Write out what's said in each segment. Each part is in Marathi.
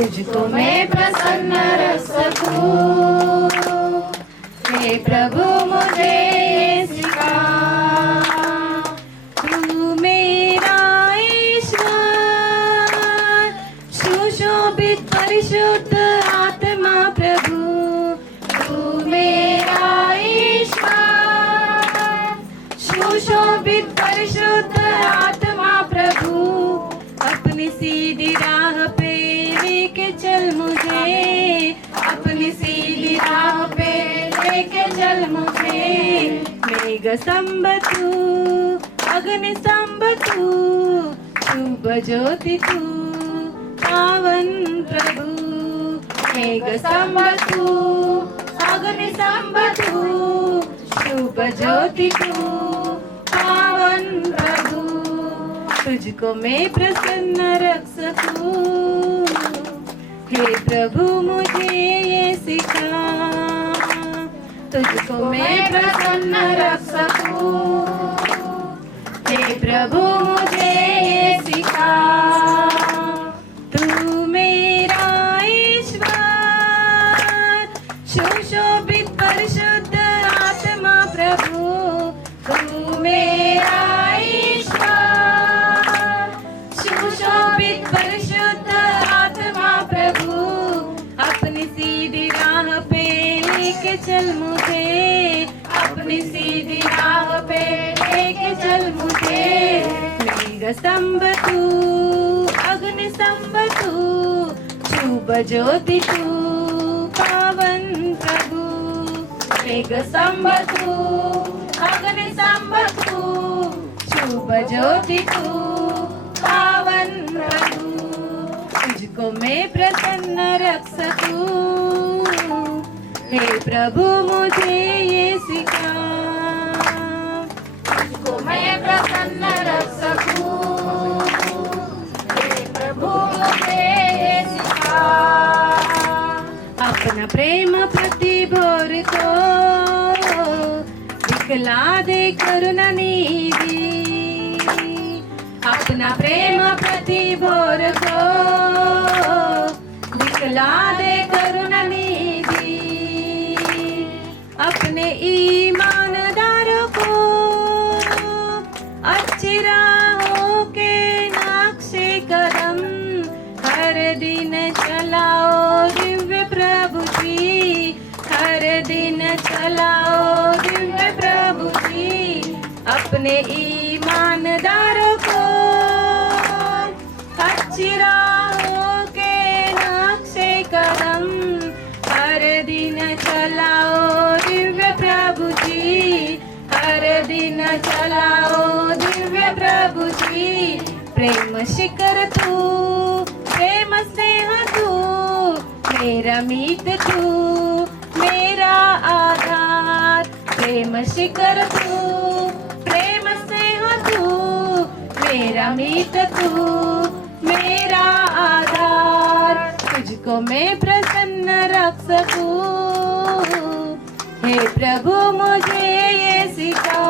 तुझको मैं प्रसन्न रख सकूं, हे प्रभु मुझे ये सिखा। तू मेरा ईश्वर, सुशोभित परिशुद्ध आत्मा प्रभु, तू मेरा ईश्वर, सुशोभित परिशुद्ध आत्मा प्रभु, अपनी सीधी राह पे लेके चल मुझे, अपनी सीधी राह पे लेके चल मुझे। मेघ स्तंभ तू, अग्नि स्तंभ तू, शुभ ज्योति तू, पावन प्रभु। मेघ स्तंभ तू, अग्नि स्तंभ तू, शुभ ज्योति तू, पावन प्रभु। तुझको मैं प्रसन्न रख सकूं, हे प्रभु मुझे ये सिखा। तुझको मैं प्रसन्न रख सकूं, हे प्रभु मुझे ये सिखा। तू मेरा ईश्वर, सुशोभित परिशुद्ध आत्मा प्रभु, तू मेरा सुशोभित परिशुद्ध आत्मा प्रभु, अपनी सीधी राह पे लेके चल मुझे, अपनी सीधी राह पे लेके चल मुझे। मेघ स्तंभ तू, अग्नि स्तंभ तू, शुभ ज्योति तू, पावन प्रभु। मेघ स्तंभ तू, अग्नि स्तंभ तू, शुभ ज्योति तू, पावन प्रभु। तुझको मैं प्रसन्न रख सकूं, हे प्रभु मुझे ये सिखा। तुझको मैं प्रसन्न रख सकूं, हे प्रभु मुझे ये सिखा। अपना प्रेम प्रतिभोर को दिखला दे करुणा निधि, अपना प्रेम प्रतिभोर को दिखला दे करुणा निधि। अपने ईमानदारों को अच्छी राहों के नक्शे कदम हर दिन चलाओ दिव्य प्रभु जी, हर दिन चलाओ दिव्य प्रभु जी। अपने ईमानदारों को अच्छी राहों के नक्शे कदम हर दिन चलाओ दिव्य प्रभु जी, हर दिन चलाओ दिव्य प्रभु जी। प्रेम शिखर तू, प्रेम स्नेह तू, मेरा मीत तू, मेरा आधार। प्रेम शिखर तू, प्रेम स्नेह तू, मेरा मीत तू, मेरा आधार। तुझको मैं प्रसन्न रख सकूं, हे प्रभु मुझे ये सिखा।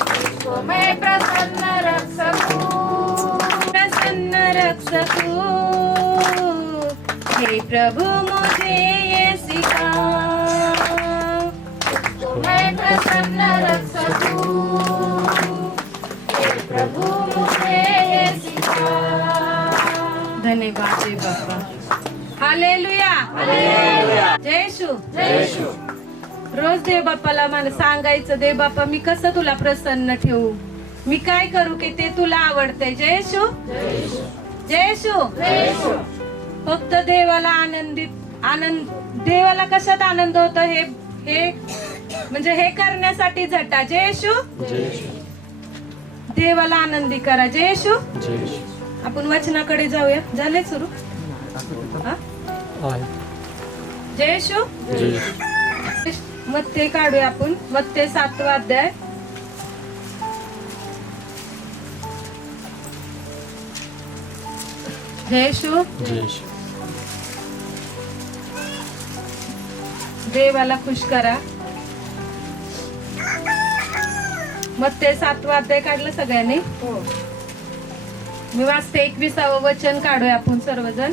तुझको मैं प्रसन्न रख सकूं, प्रसन्न रख सकूं, हे प्रभु मुझे ये सिखा। तुझको मैं प्रसन्न रख सकूं, हे प्रभु मुझे ये सिखा। धन्यवाद जय बाप्पा। Hallelujah, hallelujah. जय येशू, जय येशू। रोज देव बाप्पाला मला सांगायचं, देव बाप्पा मी कसं तुला प्रसन्न ठेवू, मी काय करू की ते तुला आवडते। जय येशू, जय येशू, जय येशू। फक्त देवाला आनंद, देवाला कशात आनंद होतो हे म्हणजे हे करण्यासाठी झटा। जय येशू, देवाला आनंदी करा। जय येशू। आपण वचनाकडे जाऊया, झाले सुरू। जय येशू। मत्ते काढूया आपण, मत्ते 7वा अध्याय। जय येशू। देवाला खुश करा। मत्ते 7वा अध्याय काढलं सगळ्यांनी? मी वाचते 21वे वचन काढूया आपण सर्वजण.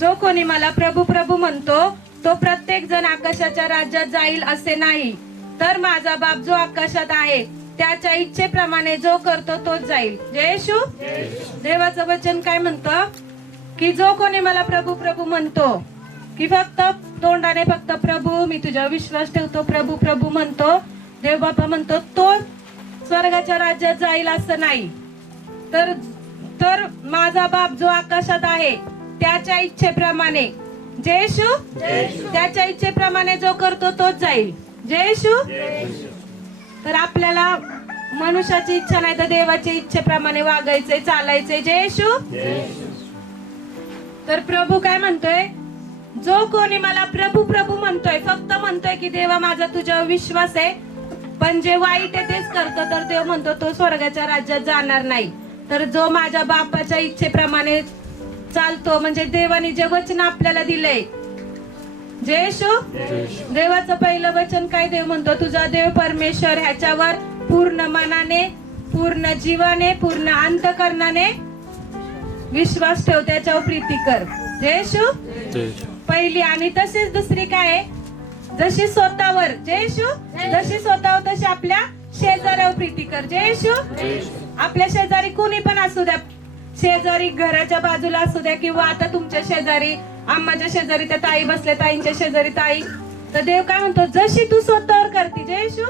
जो कोणी मला प्रभू प्रभू म्हणतो तो प्रत्येक जण आकाशाच्या राज्यात जाईल असे नाही, तर माझा बाप जो आकाशात आहे त्याच्या इच्छेप्रमाणे जो करतो तोच जाईल. जय येशू. देवाचं वचन काय म्हणतं की जो कोणी मला प्रभू प्रभू म्हणतो, की फक्त तोंडाने फक्त प्रभू मी तुझ्यावर विश्वास ठेवतो प्रभू प्रभू म्हणतो, देव बापा म्हणतो तो स्वर्गाच्या राज्यात जाईल असं नाही, तर माझा बाप जो आकाशात आहे त्याच्या इच्छेप्रमाणे, जय येशू, त्याच्या इच्छेप्रमाणे जो करतो तोच जाईल. जय येशू. तर आपल्याला मनुष्याची इच्छा नाही तर देवाच्या इच्छेप्रमाणे वागायचंय, चालायचंय. जय येशू. तर प्रभू काय म्हणतोय, जो कोणी मला प्रभू प्रभू म्हणतोय, फक्त म्हणतोय की देवा माझा तुझ्यावर विश्वास आहे, पण जे वाईट आहे तेच करतो, तर देव म्हणतो तो स्वर्गाच्या राज्यात जाणार नाही. तर जो माझ्या बापाच्या इच्छेप्रमाणे चालतो, म्हणजे देवाने जे वचन आपल्याला दिलंय. जय येशू. देवाचं पहिलं वचन काय देव म्हणतो, तुझा देव परमेश्वर ह्याच्यावर पूर्ण मनाने, पूर्ण जीवाने, पूर्ण अंतःकरणाने विश्वास ठेव, त्याच्यावर प्रीती कर. जय येशू. पहिली. आणि तशीच दुसरी काय आहे, जशी स्वतःवर, जय येशू, जशी स्वतःवर तशी आपल्या शेजाऱ्यावर प्रीती कर. जय येशू. आपल्या शेजारी कोणी पण असू द्या, शेजारी घराच्या बाजूला असू द्या, किंवा आता तुमच्या शेजारी, आम्हाच्या शेजारी त्या ताई बसल्या, ताईंच्या शेजारी ताई, तर देव काय म्हणतो, जशी तू स्वतःवर करती, जय येशू,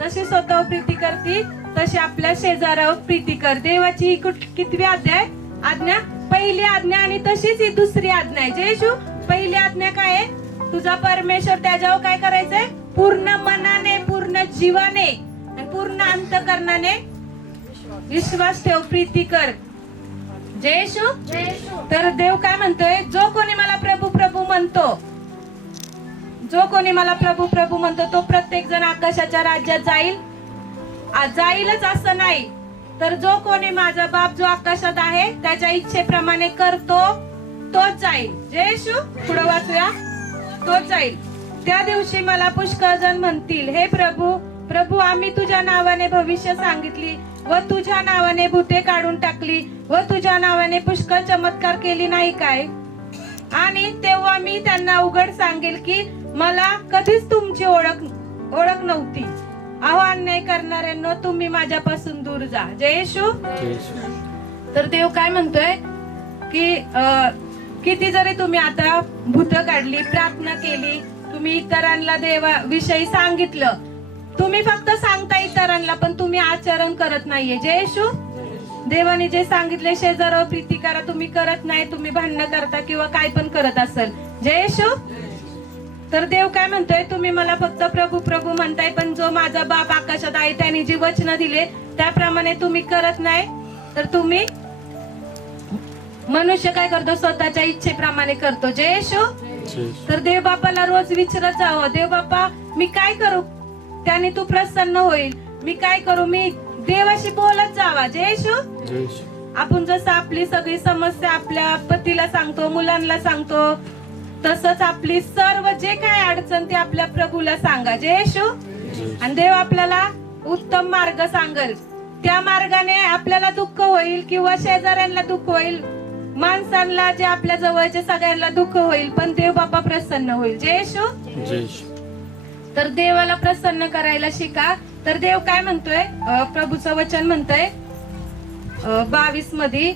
जशी स्वतःवर प्रीती करती तशी आपल्या शेजाऱ्यावर प्रीती कर. देवाची कितवी आज्ञा, पहिली आज्ञा, आणि तशीच ही दुसरी आज्ञा आहे. जय येशू. पहिली आज्ञा काय आहे, तुझा परमेश्वर त्याच्यावर काय करायचंय, पूर्ण मनाने, पूर्ण जीवाने आणि पूर्ण अंतःकरणाने विश्वास ठेव, प्रीती कर. जय येशू. तर देव काय म्हणतोय, जो कोणी मला प्रभू प्रभू म्हणतो, जो कोणी मला प्रभू प्रभू म्हणतो तो प्रत्येक जण आकाशाच्या राज्यात जाईलच असं नाही, तर जो कोणी माझा बाप जो आकाशात आहे त्याच्या इच्छेप्रमाणे करतो तोच जाईल. जय येशू. पुढे वाचूया. तोच जाईल. त्या दिवशी मला पुष्कळ जण म्हणतील, हे प्रभू प्रभू आम्ही तुझ्या नावाने भविष्य सांगितली व तुझ्या नावाने भूते काढून टाकली व तुझ्या नावाने पुष्कळ चमत्कार केली नाही काय? आणि तेव्हा मी त्यांना उघड सांगेल की मला कधीच तुमची ओळख नव्हती. अहो अन्याय करणाऱ्यांनो, तुम्ही माझ्यापासून दूर जा. जय येशू. तर देव काय म्हणतोय की किती जरी तुम्ही आता भूत काढली, प्रार्थना केली, तुम्ही इतरांना देवाविषयी सांगितलं, तुम्ही फक्त सांगता इतरांना, पण तुम्ही आचरण करत नाहीये. जय येशू. देवाने जे सांगितले शेजारावर प्रीती करा, तुम्ही करत नाही, तुम्ही भांडण करता किंवा काय पण करत असेल. जय येशू. तर देव काय म्हणतोय, तुम्ही मला फक्त प्रभू प्रभू म्हणताय, पण जो माझा बाप आकाशात आहे त्याने जी वचन दिले त्याप्रमाणे तुम्ही करत नाही, तर तुम्ही मनुष्य काय करतो, स्वतःच्या इच्छेप्रमाणे करतो. जय येशू. तर देव बापाला रोज विचारत जावं, देव बापा मी काय करू त्याने तू प्रसन्न होईल, मी काय करू, मी देवाशी बोलत जावा. जय येशू. आपण जसं आपली सगळी समस्या आपल्या पतीला सांगतो, मुलांना सांगतो, तसंच आपली सर्व जे काय अडचण ते आपल्या प्रभूला सांगा. जय येशू. आणि देव आपल्याला उत्तम मार्ग सांगेल, त्या मार्गाने आपल्याला दुःख होईल किंवा शेजाऱ्यांना दुःख होईल, माणसांना जे आपल्या जवळच्या सगळ्यांना दुःख होईल, पण देव बापा प्रसन्न होईल. जय येशू. तर देवाला प्रसन्न करायला शिका. तर देव काय म्हणतोय, प्रभूचं वचन म्हणतोय 22 मध्ये,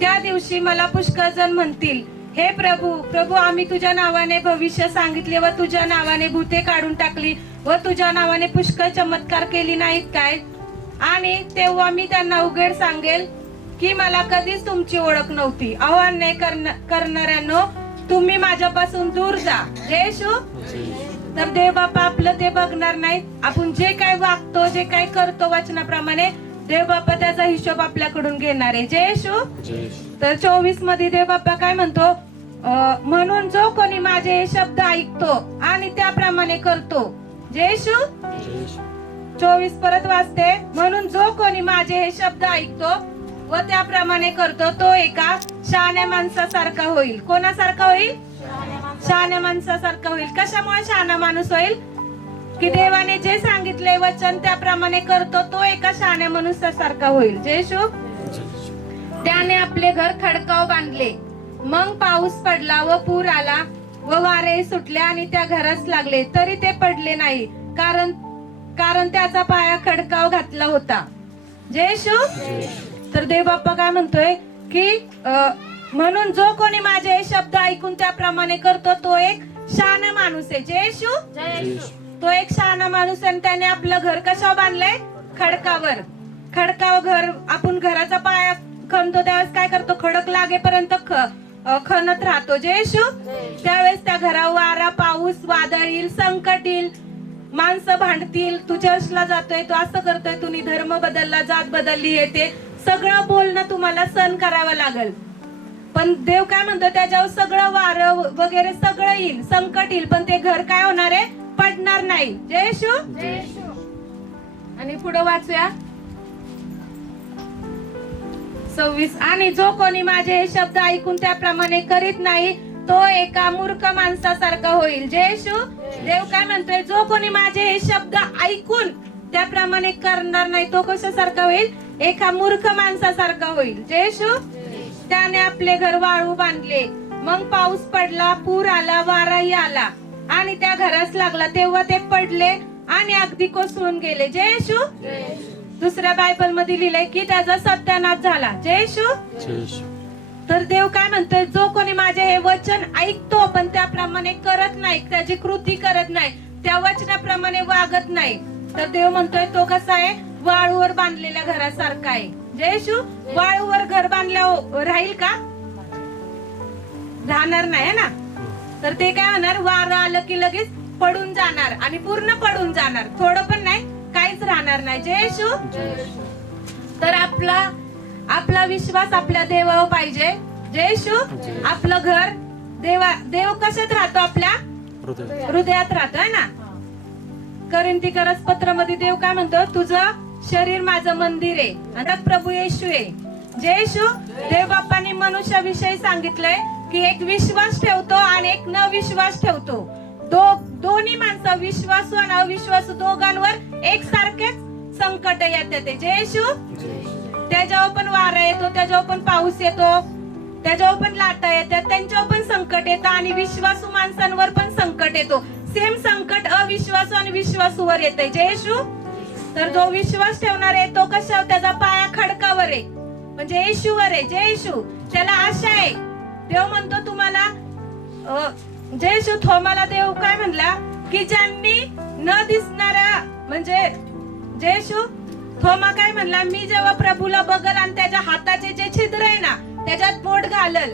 त्या दिवशी मला पुष्कळ जण म्हणतील, हे प्रभू प्रभू आम्ही तुझ्या नावाने भविष्य सांगितले व तुझ्या नावाने भूते काढून टाकली व तुझ्या नावाने पुष्कळ चमत्कार केली नाहीत काय? आणि तेव्हा मी त्यांना उघड सांगेल की मला कधीच तुमची ओळख नव्हती. अहो अन्याय करणाऱ्यांनो, तुम्ही माझ्यापासून दूर जा. जय येशू. तर देव बापा आपलं ते बघणार नाही, आपण जे काय वागतो, जे काय करतो वचनाप्रमाणे, देव बापा त्याचा हिशोब आपल्याकडून घेणार आहे. जय येशू. तर 24 मध्ये देव बापा काय म्हणतो, म्हणून जो कोणी माझे हे शब्द ऐकतो आणि त्याप्रमाणे करतो. जय येशू. 24 परत वाचते, म्हणून जो कोणी माझे हे शब्द ऐकतो व त्याप्रमाणे करतो तो एका शहाण्या माणसासारखा होईल. कोणासारखा होईल? शहाण्या माणसासारखा होईल. कशामुळे शहाणा माणूस होईल? की देवाने जे सांगितले वचन त्याप्रमाणे करतो तो एका शहाण्या मनुष्यासारखा होईल. जय येशू. त्याने आपले घर खडकाव बांधले. मग पाऊस पडला व पूर आला व वारे सुटले आणि त्या घरास लागले, तरी ते पडले नाही, कारण त्याचा पाया खडकाव घातला होता. जय येशू. तर देव बाप्पा काय म्हणतोय की म्हणून जो कोणी माझे हे शब्द ऐकून त्याप्रमाणे करतो तो एक शहाणा माणूस आहे. जय येशू. तो एक शहाणा माणूस आहे. त्याने आपलं घर कशावर बांधलंय? खडकावर. खडकावर घर, आपण घराचा पाया खणतो त्यावेळेस काय करतो? खडक लागेपर्यंत खणत राहतो. जय येशू. त्यावेळेस त्या घरावर वारा, पाऊस, वादळ येईल, संकट येईल, माणसं भांडतील, तू चर्चला जातोय, तू असं करतोय, तुम्ही धर्म बदलला, जात बदलली, येते सगळं बोलणं तुम्हाला सहन करावं लागल. पण देव काय म्हणतो? त्याच्यावर सगळं वारं वगैरे सगळं येईल, संकट येईल, पण ते घर काय होणार आहे? पडणार नाही. जय येशू. आणि पुढे वाचूया 26. आणि जो कोणी माझे हे शब्द ऐकून त्याप्रमाणे करीत नाही तो एका मूर्ख माणसासारखा होईल. जय येशू. देव काय म्हणतोय? जो कोणी माझे हे शब्द ऐकून त्याप्रमाणे करणार नाही तो कशासारखा होईल? एका मूर्ख माणसासारखा होईल. जय येशू. त्याने आपले घर वाळू बांधले. मग पाऊस पडला, पूर आला, वाराही आला आणि त्या घरास लागला, तेव्हा ते पडले आणि अगदी कोसळून गेले. जय येशू. दुसऱ्या बायबल मध्ये लिहिलंय की त्याचा सत्यानाश झाला. जय येशू. तर देव काय म्हणतोय? जो कोणी माझे हे वचन ऐकतो पण त्याप्रमाणे करत नाही, त्याची कृती करत नाही, त्या वचनाप्रमाणे वागत नाही, तर देव म्हणतोय तो कसा आहे? वाळूवर बांधलेल्या घरासारखा आहे. जय येशू. वाळूवर घर बांधल्यावर राहील का? राहणार नाही ना. तर ते काय होणार? वारं आलं की लगेच पडून जाणार आणि पूर्ण पडून जाणार, थोडं पण नाही, काहीच राहणार नाही. जय येशू. तर आपला विश्वास आपल्या देवावर पाहिजे. जय येशू. आपलं घर देव कशात राहतो? आपल्या हृदयात राहतोय ना. कोरिन्थीकरस पत्रामध्ये देव काय म्हणतो? तुझं शरीर माझं मंदिर आहे. आता प्रभू येशू आहे. जय येशू. देव बाप्पांनी मनुष्याविषयी सांगितलंय की एक विश्वास ठेवतो आणि एक न विश्वास ठेवतो. दोन्ही माणसं, विश्वासू आणि अविश्वासू, दोघांवर एकसारखेच संकट येते. जय येशू. त्याच्यावर पण वारा येतो, त्याच्यावर पण पाऊस येतो, त्याच्यावर पण लाटा येतात, त्यांच्यावर पण संकट येतं आणि विश्वासू माणसांवर पण संकट येतो. सेम संकट अविश्वासू आणि विश्वासूवर येते. जय येशू. तर जो विश्वास ठेवणार आहे तो कशावर? त्याचा पाया खडकावर आहे, म्हणजे येशूवर आहे. जय येशू. त्याला आशा आहे. देव म्हणतो तुम्हाला, जय येशू. थोमाला देव काय म्हणला की ज्यांनी न दिसणाऱ्या, म्हणजे जय येशू, थोमा काय म्हणला? मी जेव्हा प्रभूला बघल आणि त्याच्या हाताचे जे छिद्र आहे ना त्याच्यात बोट घालल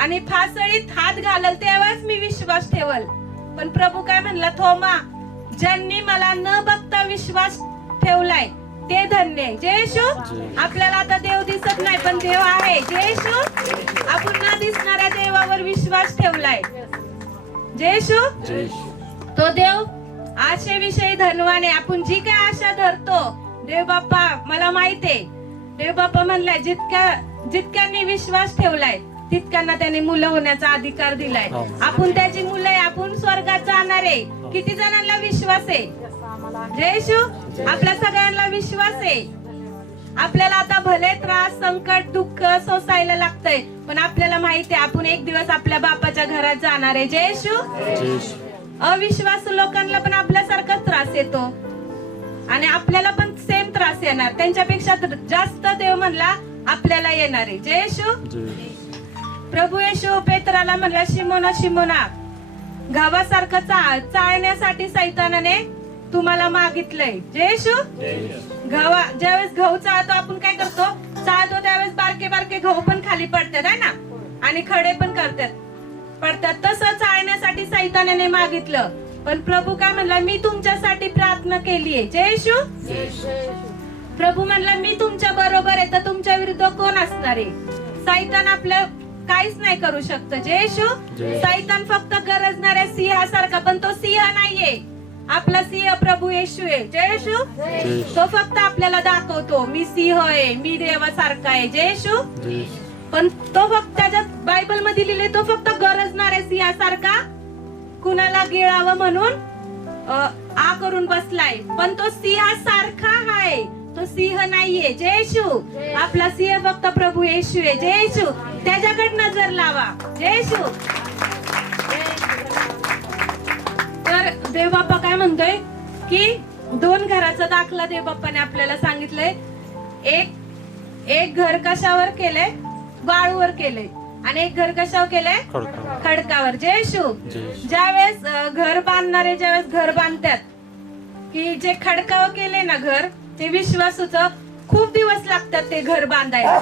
आणि फासळीत हात घालल तेव्हाच मी विश्वास ठेवल. पण प्रभू काय म्हणला? थोमा, ज्यांनी मला न बघता विश्वास ठेवलाय ते धन्य. जय येशू. आपल्याला आता देव दिसत नाही पण देव आहे. जय येशू. आपण न दिसणाऱ्या देवावर विश्वास ठेवलाय. जय येशू. तो देव आशेविषयी धनवान आहे. आपण जी काय आशा धरतो, देव बाप्पा मला माहित आहे, देव बाप्पा म्हणलाय जितक्यांनी विश्वास ठेवलाय तितक्यांना त्याने मुलं होण्याचा अधिकार दिलाय. आपण त्याची मुलं आहे, आपण स्वर्गात जाणार आहे. किती जणांना विश्वास आहे? जय येशू. आपल्या सगळ्यांना विश्वास आहे. आपल्याला आता भले त्रास, संकट, दुःख सोसायला लागतंय, पण आपल्याला माहिती आहे आपण एक दिवस आपल्या बापाच्या घरात जाणार आहे. जय येशू. अविश्वासू लोकांना पण आपल्यासारखाच त्रास येतो आणि आपल्याला पण सेम त्रास येणार, त्यांच्यापेक्षा जास्त देव म्हणला आपल्याला येणार आहे. जय येशू. प्रभू येशू पेत्राला म्हणला, शिमोना शिमोना, गव्हासारखं चाळण्यासाठी सैतानाने तुम्हाला मागितलंय. जय येशू. ज्यावेळेस गहू चाळतो आपण काय करतो? चाळतो त्यावेळेस बारके बारके गहू पण खाली पडतात आहे ना, आणि खडे पण पडतात. तसं चाळण्यासाठी सैतानाने मागितलं, पण प्रभू काय म्हणला? मी तुमच्यासाठी प्रार्थना केलीये. जय येशू. प्रभू म्हणला मी तुमच्या बरोबर आहे, तर तुमच्या विरुद्ध कोण असणार आहे? सैतान आपलं काहीच नाही करू शकत. जय येशू. सैतान फक्त गरजणाऱ्या सिंहासारखा, पण तो सिंह नाहीये. आपला सिंह प्रभू येशू आहे. जय येशू. तो फक्त आपल्याला दाखवतो मी सिंह आहे, मी देवासारखा आहे. जय येशू. पण तो फक्त त्याच्यात बायबल मध्ये लिहिले तो फक्त गरजणाऱ्या सिंहासारखा कुणाला गिळावं म्हणून आ करून बसलाय, पण तो सिंहासारखा आहे, तो सिंह नाहीये. जय येशू. आपला सिंह फक्त प्रभू येशू आहे. जय येशू. त्याच्याकडे नजर लावा. जय येशू. तर देव बाप्पा काय म्हणतोय की 2 घराचा दाखला देव बाप्पाने आपल्याला सांगितलंय. एक घर कशावर केलंय? वाळूवर केलंय. आणि एक घर कशावर केलंय? खडकावर. जय येशू. ज्यावेळेस घर बांधणारे ज्यावेळेस घर बांधतात की जे खडकावर केले ना घर, ते विश्वासूचं खूप दिवस लागतात ते घर बांधायला.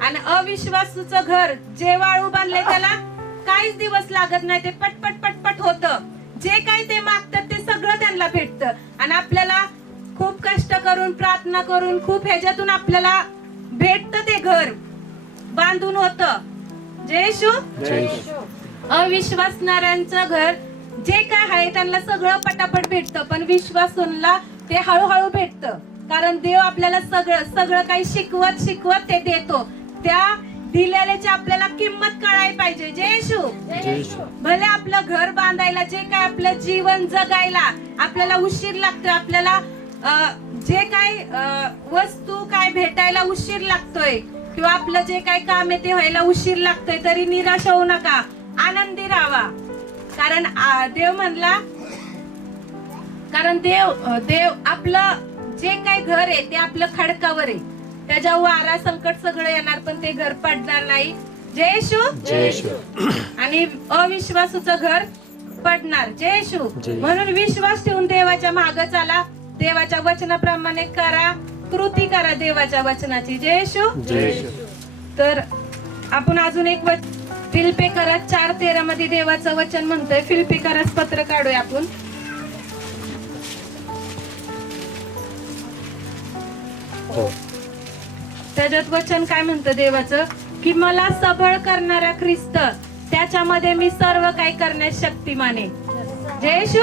आणि अविश्वासूचं घर जे वाळू बांधले त्याला काहीच दिवस लागत नाही. ते पटपट पटपट होतं. जे काही ते मागतात ते सगळं त्यांना भेटतं. आणि आपल्याला खूप कष्ट करून प्रार्थना करून खूप ह्याच्यातून आपल्याला भेटतं ते घर बांधून होतं. जय येशू. अविश्वासणाऱ्यांचं घर जे काय आहे त्यांना सगळं पटापट भेटतं, पण विश्वासूंना ते हळूहळू भेटतं. कारण देव आपल्याला सगळं काही शिकवत ते देतो. त्या दिलेल्याची आपल्याला किंमत कळायला पाहिजे. जय येशू. भले आपलं घर बांधायला जे काय आपलं जीवन जगायला आपल्याला उशीर लागतोय, आपल्याला जे काय वस्तू काय भेटायला उशीर लागतोय, किंवा आपलं जे काय काम आहे ते व्हायला उशीर लागतोय, तरी निराश होऊ नका, आनंदी राहावा. कारण देव म्हणला, कारण देव आपलं जे काही घर आहे ते आपलं खडकावर आहे. त्याच्या वारा संकट सगळं येणार पण ते घर पडणार नाही. जय येशू. आणि अविश्वासूचं घर पडणार. जय येशू. म्हणून विश्वास ठेवून देवाच्या मागे चाला, देवाच्या वचनाप्रमाणे करा, कृती करा देवाच्या वचनाची. जय येशू. तर आपण अजून एक फिलिप्पिकरास 4:13 मध्ये देवाचं वचन म्हणतोय. फिलिप्पिकरास पत्र काढूया आपण. त्याच्यात वचन काय म्हणतं देवाचं की मला सबळ करणारा ख्रिस्त त्याच्यामध्ये मी सर्व काही करण्यास शक्तिमान आहे. जय येशू.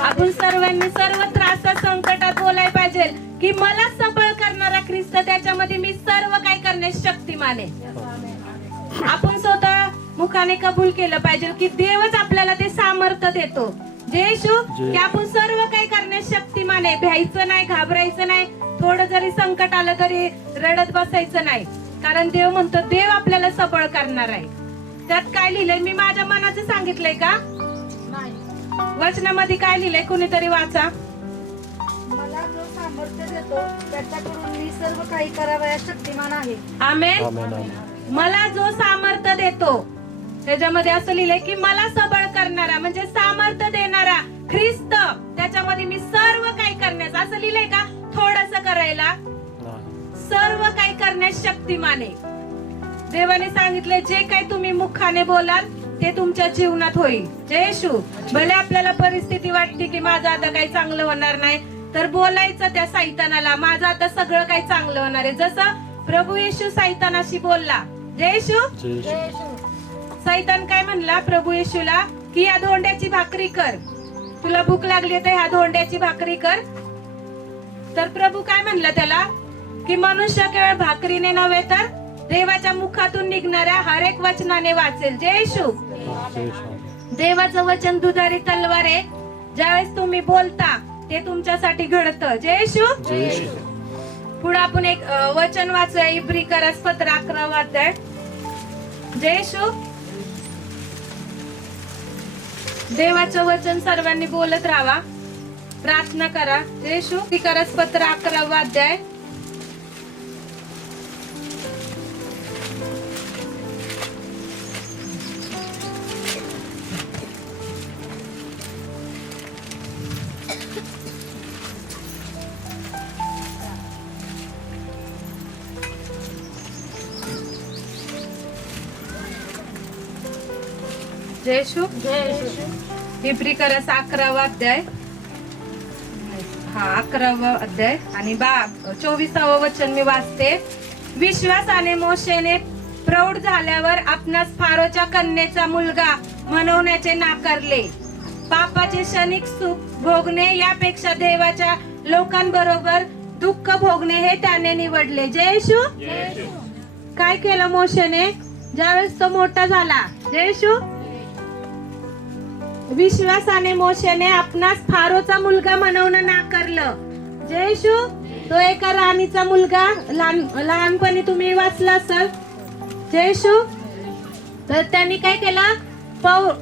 आपण सर्वांनी सर्व त्रासात संकटात बोलायला पाहिजे की मला सबळ करणारा ख्रिस्त त्याच्यामध्ये मी सर्व काही करण्यास शक्तिमान आहे. आपण स्वतः मुखाने कबूल केलं पाहिजे की देवच आपल्याला ते सामर्थ्य देतो. जय येशू. की आपण सर्व काही करण्यास शक्तिमान आहे. भ्यायचं नाही, घाबरायचं नाही, थोडं जरी संकट आलं तरी रडत बसायचं नाही. कारण देव म्हणतो देव आपल्याला सबळ करणार आहे. त्यात काय लिहिलंय? मी माझ्या मनाचं सांगितलंय का? वचनामध्ये काय लिहिलंय? कुणीतरी वाचा. मला जो सामर्थ्य देतो त्याच्याकडून मी सर्व काही करावयास शक्तिमान आहे. आमेन. मला जो सामर्थ्य देतो, त्याच्यामध्ये असं लिहिलंय की मला सबळ करणारा म्हणजे सामर्थ्य देणारा ख्रिस्त त्याच्यामध्ये मी सर्व काही करण्यास, असं लिहिलंय का थोडस करायला? सर्व काही करण्यास शक्तिमान आहे. देवाने सांगितले जे काही तुम्ही मुखाने बोलाल ते तुमच्या जीवनात होईल. जय येशू. भले आपल्याला परिस्थिती वाटते की माझं आता काही चांगलं होणार नाही, तर बोलायचं त्या सैतानाला माझं आता सगळं काही चांगलं होणार आहे. जसं प्रभू येशू सैतानाशी बोलला. जय येशू. सैतान काय म्हणला प्रभू येशूला की या धोंड्याची भाकरी कर, तुला भूक लागली तर ह्या धोंड्याची भाकरी कर. तर प्रभू काय म्हणला त्याला की मनुष्य केवळ भाकरीने नव्हे तर देवाच्या मुखातून निघणाऱ्या हर एक वचनाने वाचेल. जय येशू. देवाचं वचन दुधारी तलवार आहे. ज्यावेळेस तुम्ही बोलता ते तुमच्यासाठी घडतं. जय येशू. पुढे आपण एक वचन वाचूया. इब्रिकरास पत्र 11 अध्याय. जय येशू. देवाचं वचन सर्वांनी बोलत राहावा, प्रार्थना करा. जय येशू. इब्रिकरास पत्र 11 अध्याय. जय येशू. इब्रिकरास 11 अध्याय. 11 अध्याय आणि 24 वचन मी वाचते. विश्वासाने मोशेने प्रौढ झाल्यावर आपणास फारोच्या कन्येचा मुलगा म्हणवण्याचे नाकारले. पापाचे क्षणिक सुख भोगणे यापेक्षा देवाच्या लोकांबरोबर दुःख भोगणे हे त्याने निवडले. जय येशू. काय केलं मोशेने ज्यावेळेस तो मोठा झाला? जय येशू. विश्वासाने मोशेने आपणास फारोचा मुलगा म्हणवणं नाकारलं. जय येशू. तो एका राणीचा मुलगा, लहानपणी तुम्ही वाचला असाल. जय येशू. तर त्यांनी काय केलं,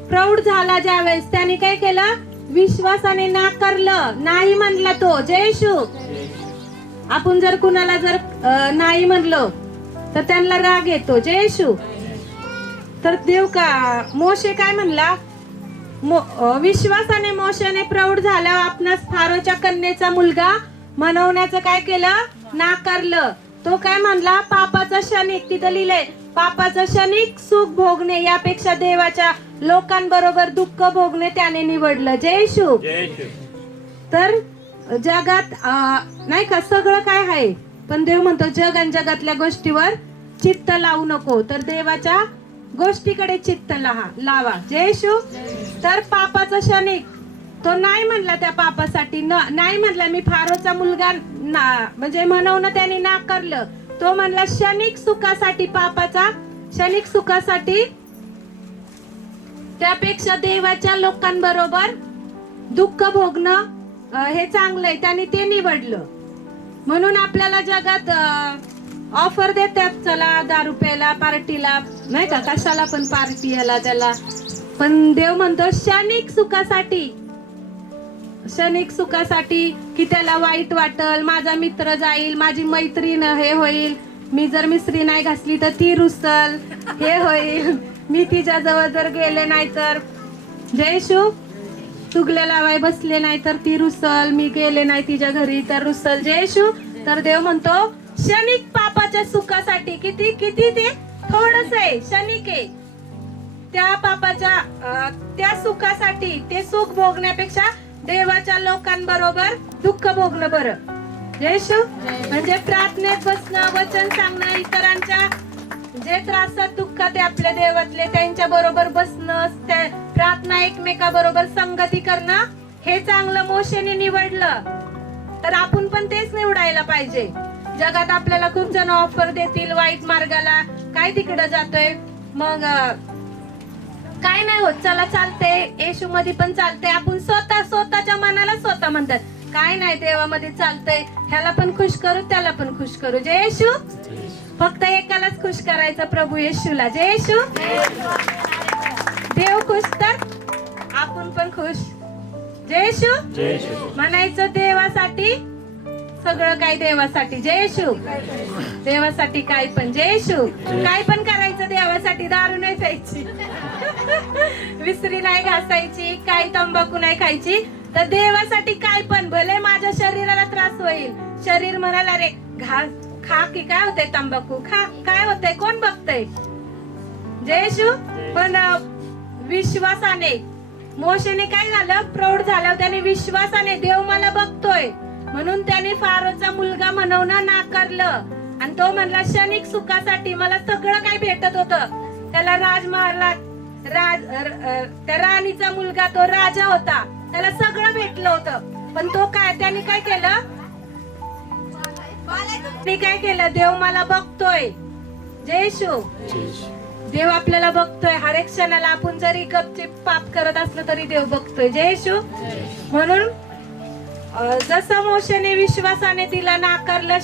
प्रौढ झाला ज्यावेळेस त्यांनी काय केलं, विश्वासाने नाकारलं, नाही म्हणला तो. जय येशू. आपण जर कुणाला जर नाही म्हणलो तर त्यांना राग येतो. जय येशू. तर देव का मोशे काय म्हणला, विश्वासाने मोशेने प्रौढ झाल्यावर आपणास फारोच्या कन्येचा मुलगा म्हणवण्याचं काय केलं, नाकारलं. तो काय म्हणला, पापाचा क्षणिक, तिथं लिहिलंय पापाचा क्षणिक सुख भोगणे यापेक्षा देवाच्या लोकांबरोबर दुःख भोगणे त्याने निवडलं. जय येशू. तर जगात नाही का सगळं काय आहे, पण देव म्हणतो जग आणि जगातल्या गोष्टीवर चित्त लावू नको, तर देवाच्या गोष्टीकडे चित्त लावा. जय येशू. तर पापाचा क्षणिक, तो नाही म्हणला त्या पापासाठी, नाही म्हणला मी फारोचा मुलगा म्हणजे म्हणवणं त्याने नाकारलं. तो म्हणला क्षणिक सुखासाठी, पापाचा क्षणिक सुखासाठी त्यापेक्षा देवाच्या लोकांबरोबर दुःख भोगणं हे चांगलंय, त्याने ते निवडलं. म्हणून आपल्याला जगात ऑफर देतात, चला दारू प्यायला, पार्टीला, नाही का, कशाला पण पार्टी याला त्याला, पण देव म्हणतो क्षणिक सुखासाठी, क्षणिक सुखासाठी की त्याला वाईट वाटल, माझा मित्र जाईल, माझी मैत्रीण हे होईल, मी जर मिसरी नाही घासली तर ती रुसल, हे होईल, मी तिच्या जवळ जर गेले नाही तर, जय येशू, चुगले लावाय बसले नाही तर ती रुसल, मी गेले नाही तिच्या घरी तर रुसल. जय येशू. तर देव म्हणतो क्षणिक पापाच्या सुखासाठी, किती किती ते थोडस आहे, क्षणिक आहे, त्या पापाच्या त्या सुखासाठी, ते सुख भोगण्यापेक्षा देवाच्या लोकांबरोबर दुःख भोगणं बरं. जय येशू. म्हणजे प्रार्थनेत बसणं, वचन सांगणं, इतरांच्या जे त्रासात दुःखात आहे आपल्या देवातले त्यांच्या बरोबर बसणं, प्रार्थना एकमेकाबरोबर संगती करणं, हे चांगलं मोशेने निवडलं. तर आपण पण तेच निवडायला पाहिजे. जगात आपल्याला खूप जण ऑफर देतील वाईट मार्गाला, काय तिकडे जातोय, मग काय नाही होत, चला चालते, येशू मध्ये पण चालते, आपण स्वतःच्या मनाला स्वतः म्हणतात काय नाही, देवामध्ये चालतंय, ह्याला पण खुश करू, त्याला पण खुश करू. जय येशू. फक्त एकालाच खुश करायचं, प्रभू येशूला. जय येशू. देव खुश तर आपण पण खुश. जय येशू. म्हणायचं देवासाठी सगळं काही, देवासाठी. जय येशू. देवासाठी काय पण. जय येशू. काय पण करायचं देवासाठी, दारू नाही प्यायची, विसरी नाही घासायची, काय तंबाखू नाही खायची, तर देवासाठी काय पण, भले माझ्या शरीराला त्रास होईल, शरीर म्हणाला रे खा की काय होतंय, तंबाखू खा, काय होतंय, कोण बघतय. जय येशू. पण विश्वासाने मोशेने काय झालं, प्रौढ झाल्यावर त्याने विश्वासाने, देव मला बघतोय म्हणून त्याने फारोचा मुलगा म्हणवणं नाकारलं, आणि तो म्हणला क्षणिक सुखासाठी मला सगळं काही भेटत होतं, त्याला राजमहालात त्या राणीचा मुलगा, तो राजा होता, त्याला सगळं भेटलं होतं, पण तो काय, त्याने काय केलं, काय केलं, देव मला बघतोय. जय येशू. देव आपल्याला बघतोय हर एक क्षणाला, आपण जरी गपचिप पाप करत असलं तरी देव बघतोय. जय येशू. म्हणून जसं मोशेने विश्वासाने तिला नाकारलं,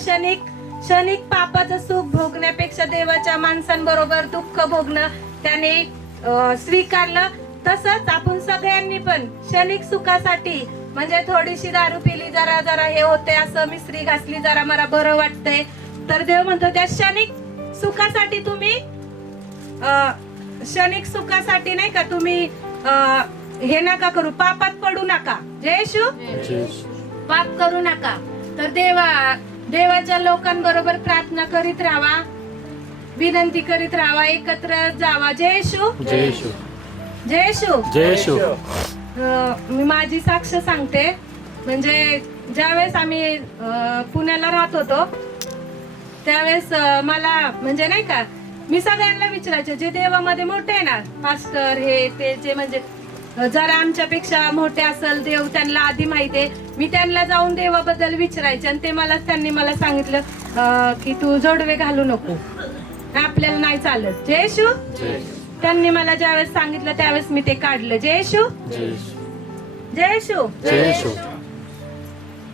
क्षणिक पापाचं सुख भोगण्यापेक्षा देवाच्या माणसांबरोबर दुःख भोगणं त्याने स्वीकारलं, तसंच आपण सगळ्यांनी पण क्षणिक सुखासाठी, म्हणजे थोडीशी दारू पिली, जरा हे होते, असं मिसरी घासली, जरा मला बरं वाटतंय, तर देव म्हणतो त्या क्षणिक सुखासाठी तुम्ही, क्षणिक सुखासाठी नाही का तुम्ही हे नका करू, पापात पडू नका. जय येशू. पाप करू नका, तर देवाच्या लोकांबरोबर प्रार्थना करीत राहा, विनंती करीत राहा, एकत्र जावा. जय येशू. जय येशू. जय येशू. जय येशू. मी माझी साक्ष सांगते, म्हणजे ज्यावेळेस आम्ही पुण्याला राहत होतो त्यावेळेस मला म्हणजे नाही का, मी सगळ्यांना विचारायचे जे देवामध्ये मोठे आहे ना, पास्टर हे ते, जे म्हणजे जरा आमच्यापेक्षा मोठे असेल देव, त्यांना आधी माहिती आहे, मी त्यांना जाऊन देवाबद्दल विचारायचे, आणि त्यांनी मला सांगितलं की तू जोडवे घालू नको, आपल्याला नाही चालत. जय येशू. त्यांनी मला ज्यावेळेस सांगितलं त्यावेळेस मी ते काढलं. जय येशू, जय येशू.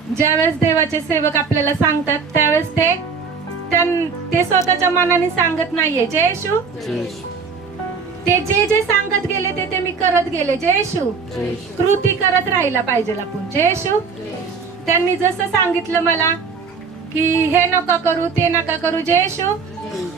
ज्यावेळेस देवाचे सेवक आपल्याला सांगतात त्यावेळेस ते स्वतःच्या मनाने सांगत नाहीये. जय येशू. ते जे सांगत गेले ते मी करत गेले. जय येशू. कृती करत राहिला पाहिजे आपण. जय येशू. त्यांनी जसं सांगितलं मला की हे नका करू ते नका करू. जय येशू.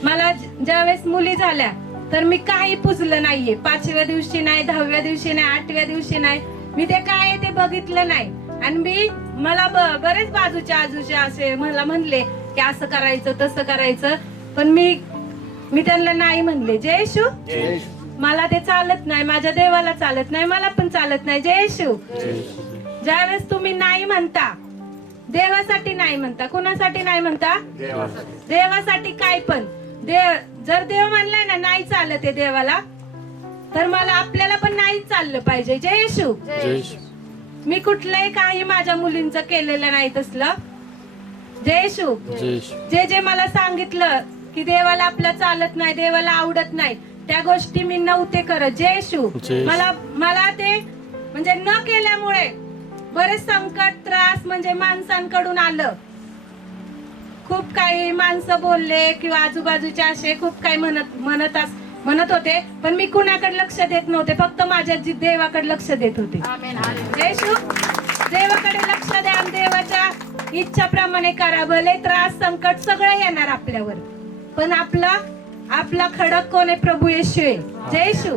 मला ज्यावेळेस मुली झाल्या तर मी काही पुजलं नाहीये. 5व्या दिवशी नाही, 10व्या दिवशी नाही, 8व्या दिवशी नाही. मी ते काय आहे ते बघितलं नाही. आणि मला बरेच बाजूच्या आजूच्या असे मला म्हणले की असं करायचं तसं करायचं, पण मी त्यांना नाही म्हणले. जय येशू. मला ते चालत नाही, माझ्या देवाला चालत नाही, मला पण चालत नाही. जय येशू. ज्यावेळेस तुम्ही नाही म्हणता, देवासाठी नाही म्हणता, कुणासाठी नाही म्हणता? देवासाठी. काय पण जर देव म्हणलाय ना नाही चालत आहे देवाला, तर मला आपल्याला पण नाही चाललं पाहिजे. जय येशू. मी कुठलंही काही माझ्या मुलींचं केलेलं नाही तसलं. जय येशू. जे मला सांगितलं की देवाला आपलं चालत नाही, देवाला आवडत नाही, त्या गोष्टी मी नव्हते करत. जय येशू. मला ते म्हणजे न केल्यामुळे बरेच संकट त्रास म्हणजे माणसांकडून आलं. खूप काही माणसं बोलले किंवा आजूबाजूचे असे खूप काही म्हणत होते, पण मी कुणाकडे लक्ष देत नव्हते, फक्त माझ्या देवाकडे लक्ष देत होते. जय येशू. देवाकडे लक्ष द्या आणि देवाच्या इच्छाप्रमाणे करा. भले त्रास संकट सगळं येणार आपल्यावर, पण आपला खडक कोण आहे? प्रभू येशू आहे. जय येशू.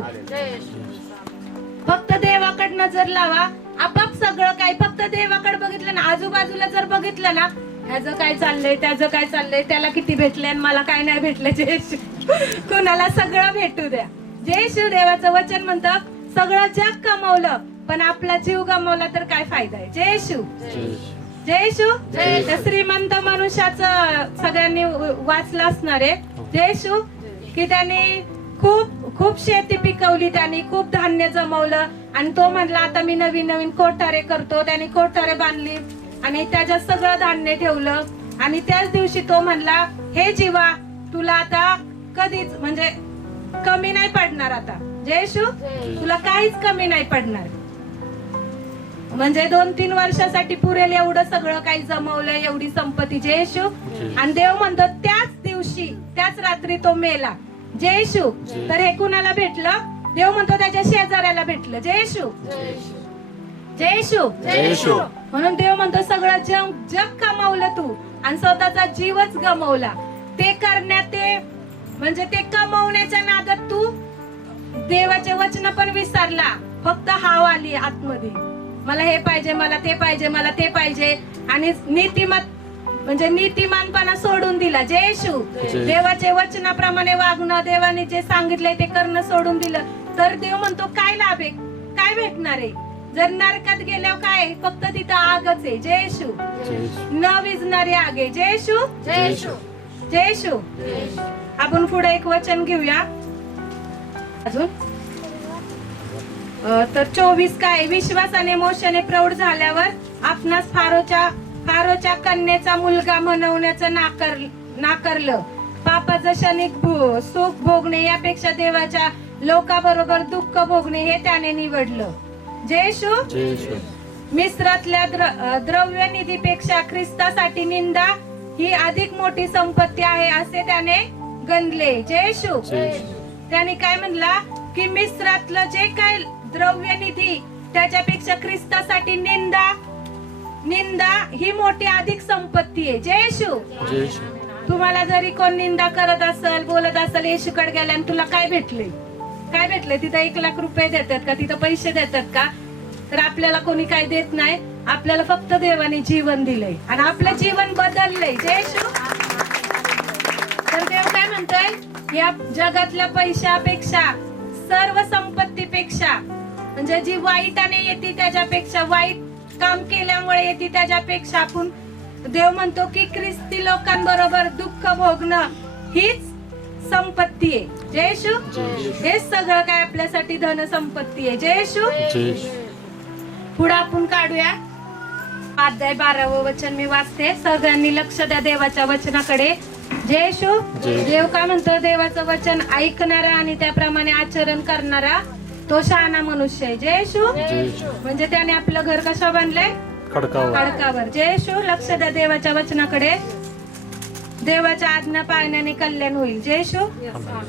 फक्त देवाकडे नजर लावा, आपाप सगळं काय. फक्त देवाकडे बघितलं ना, आजूबाजूला जर बघितलं ना, ह्याचं काय चाललंय त्याचं काय चाललंय, त्याला किती भेटले आणि मला काय नाही भेटले. जय येशू. कुणाला सगळं भेटू द्या. जय येशू. देवाचं वचन म्हणतं सगळं जग कमवलं पण आपला जीव गमावला तर काय फायदा आहे. जय येशू. जय येशू. त्या श्रीमंत मनुष्याचं सगळ्यांनी वाचलं असणार आहे. जय येशू. की त्यांनी खूप शेती पिकवली, त्यांनी खूप धान्य जमवलं आणि तो म्हणला आता मी नवीन कोठारे करतो. त्याने कोठारे बांधली आणि त्याच्यात सगळं धान्य ठेवलं आणि त्याच दिवशी तो म्हणला हे जीवा तुला आता कधीच म्हणजे कमी नाही पडणार. आता जय येशू. तुला काहीच कमी नाही पडणार. म्हणजे 2-3 वर्षासाठी पुरेल एवढं सगळं काही जमवलं, एवढी संपत्ती. जय येशू. आणि देव म्हणतो त्याच दिवशी त्याच रात्री तो मेला. जय येशू. तर हे कुणाला भेटलं? देव म्हणतो त्याच्या शेजाऱ्याला भेटलं. जय येशू. जय येशू. जय येशू. म्हणून देव म्हणतो सगळं जग कमावलं तू आणि स्वतःचा जीवच गमावला. ते करण्यात म्हणजे ते कमवण्याच्या नादात तू देवाचे वचन पण विसरला. फक्त हाव आली आतमध्ये, मला हे पाहिजे, मला ते पाहिजे, मला ते पाहिजे. आणि नीतिमानपणा सोडून दिला. जय येशू. देवाचे वचनाप्रमाणे वागणं, देवाने जे सांगितलंय ते करणं सोडून दिलं तर देव म्हणतो काय लाभ आहे, काय भेटणार आहे? जर नरकात गेल्यावर काय? फक्त तिथं आगच आहे. जय येशू. न विझणारी आग आहे. जय येशू. जय येशू. जय येशू. आपण पुढे एक वचन घेऊया अजून. तर 24 काय? विश्वासाने मोशेने प्रौढ झाल्यावर आपणास फारोच्या कन्येचा मुलगा म्हणवण्याचं नाकारलं. पापाचं क्षणिक सुख भोगणे यापेक्षा देवाच्या लोकाबरोबर दुःख भोगणे हे त्याने निवडलं. जय येशू. मिस्रातल्या द्रव्य निधीपेक्षा ख्रिस्तासाठी निंदा ही अधिक मोठी संपत्ती आहे असे त्याने गणले. जय येशू. त्याने काय म्हणला की मिस्रातलं जे काय द्रव्य निधी त्याच्यापेक्षा ख्रिस्तासाठी निंदा ही मोठी अधिक संपत्ती आहे. जय येशू. तुम्हाला जरी कोण निंदा करत असेल, बोलत असेल, येशूकडे गेल्या आणि तुला काय भेटले? काय भेटले? तिथं 1 लाख रुपये देतात का? तिथं पैसे देतात का? तर आपल्याला कोणी काय देत नाही. आपल्याला फक्त देवाने जीवन दिलंय आणि आपलं जीवन बदललंय. जय येशू. तर देव काय म्हणतोय? या जगातल्या पैशापेक्षा, सर्व संपत्तीपेक्षा, म्हणजे जी वाईटाने येते त्याच्यापेक्षा, वाईट काम केल्यामुळे येते त्याच्यापेक्षा आपण देव म्हणतो की ख्रिस्ती लोकांबरोबर दुःख भोगणं हीच संपत्ती आहे. जय येशू. हे सगळं काय आपल्यासाठी धन संपत्ती आहे. जय येशू. पुढे आपण काढूया अध्याय 12वं वचन मी वाचते. सगळ्यांनी लक्ष द्या देवाच्या वचनाकडे. जय येशू. देव काय म्हणतो, देवाचं वचन ऐकणारा आणि त्याप्रमाणे आचरण करणारा तो शहाणा मनुष्य आहे. जय येशू. म्हणजे त्याने आपलं घर कसं बांधलंय, खडकावर. जय येशू. लक्ष द्या देवाच्या वचनाकडे. देवाच्या आज्ञा पाळण्याने कल्याण होईल. जय येशू.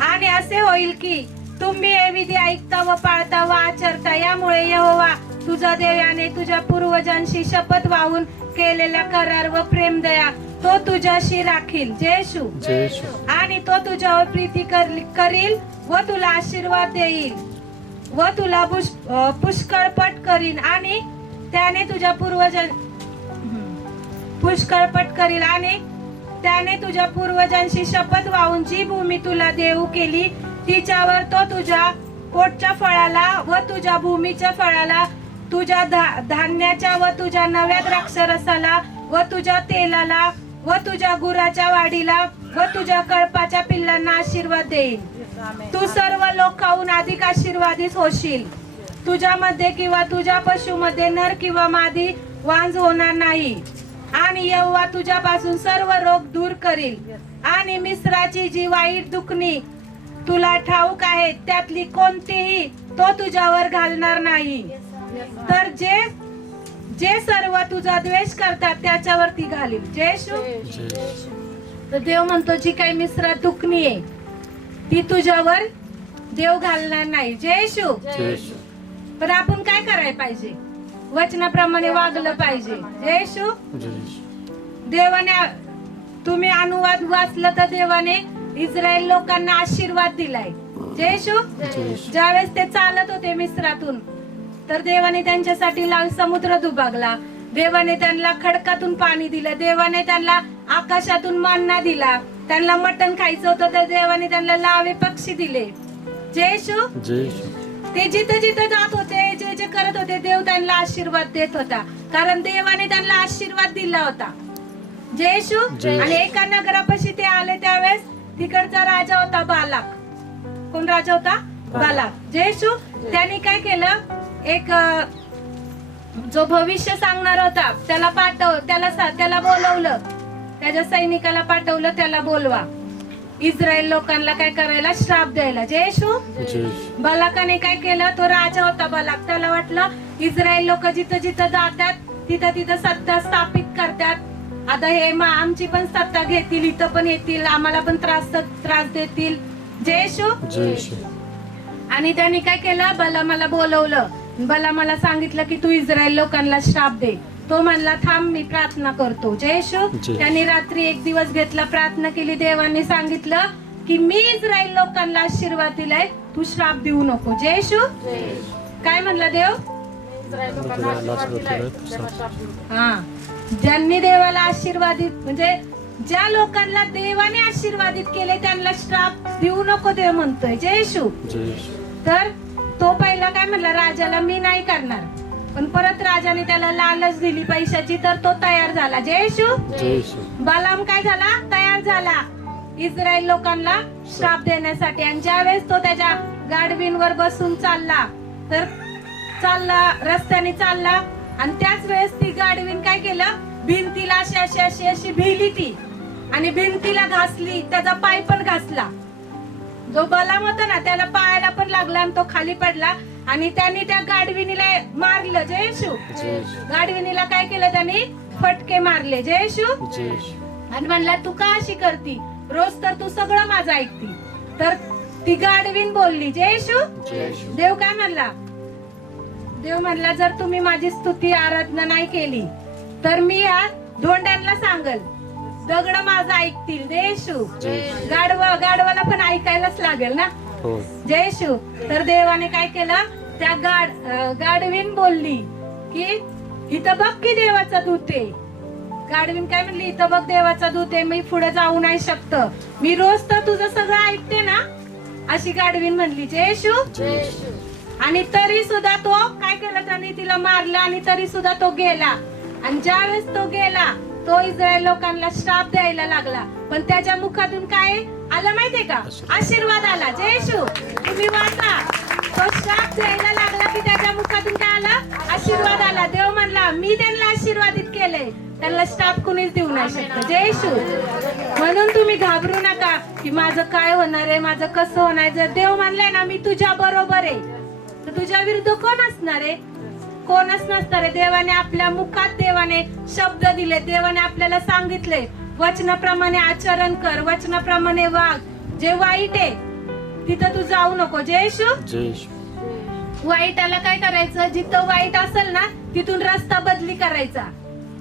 आणि असे होईल की तुम्ही हे विधी ऐकता व पाळता व आचरता, यामुळे यहोवा तुझा देव याने तुझ्या पूर्वजांशी शपथ वाहून केलेला करार व प्रेम दया तो तुझ्याशी राखील. जय येशू. आणि तो तुझ्यावर प्रीती करील व तुला आशीर्वाद देईल व तुला पुष्कळपट करील. आणि त्याने तुझ्या पुष्कळपट करील. आणि त्याने तुझ्या पूर्वजांशी शपथ वाहून जी भूमी तुला देऊ केली तिच्यावर तो तुझ्या पोटच्या फळाला व तुझ्या भूमीच्या फळाला, तुझ्या धान्याच्या व तुझ्या नव्या द्राक्षरसाला व तुझ्या तेलाला व तुझ्या गुराच्या वाढीला व तुझ्या कळपाच्या पिल्लांना आशीर्वाद देईल. तू सर्व लोक खाऊन अधिक आशीर्वादित होशील. तुझ्यामध्ये किंवा तुझ्या पशुमध्ये नर किंवा मादी वांज होणार नाही. आणि यहोवा तुझ्यापासून सर्व रोग दूर करील. आणि मिस्राची जी वाईट दुखणी तुला ठाऊक आहे त्यातली कोणतीही तो तुझ्यावर घालणार नाही. तर जे सर्व तुझा द्वेष करतात त्याच्यावरती घालील. जय येशू. तर देव म्हणतो जी काही मिस्रात दुखणी आहे ती तुझ्यावर देव घालणार नाही. जय येशू. पण आपण काय करायला पाहिजे, वचनाप्रमाणे वागलं पाहिजे. जय येशू. देवाने, तुम्ही अनुवाद वाचलं तर देवाने इस्रायल लोकांना आशीर्वाद दिलाय. जय येशू. ज्यावेळेस ते चालत होते मिस्रातून तर देवाने त्यांच्यासाठी लाल समुद्र दुभागला. देवाने त्यांना खडकातून पाणी दिलं. देवाने त्यांना आकाशातून मन्ना दिला. त्यांना मटण खायचं होतं तर देवाने त्यांना लावे पक्षी दिले. जय येशू. ते जिथं जिथं जात होते, जे जे करत होते, देव त्यांना आशीर्वाद देत होता, कारण देवाने त्यांना आशीर्वाद दिला होता. जय येशू. आणि एका नगरापाशी ते आले त्यावेळेस तिकडचा राजा होता बालाक. कोण राजा होता? बालाक. जय येशू. त्यांनी काय केलं, एक जो भविष्य सांगणार होता त्याला बोलवलं, त्याच्या सैनिकाला पाठवलं, त्याला बोलवा इस्रायल लोकांना काय करायला, श्राप द्यायला. जय येशू. बालाकाने काय केलं, तो राजा होता बालाक, त्याला वाटलं इस्रायल लोक जिथं जिथं जातात तिथं तिथं सत्ता स्थापित करतात, आता हे आमची पण सत्ता घेतील, इथं पण येतील, आम्हाला पण त्रास देतील. जय येशू. आणि त्यांनी काय केलं, बलामाला बोलवलं. बलामाला सांगितलं की तू इस्रायल लोकांना श्राप दे. तो म्हणला थांब मी प्रार्थना करतो. जय येशू. त्यांनी रात्री एक दिवस घेतला, प्रार्थना केली. देवाने सांगितलं की मी इस्रायल लोकांना आशीर्वाद दिलाय, तू श्राप देऊ नको. जय येशू. काय म्हणला देव? हा, ज्यांनी देवाला आशीर्वादित, म्हणजे ज्या लोकांना देवाने आशीर्वादित केले त्यांना श्राप देऊ नको देव म्हणतोय. जय येशू. तर तो पहिला काय म्हणला राजाला, मी नाही करणार. पण परत राजाने त्याला लालच दिली पैशाची, तर तो तयार झाला. जय येशू. बालाम काय झाला, तयार झाला इस्रायल लोकांना श्राप देण्यासाठी. आणि ज्यावेळेस तो त्याच्या गाढवींवर बसून चालला, तर रस्त्याने चालला, आणि त्याच वेळेस ती गाढवीन काय केलं, भिंतीला अशी भिली ती, आणि भिंतीला घासली, त्याचा पाय पण घासला. जो बलाम होता ना त्याला पायाला पण लागला आणि तो खाली पडला. आणि त्यांनी त्या गाढविणीला मारलं. जय येशू. गाढविणीला काय केलं, त्यांनी फटके मारले. जय येशू. आणि म्हणला तू का अशी करती, रोज तर तू सगळं माझं ऐकती. तर ती गाढवीण बोलली. जय येशू. देव काय म्हणला, देव म्हणला जर तुम्ही माझी स्तुती आराधना नाही केली तर मी या धोंड्यांना सांगल, दगड माझं ऐकतील. जय येशू. गाढवाला पण ऐकायलाच लागेल ना. जय येशू. तर देवाने काय केलं, त्या गाढवीन बोलली की इथं बघ की देवाचा दूत आहे. गाढवीन काय म्हणली, इथं बघ देवाचा दूत आहे, मी पुढे जाऊ नाही शकत, मी रोज तर तुझं सगळं ऐकते ना, अशी गाढवीन म्हणली. जय येशू. आणि तरी सुद्धा तो काय केलं, त्याने तिला मारलं, आणि तरी सुद्धा तो गेला. आणि ज्यावेळेस तो गेला, तो इस्रायल लोकांना श्राप द्यायला लागला. पण त्याच्या मुखातून काय आलं माहितीये का, आशीर्वाद आला. जय येशू. तुम्ही वाचा, तो श्राप द्यायला लागला की त्याच्या मुखातून काय आला, आशीर्वाद आला. देव म्हणला मी त्यांना आशीर्वादित केलंय, त्यांना श्राप कुणीच देऊ नाही शकत. जय येशू. म्हणून तुम्ही तुम्ही घाबरू नका की माझं काय होणार आहे, माझं कसं होणार. जर देव म्हणले ना मी तुझ्या बरोबर आहे, तर तुझ्या विरुद्ध कोण असणार आहे? कोणच नसणार आहे. देवाने आपल्या मुखात देवाने शब्द दिले, देवाने आपल्याला सांगितले वचनाप्रमाणे आचरण कर, वचनाप्रमाणे वाग. जे वाईट आहे तिथं तू जाऊ नको. जय येशू. वाईटाला काय करायचं, जिथं वाईट असेल ना तिथून रस्ता बदली करायचा.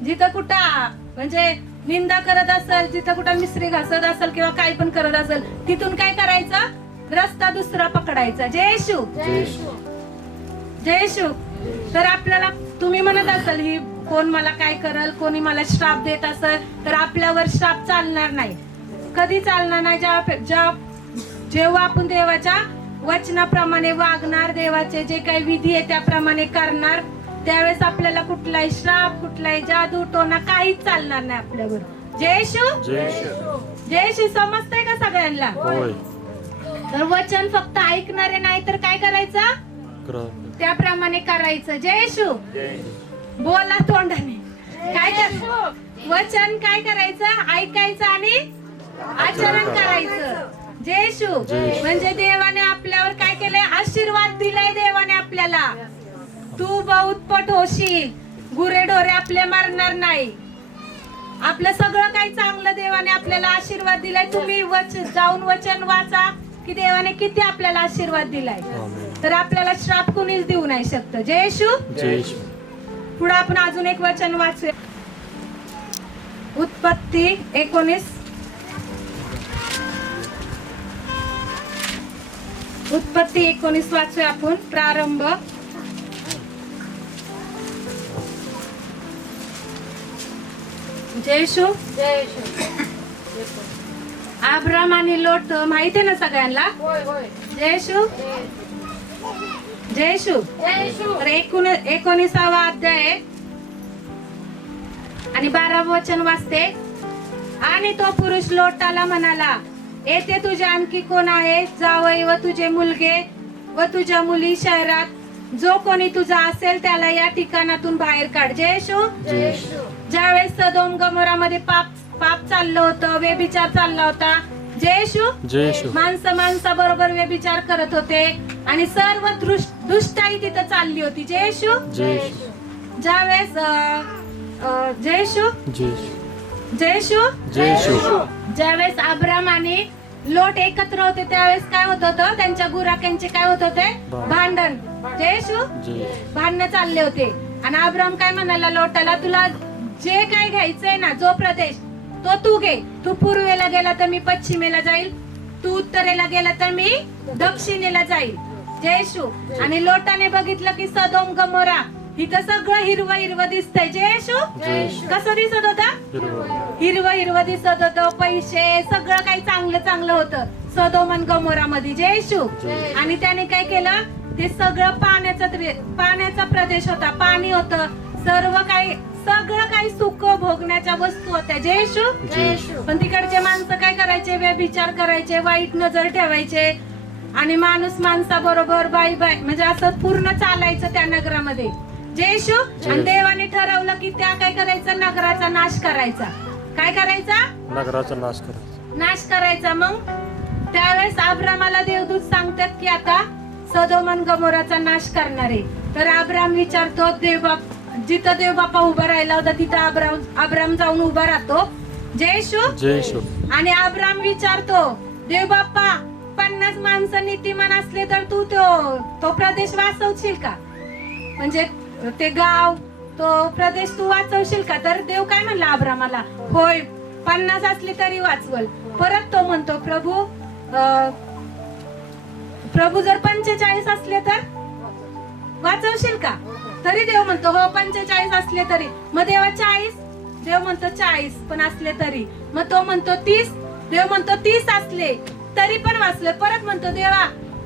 जिथं कुठं म्हणजे निंदा करत असेल, जिथं कुठं मिसरी घासत असेल किंवा काय पण करत असेल, तिथून काय करायचं, रस्ता दुसरा पकडायचा. जय येशू. जय येशू. तर आपल्याला तुम्ही म्हणत असाल ही कोण मला काय करल, कोणी मला श्राप देत असेल, तर आपल्यावर श्राप चालणार नाही, कधी चालणार नाही. जेव्हा आपण देवाच्या वचनाप्रमाणे वागणार, देवाचे जे काही विधी आहे त्याप्रमाणे करणार, त्यावेळेस आपल्याला कुठलाही श्राप, कुठलाही जादू टोना काहीच चालणार नाही आपल्यावर. जय येशू. जय येशू. समजतंय का सगळ्यांना? तर वचन फक्त ऐकणारे नाही तर काय करायचं, त्याप्रमाणे करायचं. जय येशू. बोला तोंडाने. काय वचन काय करायचं, ऐकायचं आणि आचरण करायचं. जय येशू. म्हणजे देवाने आपल्यावर काय केलंय, आशीर्वाद दिलाय देवाने आपल्याला. तू बहुतपट होशील, गुरेढोरे आपले मरणार नाही. आपलं सगळं काही चांगलं देवाने आपल्याला आशीर्वाद दिलाय. तुम्ही जाऊन वचन वाचा की देवाने किती आपल्याला आशीर्वाद दिलाय. तर आपल्याला श्राप कुणीच देऊ नाही शकत. जय येशू. पुढे आपण अजून एक वचन वाचूया. उत्पत्ती 19. उत्पत्ती 19 वाचूया आपण. प्रारंभ. जय येशू. अब्राम आणि लोट माहिती आहे ना सगळ्यांना. जय येशू. जय येशू. तर 19वा अध्याय आणि 12वे वचन वाचते. आणि तो पुरुष लोटाला म्हणाला, येथे तुझे आणखी कोण आहे, जावई व तुझे मुलगे व तुझ्या मुली शहरात जो कोणी तुझा असेल त्याला या ठिकाणातून बाहेर काढ. जय येशू. ज्यावेळेस सदोम गमोरामध्ये पाप चाललं होतं, व्यभिचार चालला होता. जय येशू. माणसा बरोबर व्यभिचार करत होते आणि सर्व दुष्टाई तिथं चालली होती. जय येशू. ज्यावेळेस जय येशू. जय येशू. ज्यावेळेस अब्राम आणि लोट एकत्र होते त्यावेळेस काय होत होतं, त्यांच्या गुराख्यांचे काय होत होते, भांडण. जय येशू. भांडणं चालले होते आणि अब्राम काय म्हणाला लोटाला, तुला जे काय घ्यायचंय ना, जो प्रदेश तो तू घे. तू पूर्वेला गेला तर मी पश्चिमेला जाईल, तू उत्तरेला गेला तर मी दक्षिणेला जाईल. जय येशू. आणि लोटाने बघितलं की सदोम गमोरा इथं सगळं हिरवं हिरवं दिसतंय. जय येशू. कसं दिसत होतं, हिरवं दिसत होतं. पैसे सगळं काही चांगलं होतं सदोम आणि गमोरामध्ये. जय येशू. आणि त्याने काय केलं, ते सगळं पाण्याचा प्रदेश होता, पाणी होतं, सगळं काही सुख भोगण्याच्या वस्तू होत्या. जय येशू. पण तिकडचे माणसं काय करायचे, व्यभिचार करायचे, वाईट नजर ठेवायचे आणि माणसाबरोबर बाई म्हणजे असं पूर्ण चालायचं त्या नगरामध्ये. जय येशू. आणि देवाने ठरवलं की त्या काय करायचं, नगराचा नाश करायचा. काय करायचा, नगराचा नाश करायचा. मग त्यावेळेस अब्रामाला देवदूत सांगतात की आता सदोम आणि गमोराचा नाश करणार आहे. तर अब्राम विचारतो, जिथं देव बापा उभा राहिला होता तिथं अब्राम जाऊन उभा राहतो. जय येशू. आणि अब्राम विचारतो, देव बाप्पा 50 माणसं नीतिमान असले तर तू तो प्रदेश वाचवशील का, म्हणजे ते गाव तो प्रदेश तू वाचवशील का. तर देव काय म्हणला अब्रामाला, होय 50 असली तरी वाचवल. परत तो म्हणतो, प्रभू जर 45 असले तर वाचवशील का. तरी देव म्हणतो हो 45 असले तरी. मग देवा 40, देव म्हणतो 40 पण असले तरी. मग तो म्हणतो 30, देव म्हणतो 30 असले तरी पण वाचले. परत म्हणतो देवा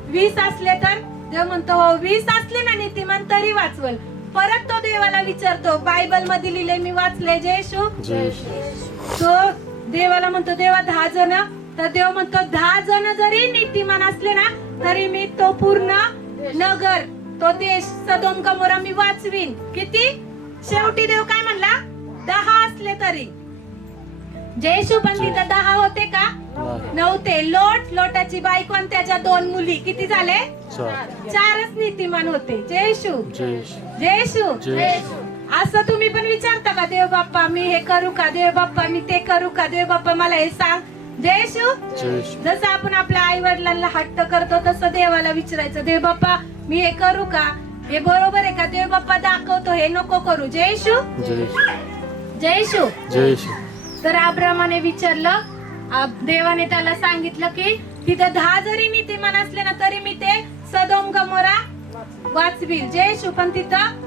20 असले तर, देव म्हणतो हो 20 असले ना नीतिमान तरी वाचवल. परत तो देवाला विचारतो, बायबल मध्ये लिहिले मी वाचले. जय येशू. तो देवाला म्हणतो देवा 10 जण, तर देव म्हणतो 10 जण जरी नीतिमान असले ना तरी मी तो पूर्ण नगर, तो देश सदोम गमोरा मी वाचवीन. किती, शेवटी देव काय म्हणला, 10 असले तरी. जय येशू. पण तिथं 10 होते का, होते लोटाची बायको आणि त्याच्या 2 मुली. किती झाले? 4च नीतिमान होते. जय येशू. जय येशू. असं तुम्ही पण विचारता का, देव बाप्पा मी हे करू का, देव बाप्पा मी ते करू का, देव बाप्पा मला हे सांग. जय येशू. जसं आपण आपल्या आई वडिलांना हट्ट करतो तसं देवाला विचारायचं, देव बाप्पा मी हे करू का, हे बरोबर आहे का, देव बाप्पा दाखवतो हे नको करू. जय येशू. जय येशू. तर अब्रामाने विचारलं, देवाने त्याला सांगितलं की तिथे 10 जरी नीतिमान असले ना तरी मी ते सदोम गमोरा वाचवील. जय येशू. पण तिथं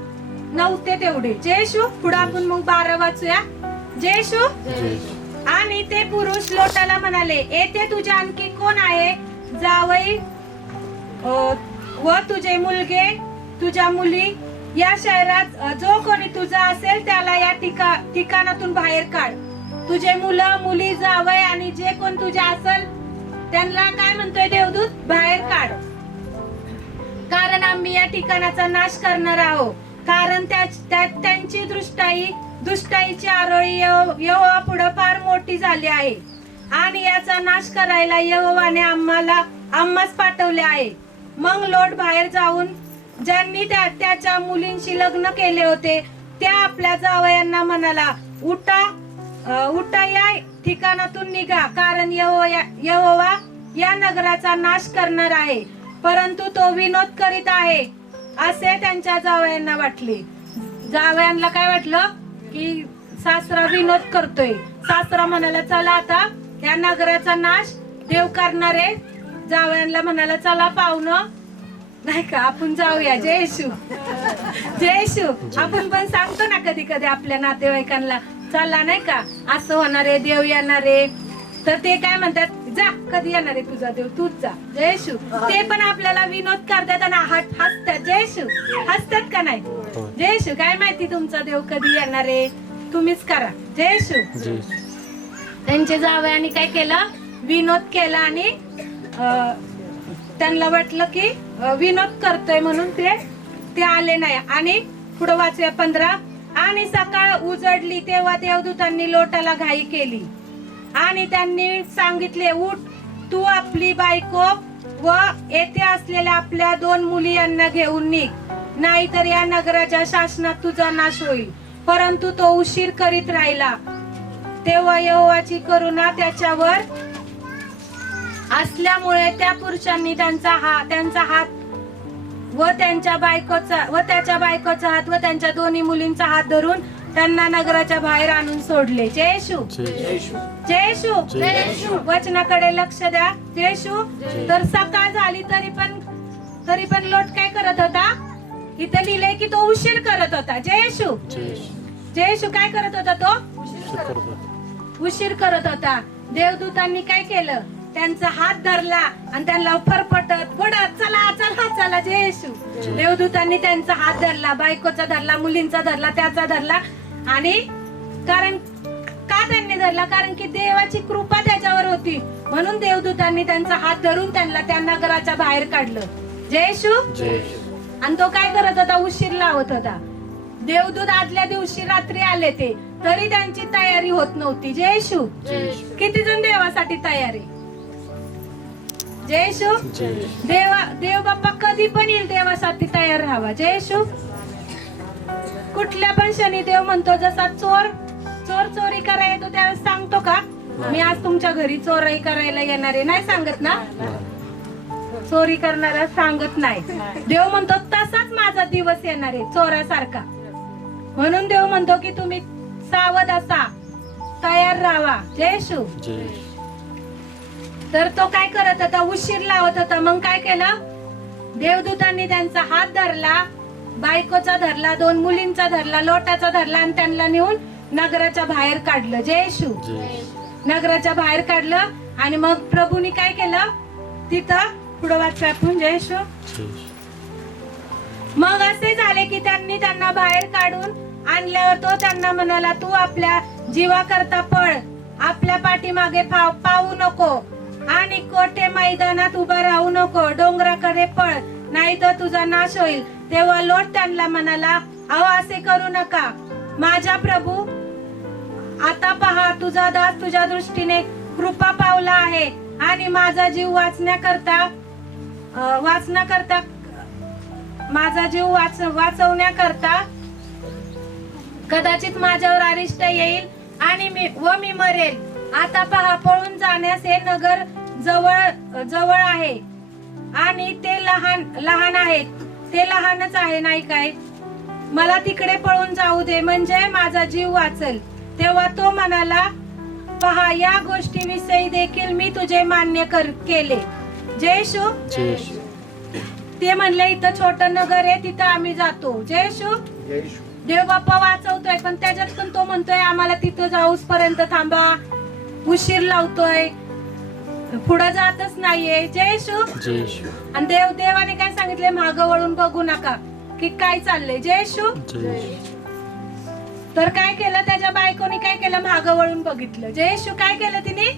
नव्हते तेवढे. जय येशू. पुढे आपण मग 12 वाचूया. जय येशू. आणि ते पुरुष लोटाला म्हणाले, येथे तुझे आणखी कोण आहे, जावई व तुझे मुलगे तुझ्या मुली, या शहरात जो कोणी तुझा असेल त्याला या ठिकाणातून बाहेर काढ. तुझे मुलं मुली जावई आणि जे कोण तुझे असेल त्यांना काय म्हणतोय देवदूत, बाहेर काढ, कारण आम्ही या ठिकाणाचा नाश करणार आहोत. कारण त्यांची दुष्टाईची आरोळी यहोवा पुढे फार मोठी झाली आहे आणि याचा नाश करायला यहोवाने आम्हास पाठवले आहे. मग लोट बाहेर जाऊन ज्यांनी त्याच्या मुलींशी लग्न केले होते त्या आपल्या जावयांना म्हणाला, उठा या ठिकाणातून निघा, कारण यहोवा या नगराचा नाश करणार आहे. परंतु तो विनोद करीत आहे असे त्यांच्या जावयांना वाटले. जावयांना काय वाटलं की सासरा विनोद करतोय. सासरा म्हणाला चला आता या नगराचा नाश देव करणारे. जावयांना म्हणाला चला पाहुणं नाही का आपण जाऊया. जय येशू. जय येशू. आपण पण सांगतो ना कधी कधी आपल्या नातेवाईकांना, चला नाही का असं होणार आहे, देव येणार आहे. तर ते काय म्हणतात, जा कधी येणार आहे तुझा देव, तूच जा. जय येशू. ते पण आपल्याला विनोद करतात आणि हसतात. जय येशू. हसतात का नाही? जय येशू. काय माहिती तुमचा देव कधी येणार आहे, तुम्हीच करा. जय येशू. त्यांचे जावयाने काय केलं, विनोद केला आणि त्यांना वाटलं की विनोद करतोय म्हणून ते आले नाही. आणि पुढे वाचूया 15. आणि सकाळ उजडली तेव्हा देवदूतांनी लोटाला घाई केली आणि त्यांनी सांगितले, उठ तू आपली बायको व येथे असलेल्या आपल्या 2 मुली यांना घेऊन निघ, नाहीतर या नगराच्या शासनात तुझा नाश होईल. परंतु तो उशीर करीत राहिला. तेव्हा यहोवाची करुणा त्याच्यावर असल्यामुळे त्या पुरुषांनी त्यांचा हात व त्याच्या बायकोचा हात व त्यांच्या 2 मुलींचा हात धरून त्यांना नगराच्या बाहेर आणून सोडले. जय येशू. जय येशू. वचनाकडे लक्ष द्या. जय येशू. तर सकाळ झाली तरी पण लोट काय करत होता, इथे लिहिलंय की तो उशीर करत होता. जय येशू. जय येशू. काय करत होता तो, उशीर करत होता. देवदूतांनी काय केलं, त्यांचा हात धरला आणि त्यांना फरफटत बडत चला चला चला. जय येशू. देवदूतांनी त्यांचा हात धरला, बायकोचा धरला, मुलींचा धरला, त्याचा धरला. आणि कारण का त्यांनी धरला, कारण की देवाची कृपा त्याच्यावर होती म्हणून देवदूतांनी त्यांचा हात धरून त्यांना त्या नगराच्या बाहेर काढलं. जय येशू. आणि तो काय करत होता, उशीर लावत होता. देवदूत आदल्या दिवशी रात्री आले ते, तरी त्यांची तयारी होत नव्हती. जय येशू. किती जण देवासाठी तयारी. जय येशू. देव बाप्पा कधी पण येईल, देवासाठी तयार राहावा. जय येशू. कुठल्या पण क्षणी देव म्हणतो, जसा चोर चोरी करायला येतो त्यावेळेस सांगतो का मी आज तुमच्या घरी चोरी करायला येणार आहे, नाही सांगत ना. चोरी करणारा सांगत नाही. देव म्हणतो तसाच माझा दिवस येणार आहे चोरासारखा. म्हणून देव म्हणतो की तुम्ही सावध असा, तयार राहावा. जय येशू. तर तो काय करत होता, उशीर लावत होता. मग काय केलं, देवदूतांनी त्यांचा हात धरला, बायकोचा धरला, 2 मुलींचा धरला, लोटाचा धरला आणि त्यांना नेऊन नगराच्या बाहेर काढलं. जय येशू. नगराच्या बाहेर काढलं. आणि मग प्रभूनी काय केलं, तिथं पुढे वाचूया आपण. जय येशू. मग असे झाले की त्यांनी त्यांना बाहेर काढून आणल्यावर तो त्यांना म्हणाला, तू आपल्या जीवाकरता पळ, आपल्या पाठीमागे पाहू नको आणि कोठे मैदानात उभा राहू नको, डोंगराकडे पळ, नाही तर तुझा नाश होईल. तेव्हा लोट त्यांना म्हणाला, अहो असे करू नका माझा प्रभू, आता पहा तुझा दास तुझ्या दृष्टीने कृपा पावला आहे आणि आणि माझा जीव वाचवण्याकरता कदाचित माझ्यावर अरिष्ट येईल आणि मी मरेल. आता पहा, पळून जाण्यास हे नगर जवळ आहे आणि ते लहान आहेत. ते लहानच आहे नाही काय? मला तिकडे पळून जाऊ दे, म्हणजे माझा जीव वाचेल. तेव्हा तो म्हणाला, पहा, या गोष्टीविषयी देखील मी तुझे मान्य केले. जयशू. ते म्हणले, इथं छोट नगर आहे, तिथं आम्ही जातो. जयशू. देव बाप्पा वाचवतोय, पण त्याच्यात पण तो म्हणतोय आम्हाला तिथं जाऊस पर्यंत थांबा, उशीर लावतोय, पुढे जातच नाहीये. जयशू. आणि देवाने काय सांगितले? मागं वळून बघू नका की काय चाललंय. जयशू. तर काय केलं त्याच्या बायकोने? काय केलं? मागं वळून बघितलं. जयशू. काय केलं तिने?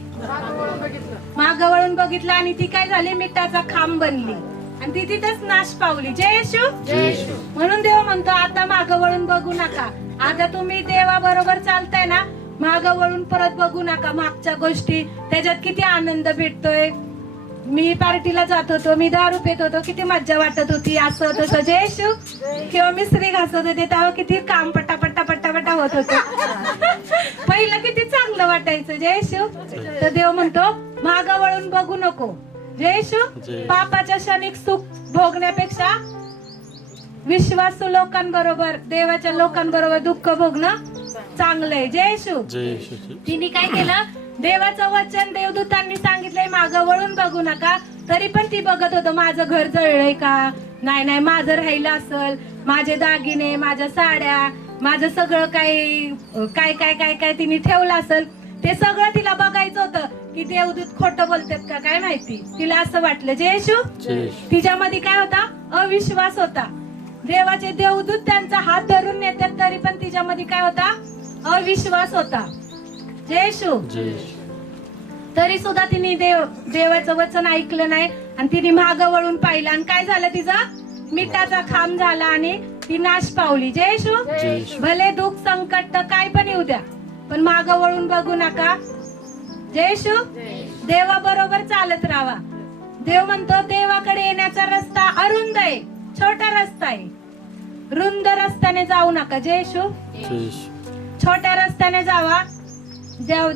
मागं वळून बघितलं आणि ती काय झाली? मिठाचा खांब बनली आणि ती तिथेच नाश पावली. जयशू. म्हणून देव म्हणतो, आता मागं वळून बघू नका. आता तुम्ही देवा बरोबर चालताय ना, मागं वळून परत बघू नका मागच्या गोष्टी. त्याच्यात किती आनंद भेटतोय. मी पार्टीला जात होतो, मी दारू पित होतो, किती मज्जा वाटत होती, असं तसं. जयशू. किंवा मिसरी घासत होते, तेव्हा किती काम पटापटा होत होत. पहिलं किती चांगलं वाटायचं. जयशू. तर देव म्हणतो, मागं वळून बघू नको. जयशू. पापाच्या क्षणिक सुख भोगण्यापेक्षा विश्वासू लोकांबरोबर, देवाच्या लोकांबरोबर दुःख भोगणं चांगलंय. जयशू. तिने काय केलं? देवाचं वचन देवदूतांनी सांगितलंय मागं वळून बघू नका, तरी पण ती बघत होतं माझं घर जळलंय का, नाही माझं राहिलं असल, माझे दागिने, माझ्या साड्या, माझं सगळं काय तिने ठेवलं असेल. ते सगळं तिला बघायचं होतं की देवदूत खोटं बोलतात का काय माहिती. तिला असं वाटलं. जयशू. तिच्यामध्ये काय होता? अविश्वास होता. देवाचे देवदूत त्यांचा हात धरून नेतात, तरी पण तिच्यामध्ये काय होता? अविश्वास होता. जयशू. तरी सुद्धा तिने देवाचं वचन ऐकलं नाही आणि तिने मागं वळून पाहिलं आणि काय झालं? तिचा मिठाचा खांब झाला आणि ती नाश पावली. जयशू. भले दुःख संकट काय पण येऊ द्या, पण मागं वळून बघू नका. जयशू. देवा बरोबर चालत राहा. देव म्हणतो, देवाकडे येण्याचा रस्ता अरुंद आहे, छोटा रस्ता आहे, रुंद रस्त्याने जाऊ नका. जयशू. छोट्या रस्त्याने जावा.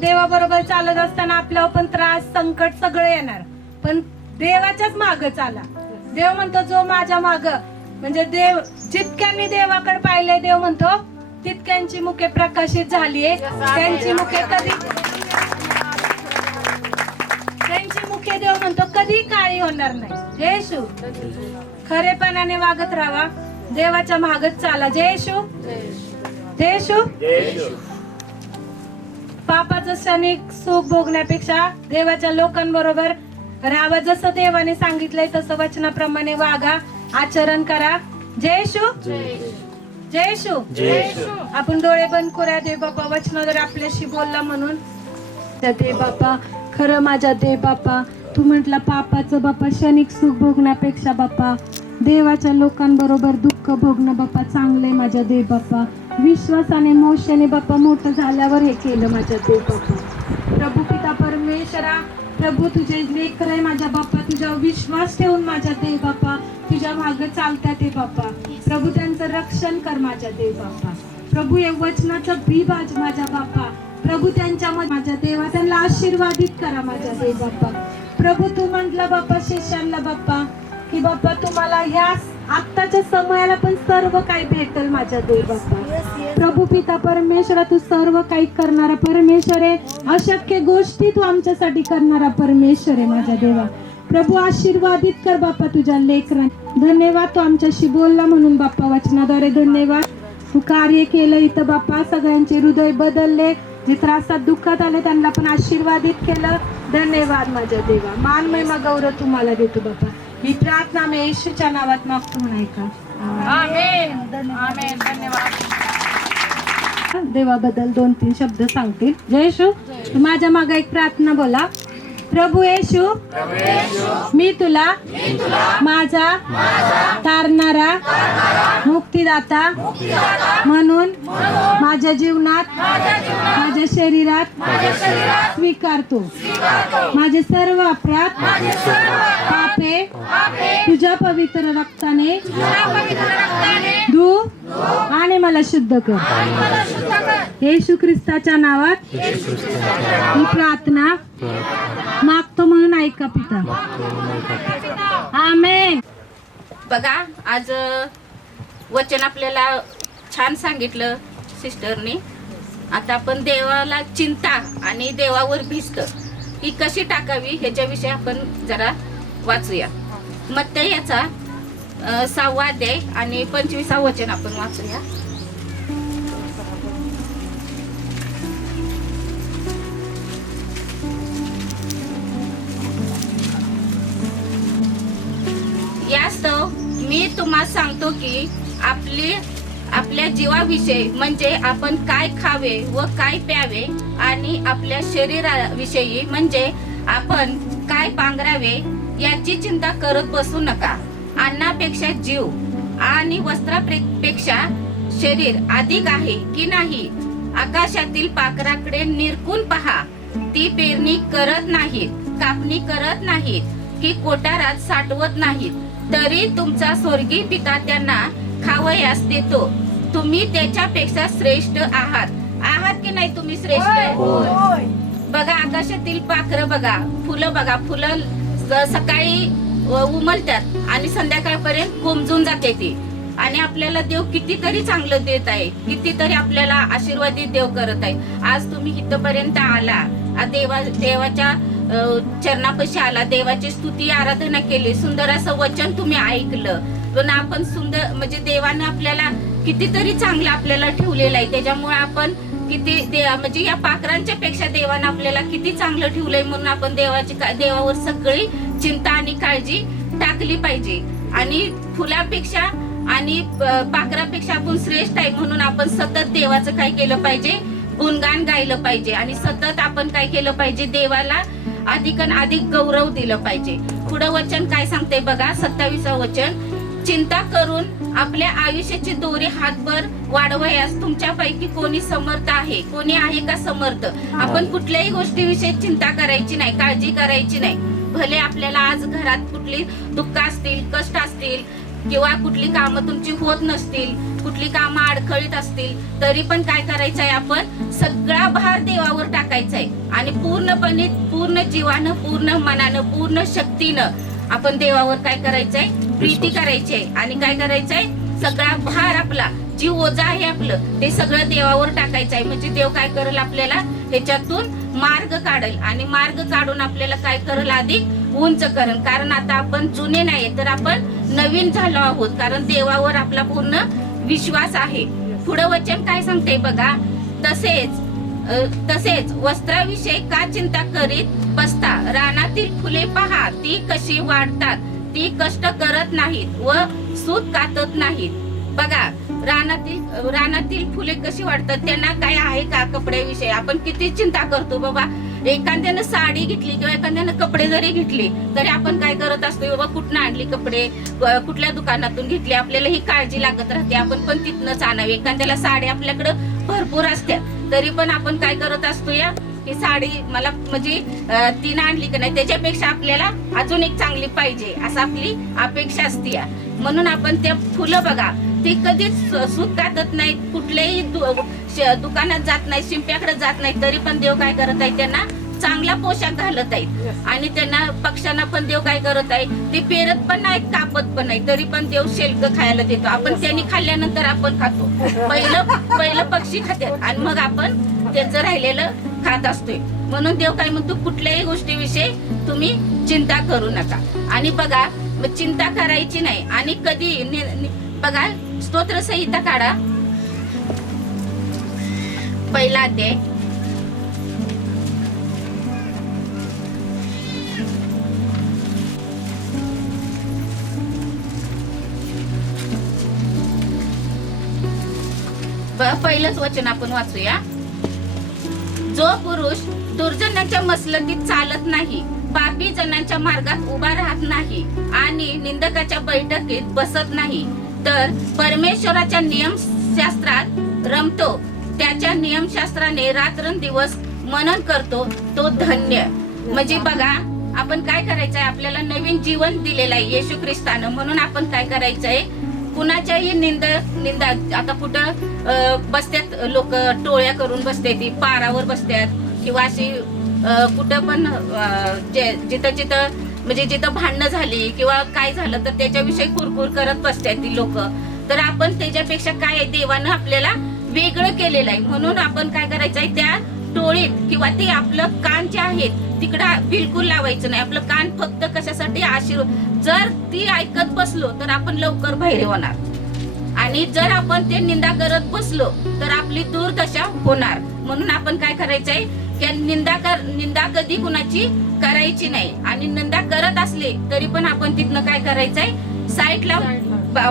देवा बरोबर चालत असताना आपल्यावर पण त्रास, संकट सगळं येणार, पण देवाच्याच माग चाला. देव म्हणतो, जो माझ्या माग, म्हणजे देव जितक्यांनी देवाकडे पाहिलंय, देव म्हणतो तितक्यांची मुखे प्रकाशित झालीये. त्यांची मुखे देव म्हणतो कधी काळी होणार नाही. जयशू. खरेपणाने वागत राहा, देवाच्या मागच चाला. जयशू. जयशू. पापाचं क्षणिक सुख भोगण्यापेक्षा देवाच्या लोकांबरोबर राहावं. जसं देवाने सांगितलंय तसं वचनाप्रमाणे वागा, आचरण करा. जयशू. जयशू. आपण डोळे बंद करूया. देव बाप्पा वचनाद्वारे आपल्याशी बोलला म्हणून. देव बाप्पा, खरं माझ्या देव बाप्पा, तू म्हटला पापाचं बाप्पा क्षणिक सुख भोगण्यापेक्षा बाप्पा देवाच्या लोकांबरोबर दुःख भोगणं बाप्पा चांगलंय माझ्या देव बाप्पा. विश्वासाने मोशाने बाप्पा मोठं झाल्यावर हे केलं माझ्या देव बाप्पा. प्रभू पिता परमेश्वरा, प्रभू तुझे लेकर आहे माझ्या बाप्पा, तुझ्यावर विश्वास ठेवून माझ्या देव बाप्पा तुझ्या मागे चालतात ते बाप्पा. प्रभू त्यांचं रक्षण कर माझ्या देव बाप्पा. प्रभू हे वचनाचं बी भाज माझ्या बाप्पा. प्रभू त्यांच्या माझ्या देवा त्यांना आशीर्वादित करा माझ्या देव बाप्पा. प्रभू तू म्हटलं बाप्पा शिष्यांना बाप्पा की बाप्पा तुम्हाला ह्या आत्ताच्या समयाला पण सर्व काही भेटेल माझ्या देव बाप्पा. प्रभू पिता परमेश्वरा, तू सर्व काही करणारा परमेश्वर आहे. अशक्य गोष्टी तू आमच्यासाठी करणारा परमेश्वर आहे माझ्या देवा. प्रभू आशीर्वादित कर बाप्पा तुझ्या लेकरांना. धन्यवाद तू आमच्याशी बोलला म्हणून बाप्पा वचनाद्वारे. धन्यवाद तू कार्य केलं इथं बाप्पा. सगळ्यांचे हृदय बदलले, जे त्रासात दुःखात आले त्यांना पण आशीर्वादित केलं. धन्यवाद माझ्या देवा. मान महिमा गौरव तुम्हाला देतो बाप्पा. ही प्रार्थना मी येशूच्या नावात मागतो म्हणाय का. आमेन. आमेन. धन्यवाद. देवाबद्दल 2-3 शब्द सांगतील. जय येशू. माझ्या मागे एक प्रार्थना बोला. प्रभू येशू मी तुला माझा तारणारा मुक्तिदाता म्हणून माझ्या जीवनात माझ्या शरीरात स्वीकारतो. माझे सर्व अपराध पापे तुझ्या पवित्र रक्ताने धु आणि मला शुद्ध कर. येशू ख्रिस्ताच्या नावात ही प्रार्थना मागतो म्हणून ऐका पिता. आमेन. बघा, आज वचन आपल्याला छान सांगितलं सिस्टरनी. आता आपण देवाला चिंता आणि देवावर भिस्त ही कशी टाकावी ह्याच्याविषयी आपण जरा वाचूया. मत्ती याचा 6वा अध्याय आणि 25वा वचन आपण वाचूया. यास्तव मी तुम्हाला सांगतो की आपल्या जीवाविषयी म्हणजे आपण काय खावे व काय प्यावे आणि आपल्या शरीराविषयी म्हणजे आपण काय पांघरावे याची चिंता करत बसू नका. अन्नापेक्षा जीव आणि वस्त्रापेक्षा शरीर अधिक आहे की नाही. आकाशातील पाखराकडे निरखून पहा. ती पेरणी करत नाहीत, कापणी करत नाहीत की कोठारात साठवत नाहीत, तरी तुमचा स्वर्गीय पिता त्यांना खावयास देतो. तुम्ही त्याच्यापेक्षा श्रेष्ठ आहात की नाही. तुम्ही श्रेष्ठ. बघा, आकाशातील पाखरं बघा, फुलं बघा, फुलं सकाळी उमलतात आणि संध्याकाळपर्यंत कोमजून जाते ती. आणि आपल्याला देव कितीतरी चांगलं देत आहे, कितीतरी आपल्याला आशीर्वादित देव करत आहे. आज तुम्ही इथपर्यंत आला, देवाच्या चरणापाशी आला, देवाची स्तुती आराधना केली, सुंदर असं वचन तुम्ही ऐकलं. पण आपण सुंदर म्हणजे देवानं आपल्याला कितीतरी चांगलं आपल्याला ठेवलेलं आहे. त्याच्यामुळे आपण किती म्हणजे या पाखरांच्या पेक्षा देवानं आपल्याला किती चांगलं ठेवलंय म्हणून आपण देवावर सगळी चिंता आणि काळजी टाकली पाहिजे. आणि फुलापेक्षा आणि पाखरापेक्षा आपण श्रेष्ठ आहे म्हणून आपण सतत देवाचं काय केलं पाहिजे, गुणगान गायलं पाहिजे. आणि सतत आपण काय केलं पाहिजे, देवाला अधिक गौरव दिलं पाहिजे. पुढं वचन काय सांगते बघा, 27वं वचन. चिंता करून आपल्या आयुष्याची दोरी हातभर वाढवयास तुमच्यापैकी कोणी समर्थ आहे. कोणी आहे का समर्थ. आपण कुठल्याही गोष्टीविषयी चिंता करायची नाही, काळजी करायची नाही. भले आपल्याला आज घरात कुठली दुःख असतील, कष्ट असतील किंवा कुठली कामं तुमची होत नसतील, कुठली कामं अडखळीत असतील, तरी पण काय करायचं आहे, आपण सगळा भार देवावर टाकायचा आहे. आणि पूर्णपणे, पूर्ण जीवानं, पूर्ण मनानं, पूर्ण शक्तीनं आपण देवावर काय करायचंय, प्रीती करायची आहे. आणि काय करायचंय, सगळा भार आपला जी ओझा आहे आपलं ते सगळं देवावर टाकायचं आहे. म्हणजे देव काय करेल, आपल्याला ह्याच्यातून मार्ग काढेल. आणि मार्ग काढून आपल्याला काय करेल, अधिक उंच करेल. कारण आता आपण जुने नाही तर आपण नवीन झालो आहोत, कारण देवावर आपला पूर्ण विश्वास आहे. पुढं वचन काय सांगते बघा, तसेच वस्त्राविषयी का चिंता करीत बसता. रानातील फुले पहा, ती कशी वाढतात, ती कष्ट करत नाहीत व सूत कातत नाहीत. बघा, रानातील फुले कशी वाढतात, त्यांना काय आहे का कपड्याविषयी. आपण किती चिंता करतो बाबा. एखाद्यानं साडी घेतली किंवा एखाद्यानं कपडे जरी घेतले तरी आपण काय करत असतो, बाबा कुठनं आणली कपडे, कुठल्या दुकानातून घेतली, आपल्याला ही काळजी लागत राहते. आपण पण तिथनंच आणावी. एखाद्याला साडी आपल्याकडे भरपूर असतात तरी पण आपण काय करत असतो, या ही साडी मला म्हणजे तिनं आणली की नाही, त्याच्यापेक्षा आपल्याला अजून एक चांगली पाहिजे असं आपली अपेक्षा असते. म्हणून आपण त्या फुलं बघा, ती कधीच सूत कातत नाहीत, कुठल्याही दुकानात जात नाही, शिंप्याकडे जात नाही, तरी पण देव काय करत आहे, त्यांना चांगला पोशाख घालत आहेत. आणि त्यांना पक्ष्यांना पण देव काय करत आहे, ते पेरत पण नाही, कापत पण नाही, तरी पण देव शेल्क खायला देतो. आपण त्यांनी खाल्ल्यानंतर आपण खातो. पहिलं पक्षी खातात आणि मग आपण त्याचं राहिलेलं खात असतोय. म्हणून देव काय म्हणतो, कुठल्याही गोष्टीविषयी तुम्ही चिंता करू नका. आणि बघा, चिंता करायची नाही. आणि कधी बघा, स्तोत्र संहिता काढा, 1 अध्याय. पहिलंच वचन आपण वाचूया. जो पुरुष दुर्जनाच्या मसलतीत चालत नाही, पापी जणांच्या मार्गात उभा राहत नाही आणि निंदकाच्या बैठकीत बसत नाही, तर परमेश्वराच्या नियमशास्त्रात रमतो, त्याच्या नियमशास्त्राने रात्रंदिवस मनन करतो, तो धन्य. म्हणजे बघा, आपण काय करायचंय, आपल्याला नवीन जीवन दिलेलं आहे येशू ख्रिस्तानं, म्हणून आपण काय करायचंय, कुणाच्याही निंदा आता कुठं बसतात लोक, टोळ्या करून बसते, ती पारावर बसतात किंवा अशी कुठं पण जिथं म्हणजे जिथं भांडणं झाली किंवा काय झालं तर त्याच्याविषयी कुरकुर करत बसतात ती लोक. तर आपण त्याच्यापेक्षा काय, देवानं आपल्याला वेगळं केलेलं आहे, म्हणून आपण काय करायचंय, त्या टोळीत किंवा ते आपलं कान जे आहेत तिकडं बिलकुल लावायचं नाही. आपलं कान फक्त कशासाठी, आशीर्वाद. जर ती ऐकत बसलो तर आपण लवकर बहिरे होणार, आणि जर आपण ते निंदा करत बसलो तर आपली दुर्दशा होणार. म्हणून आपण काय करायचंय, की निंदा कधी कुणाची करायची नाही, आणि निंदा करत असले तरी पण आपण तिथनं काय करायचंय, साईडला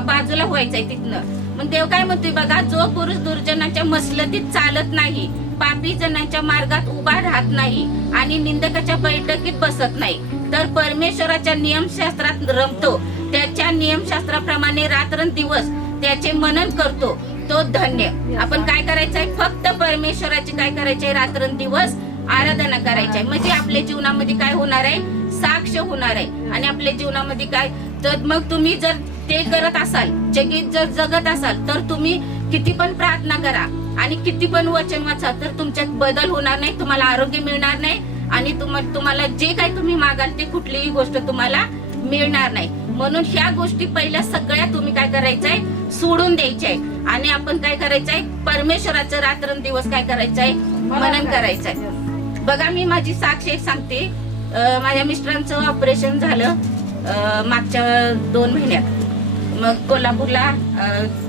बाजूला व्हायचंय तिथनं. मग देव काय म्हणतोय बघा, जो पुरुष दुर्जनाच्या मसलतीत चालत नाही, पापी जणांच्या मार्गात उभा राहत नाही आणि निंदकाच्या बैठकीत बसत नाही, तर परमेश्वराच्या नियमशास्त्रात रमतो, त्याच्या नियमशास्त्राप्रमाणे रात्रंदिवस त्याचे मनन करतो, तो धन्य. आपण काय करायचंय, फक्त परमेश्वराची काय करायचंय, रात्रंदिवस आराधना करायची आहे. म्हणजे आपल्या जीवनामध्ये काय होणार आहे, साक्ष होणार आहे. आणि आपल्या जीवनामध्ये काय, तर मग तुम्ही जर ते करत असाल, जर जगत असाल, तर तुम्ही किती पण प्रार्थना करा आणि किती पण वचन वाचा, तर तुमच्यात बदल होणार नाही, तुम्हाला आरोग्य मिळणार नाही, आणि तुम्हाला जे काही तुम्ही मागाल ते कुठलीही गोष्ट तुम्हाला मिळणार नाही. म्हणून ह्या गोष्टी पहिल्या सगळ्या तुम्ही काय करायचंय, सोडून द्यायचंय, आणि आपण काय करायचंय, परमेश्वराचं रात्रंदिवस काय करायचंय, मनन करायचंय. बघा, मी माझी साक्ष एक सांगते. माझ्या मिस्टरांचं ऑपरेशन झालं मागच्या 2 महिन्यात. मग कोल्हापूरला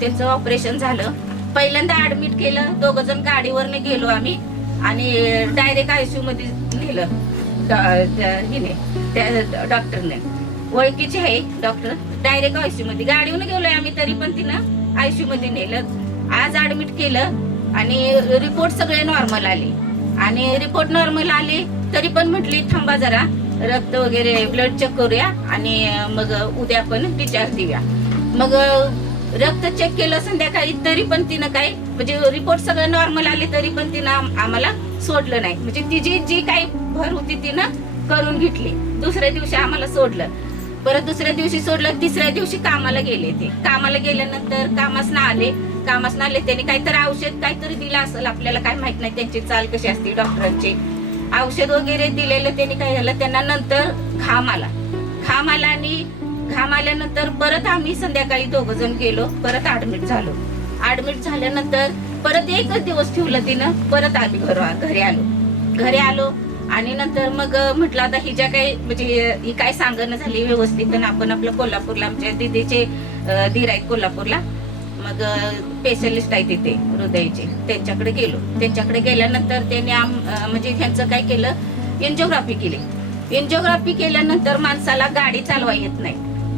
त्यांचं ऑपरेशन झालं. पहिल्यांदा ऍडमिट केलं, 2 जण गाडीवरने गेलो आम्ही, आणि डायरेक्ट आयसीयू मध्ये नेलं त्या डॉक्टरने. ओळखीचे आहे डॉक्टर, डायरेक्ट आयसीयू मध्ये गाडीवर गेलोय आम्ही, तरी पण तिनं आयसीयू मध्ये नेलं. आज ऍडमिट केलं आणि रिपोर्ट सगळे नॉर्मल आले, आणि रिपोर्ट नॉर्मल आले तरी पण म्हटली थांबा जरा, रक्त वगैरे ब्लड चेक करूया आणि मग उद्या आपण डिस्चार्ज देऊया. मग रक्त चेक केलं संध्याकाळी, तरी पण तिनं काय, म्हणजे रिपोर्ट सगळं नॉर्मल आले तरी पण तिनं आम्हाला सोडलं नाही. म्हणजे तिची जी काही भर होती तिनं करून घेतली. दुसऱ्या दिवशी आम्हाला सोडलं, परत दुसऱ्या दिवशी सोडलं, तिसऱ्या दिवशी कामाला गेले. ते कामाला गेल्यानंतर कामासनं आले, त्यांनी काहीतरी औषध काहीतरी दिलं असेल, आपल्याला काय माहित नाही त्यांची चाल कशी असते डॉक्टरांची. औषध वगैरे दिलेलं त्यांनी काय झालं, त्यांना नंतर घाम आला आणि घाम आल्यानंतर परत आम्ही संध्याकाळी 2 जण गेलो, परत ऍडमिट झालो. ऍडमिट झाल्यानंतर परत 1च दिवस ठेवलं तिनं, परत आम्ही घरी आलो आणि नंतर मग म्हटलं आता हिच्या काही, म्हणजे ही काय सांगणं झाली व्यवस्थित, आणि आपण आपलं कोल्हापूरला, आमच्या दिदीचे दीर आहेत कोल्हापूरला, मग स्पेशलिस्ट आहे तिथे हृदयाचे, त्यांच्याकडे गेलो. त्यांच्याकडे गेल्यानंतर त्यांनी म्हणजे ह्यांचं काय केलं, एन्जिओग्राफी केली. एन्जिओग्राफी केल्यानंतर माणसाला गाडी चालवा येत नाही,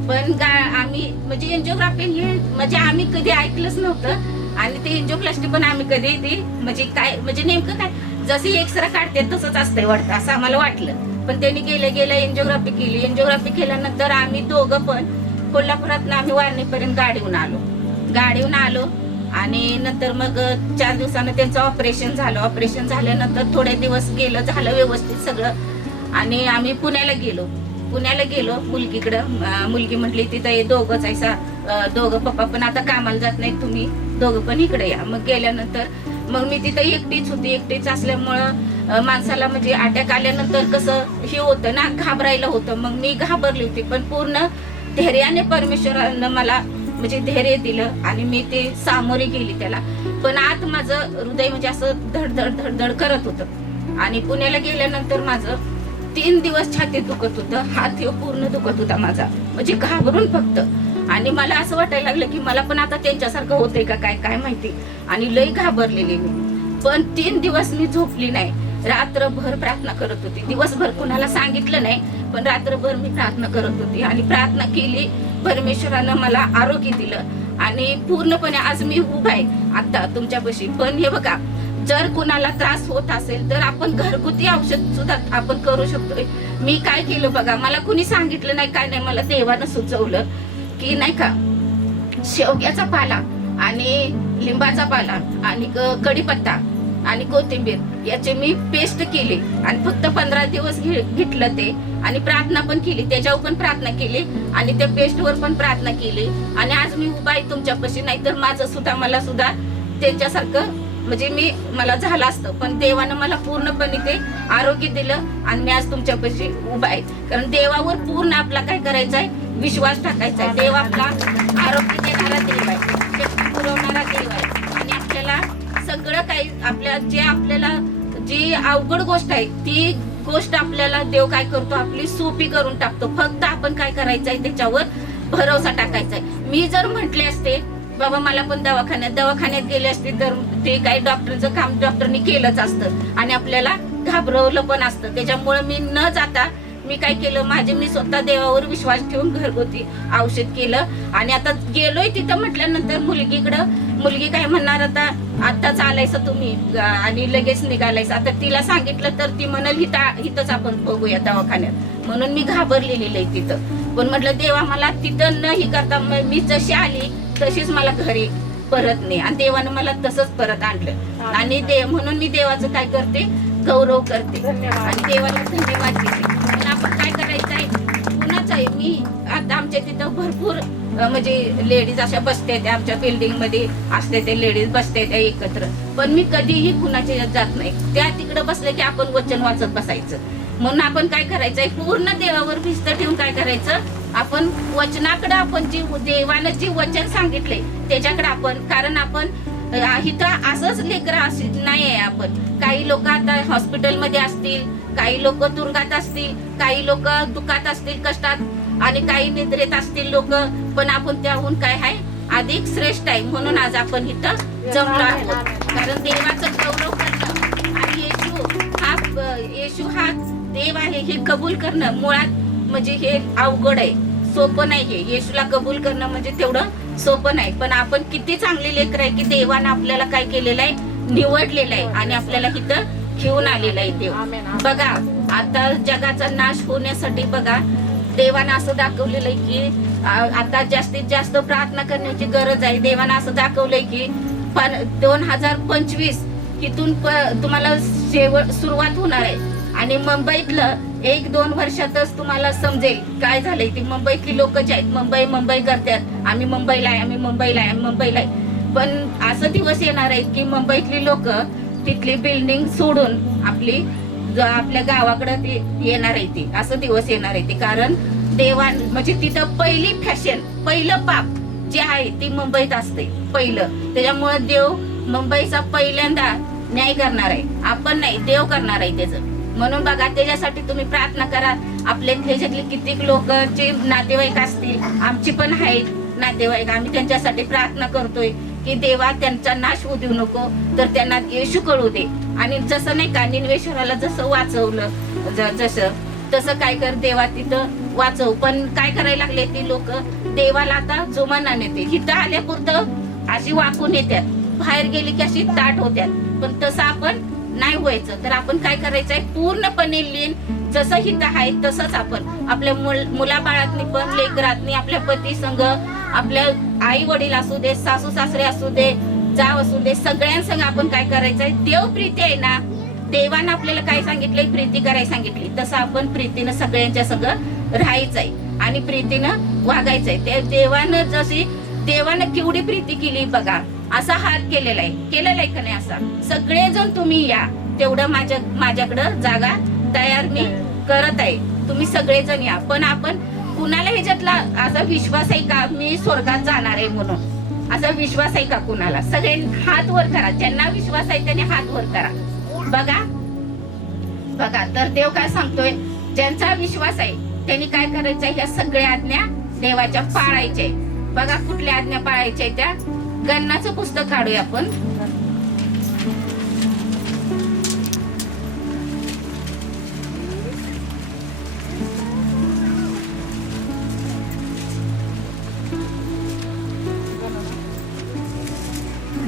पण आम्ही म्हणजे एन्जिओग्राफी हे म्हणजे आम्ही कधी ऐकलंच नव्हतं, आणि ते एन्जिओप्लास्टी पण आम्ही कधी ती म्हणजे काय, म्हणजे नेमकं काय, जशी एक्सरे काढते तसंच असतंय वाटतं असं आम्हाला वाटलं. पण त्यांनी गेलं एन्जिओग्राफी केली. एन्जिओग्राफी केल्यानंतर आम्ही 2 पण कोल्हापुरात आम्ही वारणीपर्यंत गाडीहून आलो आणि नंतर मग 4 दिवसानं त्यांचं ऑपरेशन झालं. ऑपरेशन झाल्यानंतर थोडे दिवस झालं व्यवस्थित सगळं, आणि आम्ही पुण्याला गेलो मुलगीकडं. मुलगी म्हटली तिथं 2च आहे, 2 पप्पा पण आता कामाला जात नाही, तुम्ही 2 पण इकडे या. मग गेल्यानंतर मग मी तिथं एकटीच असल्यामुळं माणसाला म्हणजे अटॅक आल्यानंतर कसं हे होतं ना, घाबरायला होतं. मग मी घाबरली होती, पण पूर्ण धैर्याने परमेश्वरानं मला म्हणजे धैर्य दिलं आणि मी ते सामोरे गेली त्याला. पण आत माझं हृदय म्हणजे असं धडधड करत होतं. आणि पुण्याला गेल्यानंतर माझं 3 दिवस छातीत दुखत होतं, हात हे पूर्ण दुखत होता माझा, म्हणजे घाबरून फक्त. आणि मला असं वाटायला लागलं की मला पण आता त्यांच्यासारखं होतंय का काय माहिती, आणि लई घाबरलेली मी. पण 3 दिवस मी झोपली नाही, रात्रभर प्रार्थना करत होती. दिवसभर कुणाला सांगितलं नाही, पण रात्रभर मी प्रार्थना करत होती आणि प्रार्थना केली. परमेश्वरानं मला आरोग्य दिलं आणि पूर्णपणे आज मी उभा आहे आता तुमच्यापाशी. पण हे बघा, जर कुणाला त्रास होत असेल तर आपण घरगुती औषध सुद्धा आपण करू शकतोय. मी काय केलं बघा, मला कुणी सांगितलं नाही काय नाही, मला देवानं सुचवलं की नाही का शेवग्याचा पाला आणि लिंबाचा पाला आणि कढीपत्ता आणि कोथिंबीर याची मी पेस्ट केली आणि फक्त 15 दिवस घेतलं ते आणि प्रार्थना पण केली, त्याच्यावर पण प्रार्थना केली आणि त्या पेस्टवर पण प्रार्थना केली आणि आज मी उभा आहे तुमच्यापाशी. नाही तर माझं सुद्धा मला सुद्धा त्यांच्यासारखं म्हणजे मला झालं असतं, पण देवानं मला पूर्णपणे ते आरोग्य दिलं आणि मी आज तुमच्यापाशी उभा आहे. कारण देवावर पूर्ण आपला काय करायचा आहे, विश्वास टाकायचा आहे. देव आपला आरोग्य देणारा देव आहे, शक्ती पुरवणारा देव आहे आणि आपल्याला सगळं काही आपल्याला जी अवघड गोष्ट आहे ती गोष्ट आपल्याला देव काय करतो, आपली सोपी करून टाकतो. फक्त आपण काय करायचं आहे, त्याच्यावर भरोसा टाकायचा आहे. मी जर म्हटले असते बाबा मला पण दवाखान्यात गेले असते तर ते काही डॉक्टरचं काम डॉक्टरनी केलंच असतं आणि आपल्याला घाबरवलं पण असतं. त्याच्यामुळे मी न जाता मी काय केलं, मी स्वतः देवावर विश्वास ठेवून घरगुती औषध केलं आणि आता गेलोय तिथं म्हटल्यानंतर मुलगी काय म्हणणार, आता चालायचं तुम्ही आणि लगेच निघालायचं. आता तिला सांगितलं तर ती म्हणाल इथंच आपण बघूया दवाखान्यात, म्हणून मी घाबरलेली आहे तिथं. पण म्हटलं देवा मला तिथं न ही करता मी जशी आली तशीच मला घरी परत नाही आणि देवानं मला तसंच परत आणलं आणि म्हणून मी देवाचं काय करते, गौरव करते आणि देवाला धन्यवाद देते. पण आपण काय करायचं आहे, कुणाचं आहे, मी आता आमच्या तिथं भरपूर म्हणजे लेडीज अशा बसते, आमच्या बिल्डिंग मध्ये असते ते लेडीज बसते त्या एकत्र, पण मी कधीही कुणाच्या जात नाही. त्या तिकडे बसले की आपण वचन वाचत बसायचं. म्हणून आपण काय करायचंय, पूर्ण देवावर भिस्त ठेवून काय करायचं, आपण वचनाकडे आपण देवानं जी वचन सांगितले त्याच्याकडे आपण, कारण आपण इथं असंच लेकरं नाही आहे आपण. काही लोक आता हॉस्पिटलमध्ये असतील, काही लोक तुरुंगात असतील, काही लोक दुःखात असतील, कष्टात आणि काही निद्रेत असतील लोक, पण आपण त्याहून काय आहे अधिक श्रेष्ठ आहे. म्हणून आज आपण इथं जमलो आहोत, कारण देवाचं गौरव करणं आणि येशू हा देव आहे हे कबूल करणं मुळात म्हणजे हे अवघड आहे, सोपं नाही. हे येशूला कबूल करणं म्हणजे तेवढं सोपं नाही. पण आपण किती चांगली लेकर आहे की देवानं आपल्याला काय केलेलं आहे, निवडलेलं आहे आणि आपल्याला इथं घेऊन आलेलं आहे देव. बघा आता जगाचा नाश होण्यासाठी बघा देवानं असं दाखवलेलं आहे की आता जास्तीत जास्त प्रार्थना करण्याची गरज आहे. देवानं असं दाखवलंय की 2025 इथून तुम्हाला सुरुवात होणार आहे आणि मुंबईतलं 1-2 वर्षातच तुम्हाला समजेल काय झालंय. ती मुंबईतली लोक जे आहेत मुंबई करतात, आम्ही मुंबईला आहे. पण असं दिवस येणार आहेत की मुंबईतली लोक तिथली बिल्डिंग सोडून आपल्या गावाकडे ते येणार आहे. ते असं दिवस येणार आहे ते, कारण देवान म्हणजे तिथं पहिलं पाप जे आहे ती मुंबईत असते पहिलं. त्याच्यामुळे देव मुंबईचा पहिल्यांदा न्याय करणार आहे, आपण नाही, देव करणार आहे त्याचं. म्हणून बघा त्याच्यासाठी तुम्ही प्रार्थना करा. आपल्या ह्याच्यातले कित्येक लोकचे नातेवाईक असतील, आमची पण आहेत नातेवाईक, आम्ही त्यांच्यासाठी प्रार्थना करतोय की देवा त्यांचा नाश होऊ देऊ नको, तर त्यांना येशू कळू दे. आणि जसं नाही का निनवेश्वराला जसं वाचवलं तसं काय कर देवा तिथं वाचव. पण काय करायला लागले ती लोक, देवाला आता जुमाना नेते. इथं आल्यापुरतं अशी वाकून येतात, बाहेर गेली की अशी ताट होत्यात. पण तसं आपण नाही व्हायचं. तर आपण काय करायचंय, पूर्णपणे लीन जसं हित आहे तसंच आपण आपल्या मुलाबाळातनी पण, लेकरातनी, आपल्या पती संघ, आपल्या आई वडील असू दे, सासू सासरे असू दे, जाव असू दे, सगळ्यांसंग आपण काय करायचंय, देव प्रीती आहे ना, देवानं आपल्याला काय सांगितलंय, प्रीती करायला सांगितली, तसं आपण प्रीतीनं सगळ्यांच्या संग राहायचंय आणि प्रीतीनं वागायचंय. त्या देवानं केवढी प्रीती केली बघा, असा हात केलेला आहे का नाही असा. सगळेजण तुम्ही या, तेवढं माझ्याकडं जागा तयार मी करत आहे, तुम्ही सगळेजण या. पण आपण कुणाला ह्याच्यातला असा विश्वास आहे का मी स्वर्गात जाणार आहे म्हणून, असा विश्वास आहे का कुणाला? सगळे हात वर करा, ज्यांना विश्वास आहे त्याने हात वर करा. बघा तर देव काय सांगतोय, ज्यांचा विश्वास आहे त्यांनी काय करायचंय, ह्या सगळ्या आज्ञा देवाच्या पाळायच्या. बघा कुठल्या आज्ञा पाळायच्या त्या, गणनाचं पुस्तक काढूया आपण.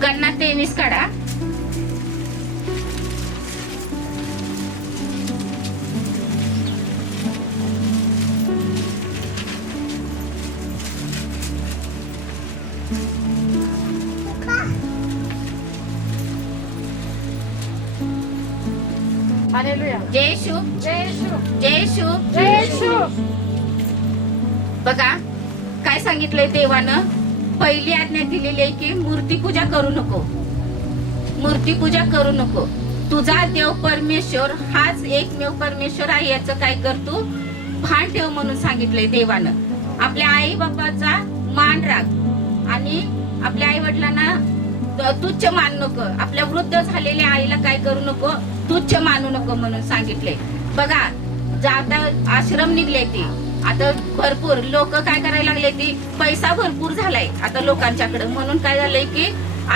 गणना 23 काढा. जय शू जय शू जय शू जय शू. बघा काय सांगितलंय देवानं. पहिली आज्ञा दिलेली आहे की मूर्तीपूजा करू नको. मूर्तीपूजा करू नको. तुझा देव परमेश्वर हाच एकमेव परमेश्वर आहे याचं काय कर तू भान ठेव म्हणून सांगितलंय देवानं. आपल्या आई बापाचा मान राख आणि आपल्या आई वडिलांना तुच्छ मानू नको. आपल्या वृद्ध झालेल्या आईला काय करू नको, तुच्छ मानू नको म्हणून सांगितले. बघा आता आश्रम निघले ते आता भरपूर लोक काय करायला लागले ती पैसा भरपूर झालाय आता लोकांच्याकडे म्हणून काय झालंय की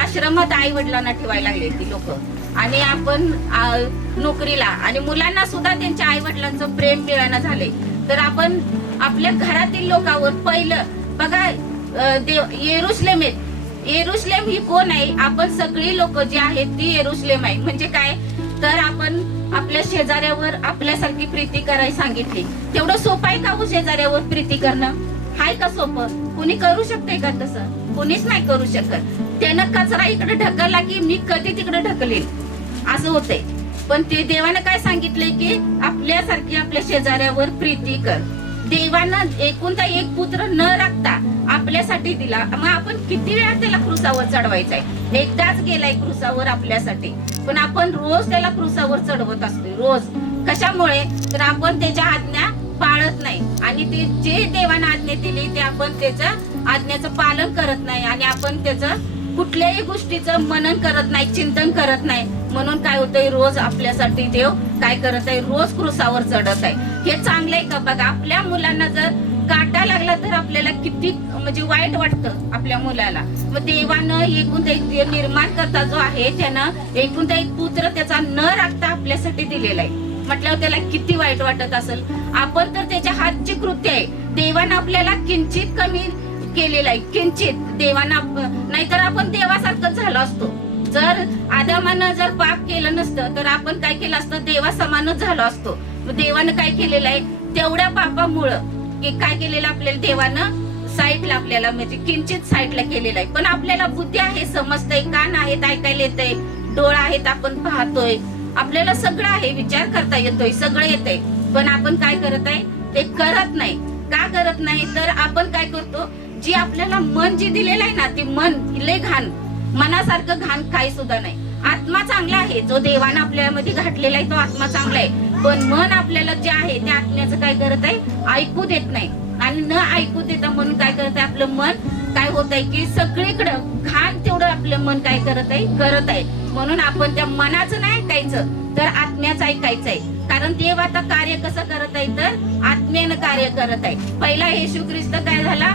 आश्रमात आई वडिलांना ठेवायला लागले ती लोक. आणि आपण नोकरीला आणि मुलांना सुद्धा त्यांच्या आई वडिलांचं प्रेम मिळाना झालंय. तर आपण आपल्या घरातील लोकांवर पहिलं बघा येरुशलेम आहेत. येरुशलेम ही कोण आहे? आपण सगळी लोक जी आहेत ती येरुशलेम आहे. म्हणजे काय तर आपण आपल्या शेजाऱ्यावर आपल्यासारखी प्रीती करायला सांगितली. तेवढं सोपं आहे का हो शेजाऱ्यावर प्रीती करणं? हाय का सोपं? कुणी करू शकते का तसं? कुणीच नाही करू शकत. त्यानं कचरा इकडे ढकलला की मी कधी तिकडे ढकलेल असं होतंय. पण ते देवानं काय सांगितलंय की आपल्यासारखी आपल्या शेजाऱ्यावर प्रीती कर. देवानं एकुलता एक पुत्र न राखता आपल्यासाठी दिला. मग आपण किती वेळा त्याला क्रूसावर चढवायचंय? एकदाच गेलाय क्रूसावर आपल्यासाठी, पण आपण रोज त्याला क्रूसावर चढवत असतो. रोज कशामुळे? तर आपण त्याच्या आज्ञा पाळत नाही आणि ते जे देवानं आज्ञा दिली ते आपण त्याच्या आज्ञाचं पालन करत नाही आणि आपण त्याचं कुठल्याही गोष्टीचं मनन करत नाही, चिंतन करत नाही. म्हणून काय होतंय रोज आपल्यासाठी देव काय करत आहे? रोज क्रूसावर चढत आहे. हे चांगलं आहे का? बघा आपल्या मुलांना जर काटा लागला तर आपल्याला किती म्हणजे वाईट वाटतं आपल्या मुलाला. मग देवानं एकूण एक निर्माण करता जो आहे त्यानं एकूण एक पुत्र त्याचा न राखता आपल्यासाठी दिलेला आहे. म्हटल्यावर त्याला किती वाईट वाटत असेल. आपण तर त्याच्या हातची कृत्य आहे. देवानं आपल्याला किंचित कमी केलेलं आहे, किंचित देवानं. नाहीतर आपण देवासारखं झालो असतो. जर आदामानं जर पाप केलं नसतं तर आपण काय केलं असतं? देवा समानच झालो असतो. देवानं काय केलेलं आहे? तेवढ्या पापामुळं की काय केलेलं आपल्याला देवानं साईडला आपल्याला म्हणजे किंचित साईडला केलेलं आहे. पण आपल्याला बुद्धी आहे, समजतंय, कान आहेत, ऐकायला येतंय, डोळा आहेत, आपण पाहतोय, आपल्याला सगळं आहे, विचार करता येतोय, सगळं येतंय. पण आपण काय करत आहे? ते करत नाही. का करत नाही? तर आपण काय करतो? जी आपल्याला मन जी दिलेलं आहे ना ते मन लय घाण, मनासारखं घाण काही सुद्धा नाही. आत्मा चांगला आहे, जो देवानं आपल्यामध्ये घातलेला आहे तो आत्मा चांगला आहे. पण मन आपल्याला जे आहे त्या आत्म्याचं काय करत आहे? ऐकू देत नाही. आणि न ऐकू देता म्हणून काय करत आहे? आपलं मन काय होत आहे की सगळीकडं घाण तेवढं आपलं मन काय करत आहे? करत आहे. म्हणून आपण त्या मनाचं नाही ऐकायचं तर आत्म्याचं ऐकायचं आहे. कारण देव आता कार्य कसं करत आहे? तर आत्म्यानं कार्य करत आहे. पहिला येशू ख्रिस्त काय झाला?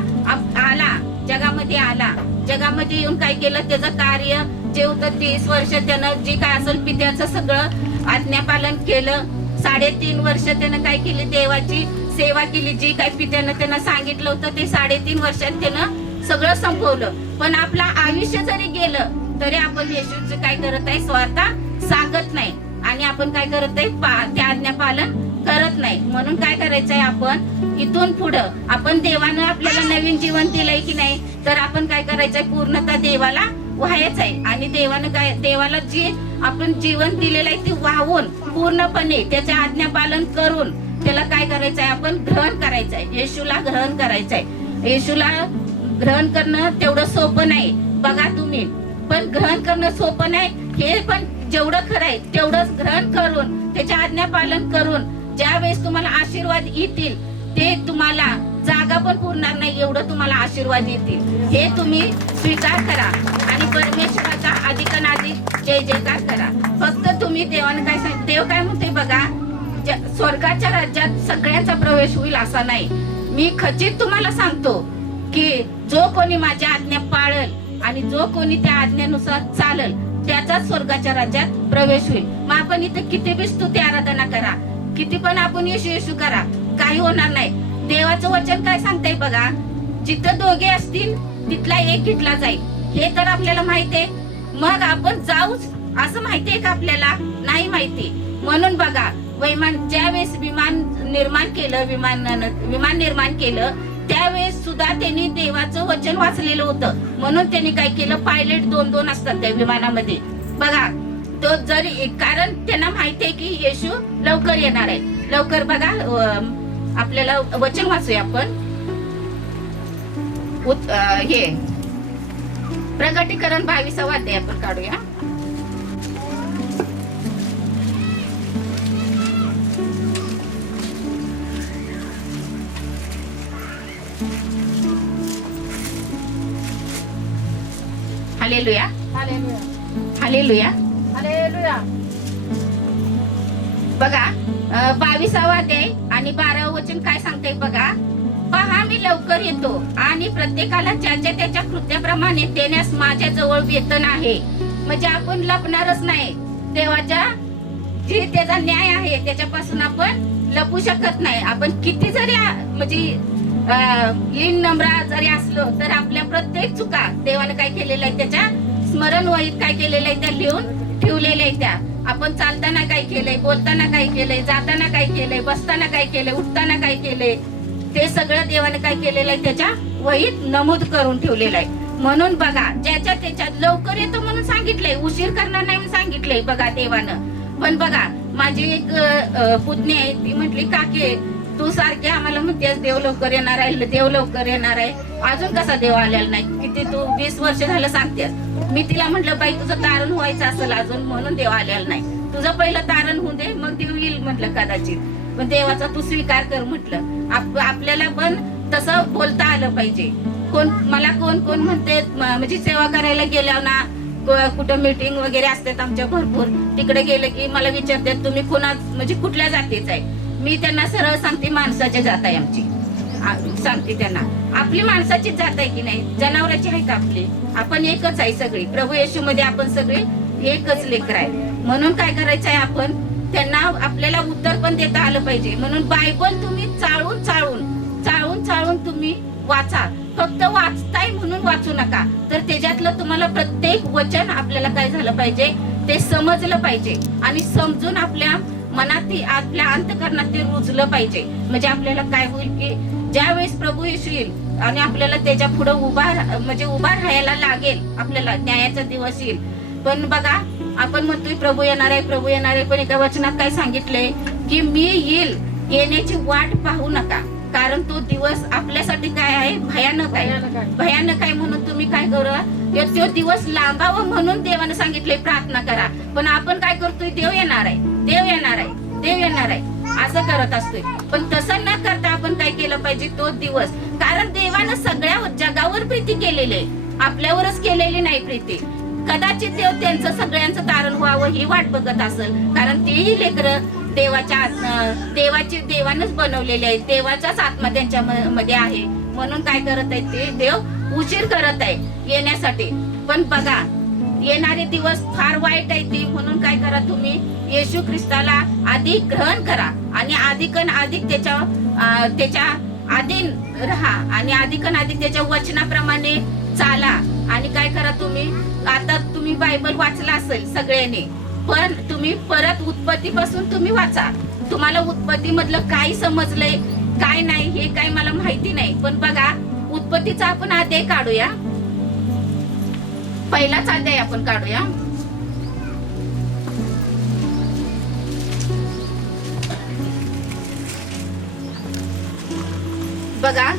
आला जगामध्ये, आला जगामध्ये येऊन काय केलं? त्याचं कार्य जे होतं 30 वर्ष त्यानं जे काय असेल पित्याचं सगळं आज्ञापालन केलं. 3.5 वर्ष त्यानं काय केली? देवाची सेवा केली. जी काय पित्यानं त्यांना सांगितलं होतं ते 3.5 वर्षात त्यानं सगळं संपवलं. पण आपलं आयुष्य जरी गेलं तरी आपण येशूचं काय करत आहे? स्वार्थ सांगत नाही आणि आपण काय करत आहे? त्या आज्ञा पालन करत नाही. म्हणून काय करायचंय? आपण इथून पुढं आपण देवानं आपल्याला नवीन जीवन दिलंय की नाही तर आपण काय करायचंय? पूर्णतः देवाला व्हायचं आहे. आणि देवानं काय, देवाला जी आपण जीवन दिलेलं आहे ते वाहून पूर्णपणे त्याचे आज्ञा पालन करून त्याला काय करायचंय? आपण ग्रहण करायचंय. येशूला ग्रहण करायचंय. येशूला ग्रहण करणं तेवढं सोपं नाही बघा तुम्ही. पण ग्रहण करणं सोपं नाही हे, पण जेवढं खरं आहे तेवढंच ग्रहण करून त्याच्या आज्ञा पालन करून ज्या वेळेस तुम्हाला आशीर्वाद येतील ते तुम्हाला जागा पण पुरणार नाही एवढं तुम्हाला आशीर्वाद येतील. हे तुम्ही स्वीकार करा आणि परमेश्वराचा अधिकाधिक जय जयकार करा. फक्त तुम्ही देवाने काय सांग, देव काय म्हणते बघा, स्वर्गाच्या राज्यात सगळ्यांचा प्रवेश होईल असा नाही. मी खचित तुम्हाला सांगतो की जो कोणी माझ्या आज्ञा पाळल आणि जो कोणी त्या आज्ञेनुसार चालल त्याचा स्वर्गाच्या राज्यात प्रवेश होईल. मग आपण इथे किती बी स्तुती आराधना करा, किती पण आपण येशू येशू करा, काही होणार नाही. देवाचं वचन काय सांगतंय बघा, जिथं दोघे असतील तिथला एक इथला जाईल. हे तर आपल्याला माहितीये. मग आपण जाऊच असं माहितीये का आपल्याला? नाही माहिती. म्हणून बघा ज्या वेळेस विमान निर्माण केलं त्यावेळेस सुद्धा त्यांनी देवाचं वचन वाचलेलं होतं. म्हणून त्यांनी काय केलं? पायलट 2-2 असतात त्या विमानामध्ये. बघा तो जरी कारण त्यांना माहिती आहे की येशू लवकर येणार आहे. लवकर बघा आपल्याला वचन वाचूया आपण. हे प्रकटीकरण 22वा अध्याय आपण काढूया. Hallelujah hallelujah hallelujah. हालेलुया. बघा 22वा अध्याय आणि 12व वचन काय सांगते बघा. पहा मी लवकर येतो आणि प्रत्येकाला ज्याच्या त्याच्या कृत्याप्रमाणे देण्यास माझ्या जवळ वेतन आहे. म्हणजे आपण लपणारच नाही. देवाच्या जे त्याचा न्याय आहे त्याच्यापासून आपण लपू शकत नाही. आपण किती जरी म्हणजे लीन नम्र जरी असलो तर आपल्या प्रत्येक चुका देवाने काय केलेलं आहे त्याच्या स्मरण वहीत काय केलेलं आहे त्या लिहून ठेवलेल्या आहेत. त्या आपण चालताना काय केलंय, बोलताना काय केलंय, जाताना काय केलंय, बसताना काय केलंय, उठताना काय केलंय, ते सगळं देवाने काय केलेलं आहे त्याच्या वहीत नमूद करून ठेवलेलं आहे. म्हणून बघा ज्याच्या त्याच्यात लवकर येतो म्हणून सांगितलंय, उशीर करणार नाही म्हणून सांगितलंय बघा देवानं. पण बघा माझी एक पुतणी आहे, ती म्हटली काकी तू सारखी आम्हाला म्हणतेस देव लवकर येणार आहे, देव लवकर येणार आहे, अजून कसा देव आलेला नाही, किती तू 20 वर्ष झालं सांगतेस. मी तिला म्हटलं बाई तुझं तारण व्हायचं असेल अजून म्हणून देव आलेला नाही. तुझं पहिलं तारण होऊ दे मग देव येईल म्हटलं कदाचित. पण देवाचा तू स्वीकार कर म्हटलं. आपल्याला पण तसं बोलता आलं पाहिजे. मला कोण कोण म्हणते म्हणजे सेवा करायला गेल्या ना कुठं मीटिंग वगैरे असतात आमच्या भरपूर, तिकडे गेले की मला विचारतात तुम्ही कोणा म्हणजे कुठल्या जातीच आहे. मी त्यांना सरळ सांगते माणसाची जात आहे आमची. सांगते त्यांना आपली माणसाची जात आहे की नाही, जनावरांची आहे का आपली, आपण एकच आहे सगळी. प्रभू येशू मध्ये आपण सगळी एकच लेकर आहे. म्हणून काय करायचं आहे आपण त्यांना आपल्याला उत्तर पण देता आलं पाहिजे. म्हणून बायबल तुम्ही चाळून चाळून चाळून चाळून तुम्ही वाचा. फक्त वाचताय म्हणून वाचू नका, तर त्याच्यातलं तुम्हाला प्रत्येक वचन आपल्याला काय झालं पाहिजे ते समजलं पाहिजे आणि समजून आपल्या मनात आपल्या अंतःकरणात ते रुजलं पाहिजे. म्हणजे आपल्याला काय होईल की ज्या वेळेस प्रभू येशू येईल आणि आपल्याला त्याच्या पुढे उभा राहायला लागेल, आपल्याला न्यायाचा दिवस येईल. पण बघा आपण म्हणतोय प्रभू येणार आहे प्रभू येणार आहे, पण एका वचनात काय सांगितलंय की मी येईल, येण्याची वाट पाहू नका, कारण तो दिवस आपल्यासाठी काय आहे भयानक आहे. भयानक आहे म्हणून तुम्ही काय करा तो दिवस लांबावं म्हणून देवाने सांगितलंय प्रार्थना करा. पण आपण काय करतोय देव येणार आहे देव येणार आहे देव येणार आहे असं करत असतोय. पण तसं न करता आपण काय केलं पाहिजे तो दिवस, कारण देवानं सगळ्या जगावर प्रीती केलेली आहे, आपल्यावरच केलेली नाही प्रीती. कदाचित देव त्यांचं सगळ्यांचं तारण व्हावं ही वाट बघत असेल, कारण तेही लेकरं देवानंच बनवलेले आहेत, देवाचाच आत्मा त्यांच्या मध्ये आहे. म्हणून काय करत आहेत ते देव उशीर करत आहे येण्यासाठी. पण बघा येणारे दिवस फार वाईट आहे ते. म्हणून काय करा तुम्ही येशू ख्रिस्ताला अधिक ग्रहण करा आणि अधिक त्याच्या अधीन राहा आणि अधिक त्याच्या वचनाप्रमाणे चाला. आणि काय करा तुम्ही आता तुम्ही बायबल वाचला असेल सगळ्यांनी, पण तुम्ही परत उत्पत्तीपासून तुम्ही वाचा. तुम्हाला उत्पत्ती मधलं काय समजलंय काय नाही हे काय मला माहिती नाही, पण बघा उत्पत्तीचा आपण अध्याय काढूया. पहिलाच अध्याय आपण काढूया. बघा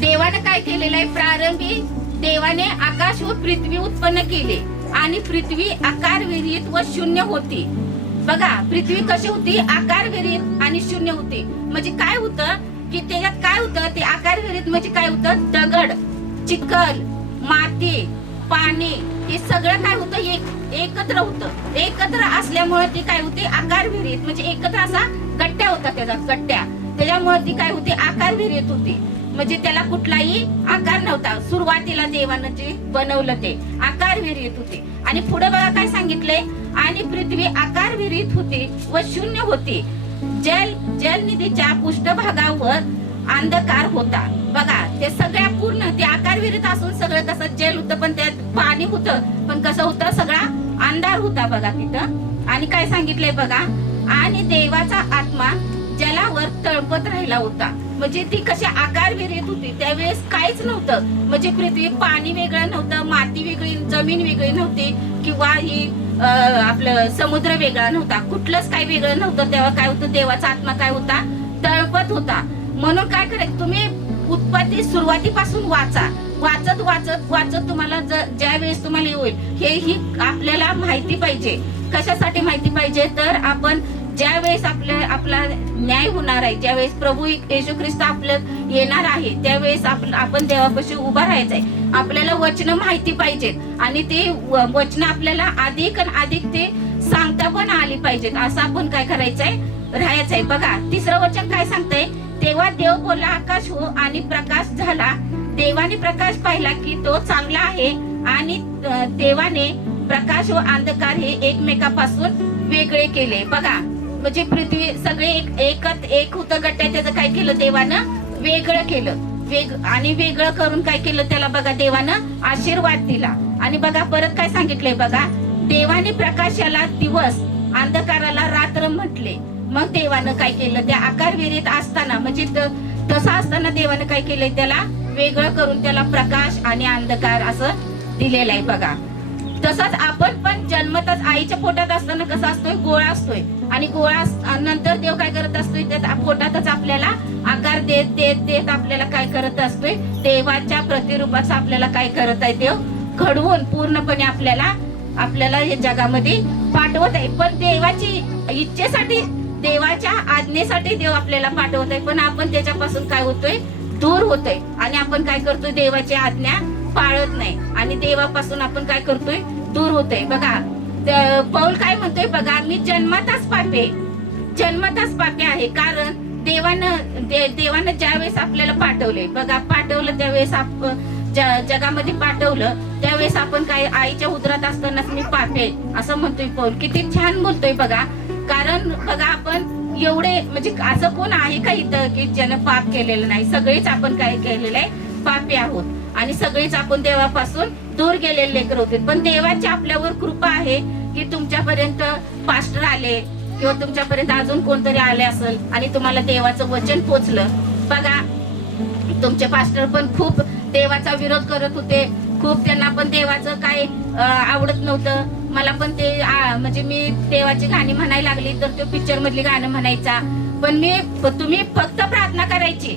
देवाने काय केलेलं आहे. प्रारंभी देवाने आकाश व पृथ्वी उत्पन्न केले आणि पृथ्वी आकारविरहित व शून्य होती. बघा पृथ्वी कशी होती, आकारविरहित आणि शून्य होती. म्हणजे काय होतं की त्याच्यात काय होतं ते आकारविरहित म्हणजे काय होतं, दगड, चिखल, माती, पाणी हे सगळं काय होतं एकत्र होतं. एकत्र असल्यामुळे ती काय होती आकारविरहित, म्हणजे एकत्र असा गट्ट्या होता त्याचा गट्ट्या, त्याच्यामुळे ती काय होती आकारविरहित होती. म्हणजे त्याला कुठलाही आकार नव्हता. सुरुवातीला देवानं जे बनवलं ते आकारविरहित होते. आणि पुढे बघा काय सांगितलंय, आणि पृथ्वी आकारविरहित होती व शून्य होती. जलनिधीच्या पृष्ठभागावर अंधकार होता. बघा ते सगळ्या पूर्ण ते आकारविरहित असून सगळं कसं जल होतं, पण त्यात पाणी होतं, पण कसं होतं सगळा अंधार होता बघा तिथं. आणि काय सांगितलंय बघा, आणि देवाचा आत्मा जलावर तळपत राहिला होता. म्हणजे ती कशी आकारविरहित होती. त्यावेळेस काहीच नव्हतं, म्हणजे पृथ्वी पाणी वेगळं नव्हतं, माती वेगळी, जमीन वेगळी नव्हती, किंवा ही आपलं समुद्र वेगळा नव्हता, कुठलंच काही वेगळं नव्हतं. तेव्हा काय होतं, देवाचा आत्मा काय होता, तळपत होता. म्हणून काय करायचं, तुम्ही उत्पत्ती सुरुवातीपासून वाचा. वाचत वाचत वाचत तुम्हाला ज्या वेळेस तुम्हाला होईल हे ही आपल्याला माहिती पाहिजे. कशासाठी माहिती पाहिजे, तर आपण ज्या वेळेस आपला न्याय होणार आहे, ज्या वेळेस प्रभू येशू ख्रिस्त आपलं येणार आहे, त्यावेळेस आपण देवापाशी उभा राहायचंय. आपल्याला वचन माहिती पाहिजेत आणि ते वचन आपल्याला अधिक आणि अधिक ते सांगता पण आली पाहिजेत. असं आपण काय करायचंय, राहायचंय. बघा 3रं वचन काय सांगतंय, तेव्हा देव बोलला आकाश हो आणि प्रकाश झाला. देवाने प्रकाश पाहिला की तो चांगला आहे आणि देवाने प्रकाश व अंधकार हे एकमेकापासून वेगळे केले. बघा म्हणजे पृथ्वी सगळे एक होतं गट्ट्या, त्याचं काय केलं, देवानं वेगळं केलं. आणि वेगळं करून काय केलं, त्याला बघा देवानं आशीर्वाद दिला. आणि बघा परत काय सांगितलंय, बघा देवाने प्रकाशाला दिवस, अंधकाराला रात्र म्हटले. मग देवानं काय केलं, त्या आकारविरीत असताना म्हणजे तसं असताना देवानं काय केलंय, त्याला वेगळं करून त्याला प्रकाश आणि अंधकार असं दिलेलं आहे. बघा तसंच आपण पण जन्मतच आईच्या पोटात असताना कसं असतोय, गोळा असतोय. आणि गोळा नंतर देव काय करत असतोय, त्या पोटातच आपल्याला आकार देत देत देत आपल्याला काय करत असतोय, देवाच्या प्रतिरूपाचं आपल्याला काय करत आहे, देव घडवून पूर्णपणे आपल्याला या जगामध्ये पाठवत आहे. पण देवाची इच्छेसाठी, देवाच्या आज्ञेसाठी देव आपल्याला पाठवत आहे. पण आपण त्याच्यापासून काय होतोय, दूर होतोय. आणि आपण काय करतोय, देवाची आज्ञा पाळत नाही आणि देवापासून आपण काय करतोय, दूर होतोय. बघा पौल काय म्हणतोय, बघा मी जन्मताच पापी आहे. कारण देवानं ज्यावेळेस आपल्याला पाठवले, बघा पाठवलं त्यावेळेस जगामध्ये पाठवलं त्यावेळेस आपण काय आईच्या उदरात असतानाच मी पापी आहे असं म्हणतोय पौल. किती छान बोलतोय बघा. कारण बघा आपण एवढे म्हणजे असं कोण आहे का इथं की ज्यानं पाप केलेलं नाही. सगळेच आपण काय केलेलं आहे, पापी आहोत आणि सगळेच आपण देवापासून दूर गेलेले लेकर होते. पण देवाची आपल्यावर कृपा आहे की तुमच्यापर्यंत पास्टर आले किंवा तुमच्यापर्यंत अजून कोणतरी आले असेल आणि तुम्हाला देवाचं वचन पोचलं. बघा तुमचे पास्टर पण खूप देवाचा विरोध करत होते, खूप त्यांना पण देवाचं काय आवडत नव्हतं. मला पण ते म्हणजे मी देवाची गाणी म्हणायला लागली तर तो पिक्चर मधली गाणं म्हणायचा. पण तुम्ही फक्त प्रार्थना करायची.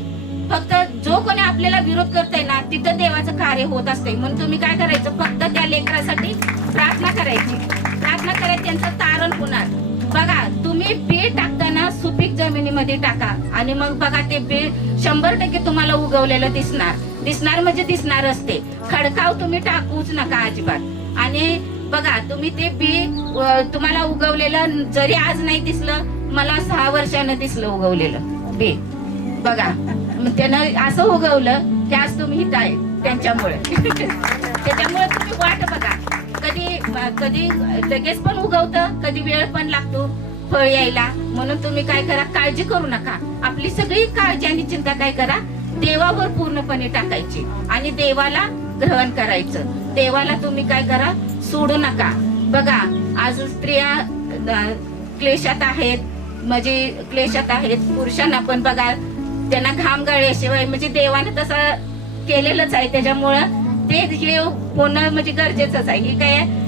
फक्त जो कोणी आपल्याला विरोध करतोय ना तिथं देवाचं कार्य होत असते. म्हणून तुम्ही काय करायचं, फक्त त्या लेकरासाठी प्रार्थना करायची. प्रार्थना करायची, त्यांचं तारण होणार. बघा तुम्ही बी टाकताना सुपीक जमिनीमध्ये टाका आणि मग बघा ते बी 100% तुम्हाला उगवलेलं दिसणार म्हणजे दिसणार असते. खडकाव तुम्ही टाकूच नका अजिबात. आणि बघा तुम्ही ते बी तुम्हाला उगवलेलं जरी आज नाही दिसलं, मला 6 वर्षानं दिसलं उगवलेलं बी. बघा त्यानं असं उगवलं की आज तुम्ही इथं आहे त्यांच्यामुळे. त्याच्यामुळे तुम्ही वाट बघा. कधी लगेच पण उगवतं, कधी वेळ पण लागतो फळ यायला. म्हणून तुम्ही काय करा, काळजी करू नका. आपली सगळी काळजी आणि चिंता काय करा, देवावर पूर्णपणे टाकायची आणि देवाला ग्रहण करायचं. देवाला तुम्ही काय करा, सोडू नका. बघा आज स्त्रिया क्लेशात आहेत, म्हणजे क्लेशात आहेत. पुरुषांना पण बघा त्यांना घाम गाळल्याशिवाय म्हणजे देवाने तसं केलेलंच आहे. त्याच्यामुळं ते हे होणं म्हणजे गरजेचंच आहे. ही काय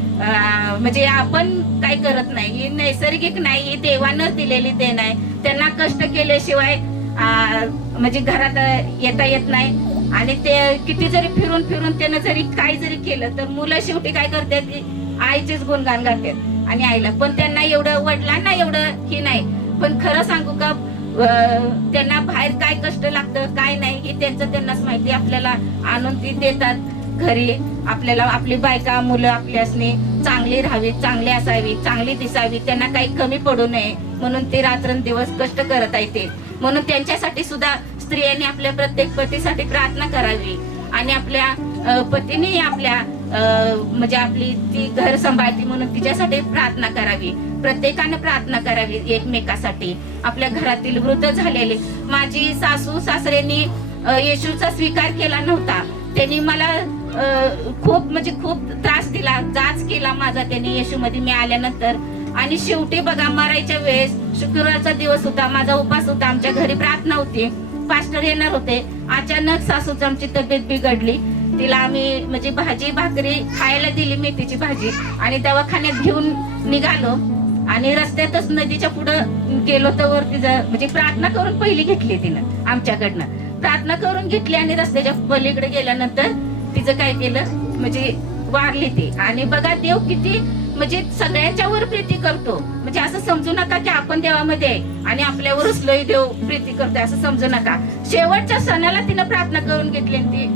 म्हणजे आपण काय करत नाही, ही नैसर्गिक नाही, ही देवानं दिलेली देण आहे. त्यांना कष्ट केल्याशिवाय म्हणजे घरात येता येत नाही. आणि ते किती जरी फिरून त्यानं जरी काही जरी केलं तर मुलं शेवटी काय करतात, आईचेच गुणगान गातात. आणि आईला पण त्यांना एवढं, वडिलांना एवढं ही नाही. पण खरं सांगू का, त्यांना बाहेर काय कष्ट लागतं काय नाही हे त्यांनाच माहिती. आपल्याला आणून ती देतात घरी. आपल्याला आपली बायका मुलं आपल्यासनी चांगली राहावी, चांगली असावी, चांगली दिसावी, त्यांना काही कमी पडू नये म्हणून ते रात्रंदिवस कष्ट करत आहे ते. म्हणून त्यांच्यासाठी सुद्धा स्त्रियांनी आपल्या प्रत्येक पतीसाठी प्रार्थना करावी आणि आपल्या पतीने आपल्या म्हणजे आपली ती घर सांभाळती म्हणून तिच्यासाठी प्रार्थना करावी. प्रत्येकाने प्रार्थना करावी एकमेकासाठी. आपल्या घरातील वृद्ध झालेले, माझी सासू सासऱ्यांनी येशूचा स्वीकार केला नव्हता. त्यांनी मला खूप त्रास दिला, जाच केला माझा त्यांनी येशूमध्ये मी आल्यानंतर. आणि शेवटी बघा मरायच्या वेळेस शुक्रवारचा दिवस होता, माझा उपास होता, आमच्या घरी प्रार्थना होती, पास्टर येणार होते. अचानक सासूची आमची तब्येत बिघडली. तिला आम्ही म्हणजे भाजी भाकरी खायला दिली, मेथीची भाजी, आणि दवाखान्यात घेऊन निघालो. आणि रस्त्यातच नदीच्या पुढं गेलो तर तिचं म्हणजे प्रार्थना करून पहिली घेतली तिनं आमच्याकडनं, प्रार्थना करून घेतली. आणि रस्त्याच्या पलीकडे गेल्यानंतर तिचं काय केलं म्हणजे वारली ती. आणि बघा देव किती म्हणजे सगळ्यांच्या वर प्रीती करतो. म्हणजे असं समजू नका की आपण देवामध्ये आहे आणि आपल्यावरच लय देव प्रीती करतोय, असं समजू नका. शेवटच्या सणाला तिनं प्रार्थना करून घेतली आणि ती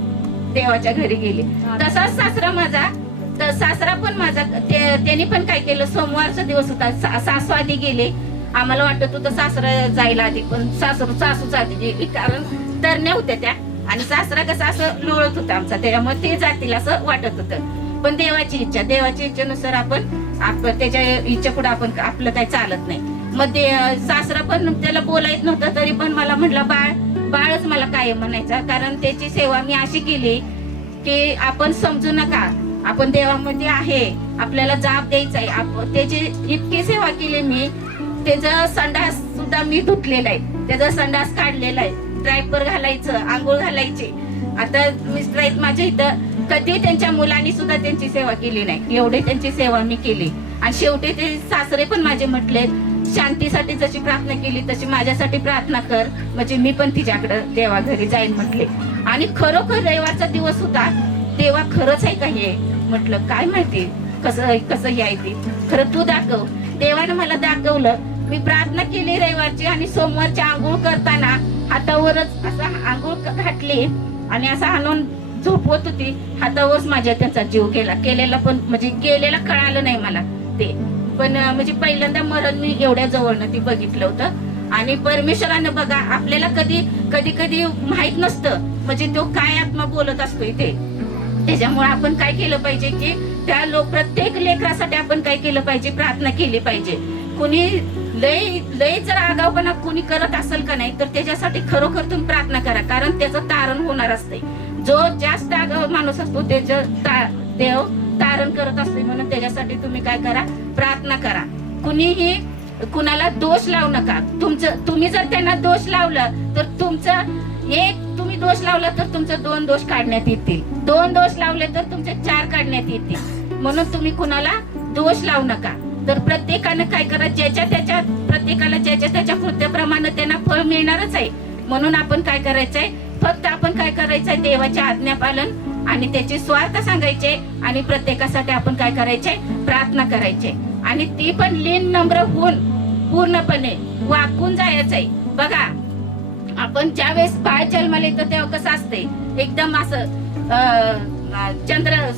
देवाच्या घरी गेली. तसाच सासरा माझा, तर सासरा पण माझा त्यांनी पण काय केलं, सोमवारचा दिवस होता, सासू आधी गेले. आम्हाला वाटत होतं सासरा जायला आधी, पण सासूच आधी गेली, कारण तरण्या होत्या त्या. आणि सासरा कसं असं लोळत होता आमचा, त्याच्यामुळे ते जातील असं वाटत होतं. पण देवाची इच्छेनुसार आपण त्याच्या इच्छा पुढे आपण आपलं काही चालत नाही. मग सासरा पण त्याला बोलायच नव्हतं, तरी पण मला म्हटलं बाळच मला काय म्हणायचा. कारण त्याची सेवा मी अशी केली की आपण समजू नका, आपण देवामध्ये आहे, आपल्याला जाप द्यायचा आहे. त्याची इतकी सेवा केली मी. त्याचं संडास सुद्धा मी धुतलेला आहे, त्याचा संडास काढलेला आहे, ड्रायपर घालायचं, आंघोळ घालायचे. आता मिस्टर आहेत माझ्या इथं, कधी त्यांच्या मुलांनी सुद्धा त्यांची सेवा केली नाही, एवढी त्यांची सेवा मी केली. आणि शेवटी ते सासरे पण माझे म्हटले, शांतीसाठी जशी प्रार्थना केली तशी माझ्यासाठी प्रार्थना कर, म्हणजे मी पण तिच्याकडे देवा घरी जाईन म्हटले. आणि खरोखर रविवारचा दिवस होता. देवा खरंच आहे का हे? म्हटलं काय माहिती कसं हे आहे ते, खरं तू दाखव. देवानं मला दाखवलं. मी प्रार्थना केली रविवारची, आणि सोमवारची आंघोळ करताना हातावरच असं आंघोळ घातली आणि असं आणून झोपवत होती, हातावरच माझ्या त्यांचा जीव केलेला पण म्हणजे गेलेला कळालं नाही मला ते. पण म्हणजे पहिल्यांदा मरण मी एवढ्या जवळनं ती बघितलं होतं. आणि परमेश्वरानं बघा, आपल्याला कधी माहित नसतं म्हणजे तो काय आत्मा बोलत असतोय ते. त्याच्यामुळे आपण काय केलं पाहिजे की त्या प्रत्येक लेकरासाठी आपण काय केलं पाहिजे, प्रार्थना केली पाहिजे. कुणी लय जर आगाऊपणा कुणी करत असेल का नाही, तर त्याच्यासाठी खरोखर तुम्ही प्रार्थना करा, कारण त्याचं तारण होणार असते. जो जास्त आगाऊ माणूस असतो त्याचं देव तारण करत असते. म्हणून त्याच्यासाठी तुम्ही काय करा, प्रार्थना करा. कुणीही कुणाला दोष लावू नका. तुम्ही जर त्यांना दोष लावलं तर तुम्ही दोष लावला तर तुमचे 2 दोष काढण्यात येतील, 2 दोष लावले तर तुमचे 4 काढण्यात येतील. म्हणून तुम्ही कुणाला दोष लावू नका. तर प्रत्येकानं काय करा, प्रत्येकाला ज्याच्या त्याच्या कृत्याप्रमाणे त्यांना फळ मिळणारच आहे. म्हणून आपण काय करायचंय, फक्त आपण काय करायचंय, देवाचे आज्ञा पालन आणि त्याचे स्वार्थ सांगायचे, आणि प्रत्येकासाठी आपण काय करायचे, प्रार्थना करायचे. आणि ती पण लीन नम्र होऊन पूर्णपणे वाकून जायचंय. बघा, आपण ज्या वेळेस बाळ जन्माला येतो तेव्हा कसं असते, एकदम असं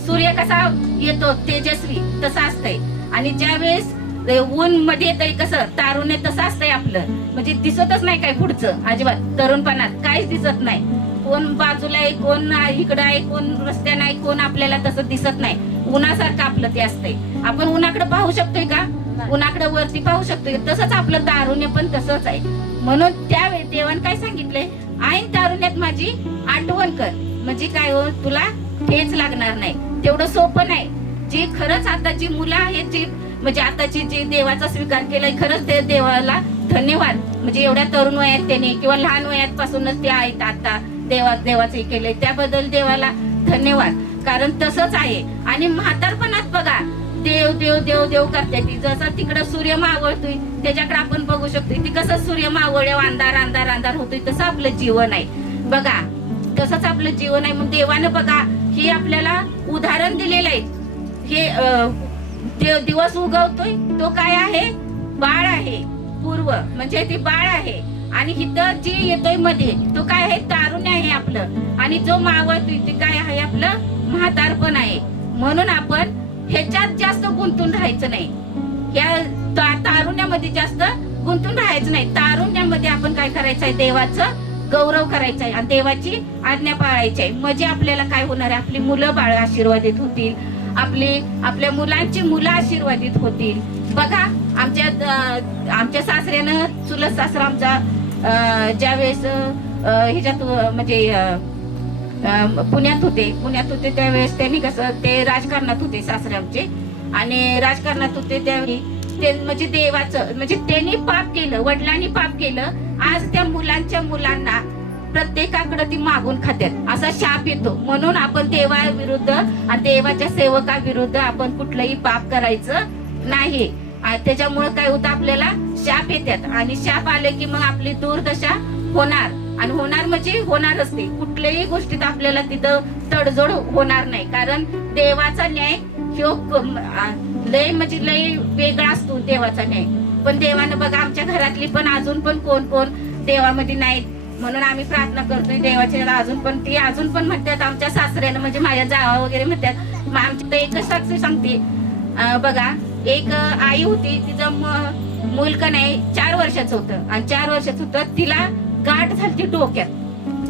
सूर्य कसा येतो तेजस्वी तसा असतंय. आणि ज्या वेळेस ऊन मध्ये येतंय कसं तारुण्य तसं असतंय आपलं, म्हणजे दिसतच नाही काय पुढचं अजिबात. तरुणपणात काहीच दिसत नाही, कोण बाजूला आहे, कोण इकडं आहे, कोण रस्त्यानं आहे, कोण आपल्याला तसं दिसत नाही. उन्हासारखं आपलं ते असतंय. आपण उन्हाकडे पाहू शकतोय का? उन्हाकडे वरती पाहू शकतोय. तसंच आपलं तारुण्य पण तसंच आहे. म्हणून त्यावेळी देवान काय सांगितलंय, ऐन तारुण्यात माझी आठवण कर. म्हणजे काय हो, तुला ठेच लागणार नाही. तेवढं सोपं नाही. जी खरंच आता जी मुलं आहेत, जी म्हणजे आताची जी देवाचा स्वीकार केलाय, खरंच ते देवाला धन्यवाद. म्हणजे एवढ्या तरुण वयात त्यांनी किंवा लहान वयात पासूनच ते आहेत आता देवाचे केलंय, त्याबद्दल देवाला धन्यवाद. कारण तसंच आहे. आणि म्हातारपणात बघा, देव देव देव देव करते ती. जसं तिकडं सूर्य मावळतोय त्याच्याकडे आपण बघू शकतो, ती कसं सूर्य मावळ्या अंधार अंधार अंधार होतोय, तसं आपलं जीवन आहे. बघा, तसंच आपलं जीवन आहे. मग देवानं बघा हे आपल्याला उदाहरण दिलेलं आहे. हे दिवस उगवतोय तो काय आहे, बाळ आहे. पूर्व म्हणजे ती बाळ आहे. आणि इथं जी येतोय मध्ये तो काय आहे, तारुण्य आहे आपलं. आणि जो मावळतोय ते काय आहे, आपलं म्हातारपण आहे. म्हणून आपण ह्याच्यात जास्त गुंतून राहायचं नाही, या तारुण्यामध्ये जास्त गुंतून राहायचं नाही. तारुण्यामध्ये आपण काय करायचंय, देवाचं गौरव करायचा आहे आणि देवाची आज्ञा पाळायची आहे. म्हणजे आपल्याला काय होणार आहे, आपली मुलं बाळ आशीर्वादित होतील, आपल्या मुलांची मुलं आशीर्वादित होतील. बघा, आमच्या सासऱ्यानं, चुलत सासरा आमचा ज्या वेळेस ह्याच्यात म्हणजे पुण्यात होते त्यावेळेस त्यांनी कसं, ते राजकारणात होते सासरे आमचे, आणि राजकारणात होते त्यावेळी ते म्हणजे देवाचं म्हणजे त्यांनी पाप केलं, वडिलांनी पाप केलं. आज त्या मुलांच्या मुलांना प्रत्येकाकडे ती मागून खात्यात असा शाप येतो. म्हणून आपण देवाविरुद्ध आणि देवाच्या सेवकाविरुद्ध आपण कुठलंही पाप करायचं नाही. त्याच्यामुळे काय होतं, आपल्याला शाप येतात आणि शाप आले की मग आपली दुर्दशा होणार. आणि होणार म्हणजे होणार असते. कुठल्याही गोष्टीत आपल्याला तिथं तडजोड होणार नाही. कारण देवाचा न्याय लय म्हणजे लय वेगळा असतो देवाचा न्याय. पण देवानं बघा आमच्या घरातली पण अजून पण कोण कोण देवामध्ये नाहीत. म्हणून आम्ही प्रार्थना करतोय देवाच्या. अजून पण म्हणतात आमच्या सासऱ्यानं म्हणजे माझ्या जावा वगैरे म्हणतात. मग आमची तर एकच साक्षी सांगते. बघा एक आई होती, तिचं मूल का नाही 4 वर्षाचं होतं. आणि 4 वर्षाचं होतं, तिला गाठ झाली डोक्यात.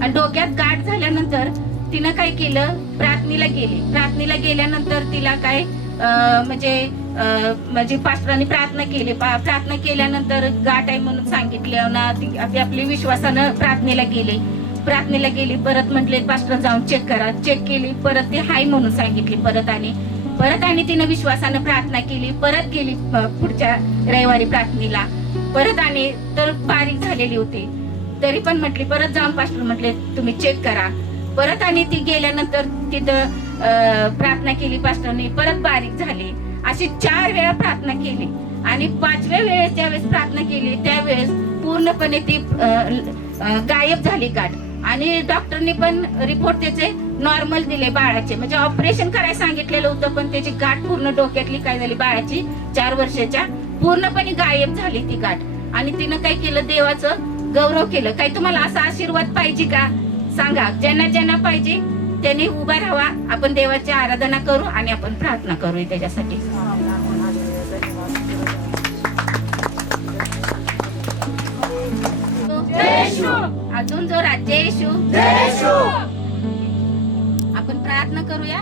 आणि डोक्यात गाठ झाल्यानंतर तिनं काय केलं, प्रार्थनेला गेली. प्रार्थनेला गेल्यानंतर तिला काय म्हणजे पास्टरांनी प्रार्थना केली. प्रार्थना केल्यानंतर गाठ आहे म्हणून सांगितलं ना, आपली विश्वासानं प्रार्थनेला गेली. परत म्हटले पास्टर जाऊन चेक करा. चेक केली, परत ते हाय म्हणून सांगितली. परत आणि तिनं विश्वासानं प्रार्थना केली. परत गेली पुढच्या रविवारी प्रार्थनेला. परत आणि तर बारीक झालेली होती. तरी पण म्हटली, परत जाऊन पास्टर म्हटले तुम्ही चेक करा. परत आणि ती गेल्यानंतर तिथं प्रार्थना केली पास्टरने, परत बारीक झाली. अशी 4 वेळा प्रार्थना केली. आणि 5व्या वेळेस ज्यावेळेस प्रार्थना केली त्यावेळेस पूर्णपणे ती गायब झाली गाठ. आणि डॉक्टरने पण रिपोर्ट त्याचे नॉर्मल दिले बाळाचे. म्हणजे ऑपरेशन करायला सांगितलेलं होतं, पण त्याची गाठ पूर्ण डोक्यातली काय झाली बाळाची 4 वर्षाच्या पूर्णपणे गायब झाली ती गाठ. आणि तिनं काय केलं, देवाचं गौरव केलं. काही तुम्हाला असा आशीर्वाद पाहिजे का सांगा. ज्यांना पाहिजे त्यांनी उभा राहावा. आपण देवाची आराधना करू आणि आपण प्रार्थना करू त्याच्यासाठी. अजून जोरात जय येशू. आपण प्रार्थना करूया.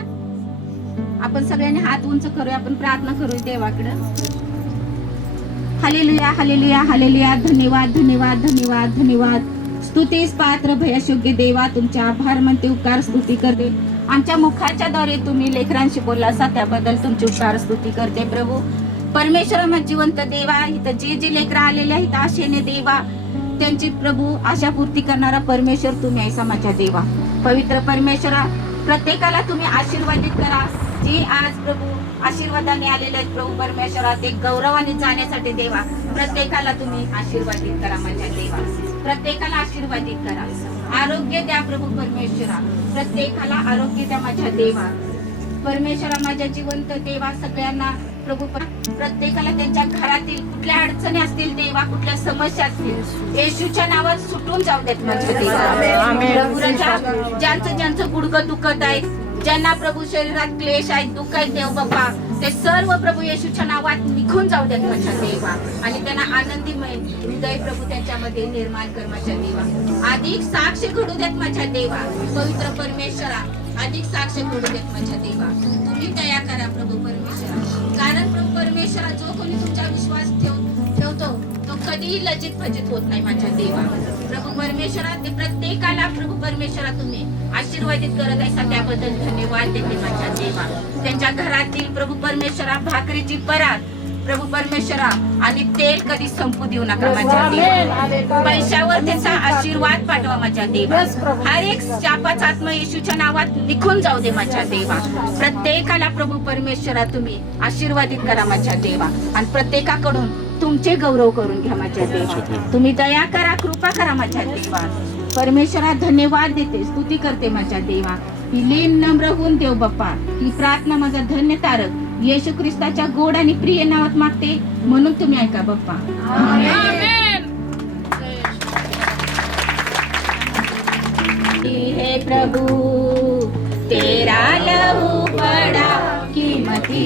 आपण सगळ्यांनी हात उंच करूया. आपण प्रार्थना करूया देवाकडे. Hallelujah hallelujah hallelujah. धन्यवाद धन्यवाद धन्यवाद धन्यवाद. स्तुतीस पात्र भयशोग्य देवा, तुमचे आभार म्हणते, उपकार स्तुती करते. आमच्या मुखाच्या द्वारे तुम्ही लेकरांशी बोललासा त्याबद्दल तुमची उपकार स्तुती करते. प्रभू परमेश्वर मग जिवंत देवा, इथं जे लेकरं आलेले आहेत आशेने देवा, त्यांची प्रभू आशा पूर्ती करणारा परमेश्वर तुम्ही ऐसा माझ्या देवा. पवित्र परमेश्वरा, प्रत्येकाला तुम्ही आशीर्वादित करा. जे आज प्रभू आशीर्वादाने आलेले आहेत प्रभू परमेश्वरा, ते गौरवाने जाण्यासाठी देवा प्रत्येकाला तुम्ही आशीर्वादित करा माझ्या देवा. प्रत्येकाला आशीर्वादित करा. आरोग्य द्या प्रभू परमेश्वरा. प्रत्येकाला आरोग्य द्या माझ्या देवा. परमेश्वरा माझ्या जिवंत देवा, सगळ्यांना प्रभू प्रत्येकाला त्यांच्या घरातील कुठल्या अडचणी असतील देवा, कुठल्या समस्या असतील येशूच्या नावात सुटून जाऊ देत माझ्या देवा. ज्यांचं गुडघं दुखत आहे, ज्यांना प्रभू शरीरात क्लेश आहेत, दुःख आहेत देव बाप्पा, ते सर्व प्रभू येशूच्या नावात निघून जाऊ देत माझ्या देवा. आणि त्यांना आनंदीमय हृदय प्रभू त्यांच्यामध्ये निर्माण कर माझ्या देवा. अधिक साक्ष घडू देत माझ्या देवा. पवित्र परमेश्वरा, अधिक साक्ष घडू देत माझ्या देवा. तुम्ही दया करा प्रभू परमेश्वरा. कारण प्रभू परमेश्वरा, जो कोणी तुमचा विश्वास ठेवतो तो कधीही लज्जित फजित होत नाही माझ्या देवा. प्रभू परमेश्वरा, ते प्रत्येकाला प्रभू परमेश्वरा तुम्ही आशीर्वादित करत आहे, त्याबद्दल धन्यवाद देते माझ्या देवा. त्यांच्या घरातील प्रभू परमेश्वरा भाकरीची परात प्रभू परमेश्वरा आणि तेल कधी संपू देऊ नका माझ्या देवा. पैशावर त्याचा आशीर्वाद पाठवा माझ्या देवा. हर एक शापाचा आत्मा येशूच्या नावात निघून जाऊ दे माझ्या देवा. प्रत्येकाला प्रभू परमेश्वरा तुम्ही आशीर्वादित करा माझ्या देवा. आणि प्रत्येकाकडून तुमचे गौरव करून घ्या माझ्या देवा. तुम्ही दया करा, कृपा करा माझ्या देवा. परमेश्वरा धन्यवाद देते, स्तुती करते माझ्या देवा. ही लीन नम्र होऊन देव बाप्पा, ही प्रार्थना माझा धन्य तारक येशू ख्रिस्ताच्या गोड आणि प्रिय नावात मागते, म्हणून तुम्ही ऐका बाप्पा. हे प्रभु तेरा लहू बड़ा कीमती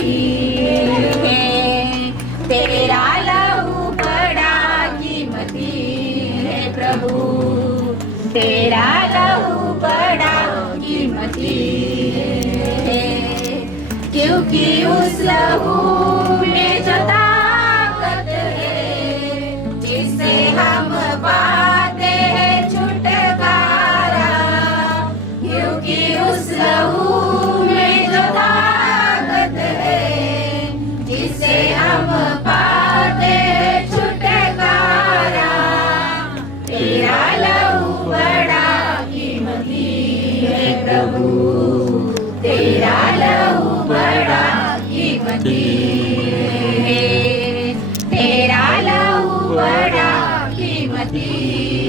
है, तेरा लहू बड़ा कीमती है प्रभु, तेरा लहू बड़ा कीमती है. क्योंकि उस लहू में जो ताकत है, जिससे हम पाते हैं छुटकारा. क्योंकि उस लहू में जो ताकत है, जिससे हम पाते हैं छुटकारा. तेरा लहू बड़ा प्रभु तेरा लहू बड़ा कीमती है, तेरा लहू बड़ा कीमती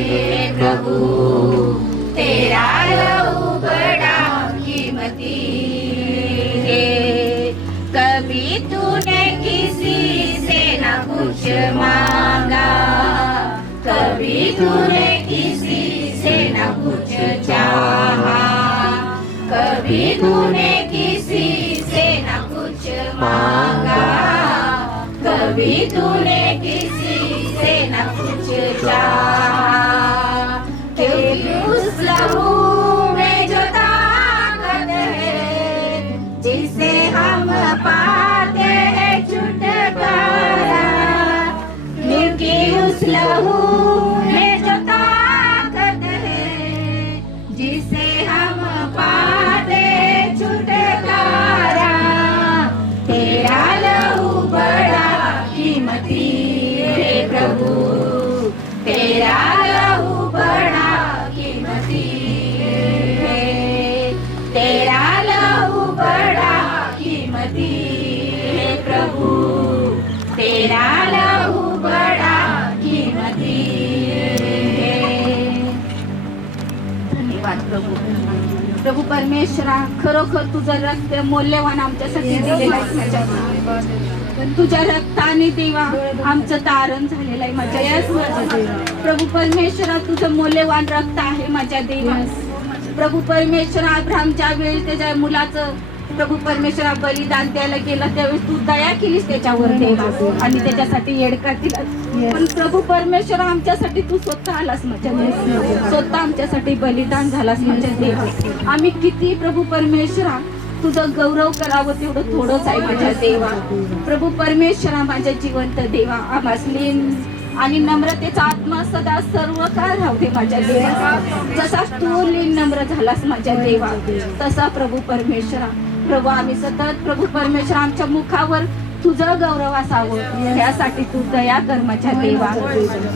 है प्रभु, तेरा लहू बड़ा कीमती है। कभी तूने किसी से न कुछ मांगा, कभी तूने किसी से न कुछ चाहा, कभी तूने किसी से न कुछ मांगा, कभी तूने किसी से न कुछ चाहा। क्योंकि उस लहू में जो ताकत है, जिसे हम पाते हैं छुटकारा, क्योंकि उस लहू में जो ताकत है, जिसे हम पाते छुटकारा, तेरा लहू बड़ा कीमती है प्रभु, तेरा लहू बड़ा कीमती है, तेरा लहू बड़ा कीमती है प्रभु, तेरा लहू बड़ा कीमती है। धन्यवाद प्रभू। प्रभू परमेश्वरा, खरोखर तुझं रक्त मौल्यवान आमच्यासाठी दिलेलं आहे माझ्या देवा. तुझ्या रक्ताने देवा आमचं तारण झालेलं आहे माझ्या देवा. प्रभू परमेश्वरा, तुझं मौल्यवान रक्त आहे माझ्या देवा. प्रभू परमेश्वरा, अब्राहमच्या वेळी त्याच्या मुलाचं प्रभू परमेश्वरा बलिदान द्यायला गेला त्यावेळेस तू दया केलीस त्याच्यावर देवा आणि त्याच्यासाठी येडका दिलास. पण प्रभू परमेश्वरा, आमच्यासाठी तू स्वतः आलास माझ्या देवा, स्वतः आमच्यासाठी बलिदान झालास माझ्या देवा. आम्ही किती प्रभू परमेश्वरा तुझं गौरव करावं तेवढं थोडंच आहे माझ्या देवा. प्रभू परमेश्वरा, माझ्या जिवंत देवा, आम्हासनी आणि नम्रतेचा आत्मा सदा सर्व काळ राहू दे माझ्या देवा. जसा तू लीन नम्र झालास माझ्या देवा, तसा प्रभू परमेश्वरा, प्रभू आम्ही सतत प्रभू परमेश्वरा आमच्या मुखावर तुझं गौरव असावं यासाठी तू दया कर माझ्या देवा.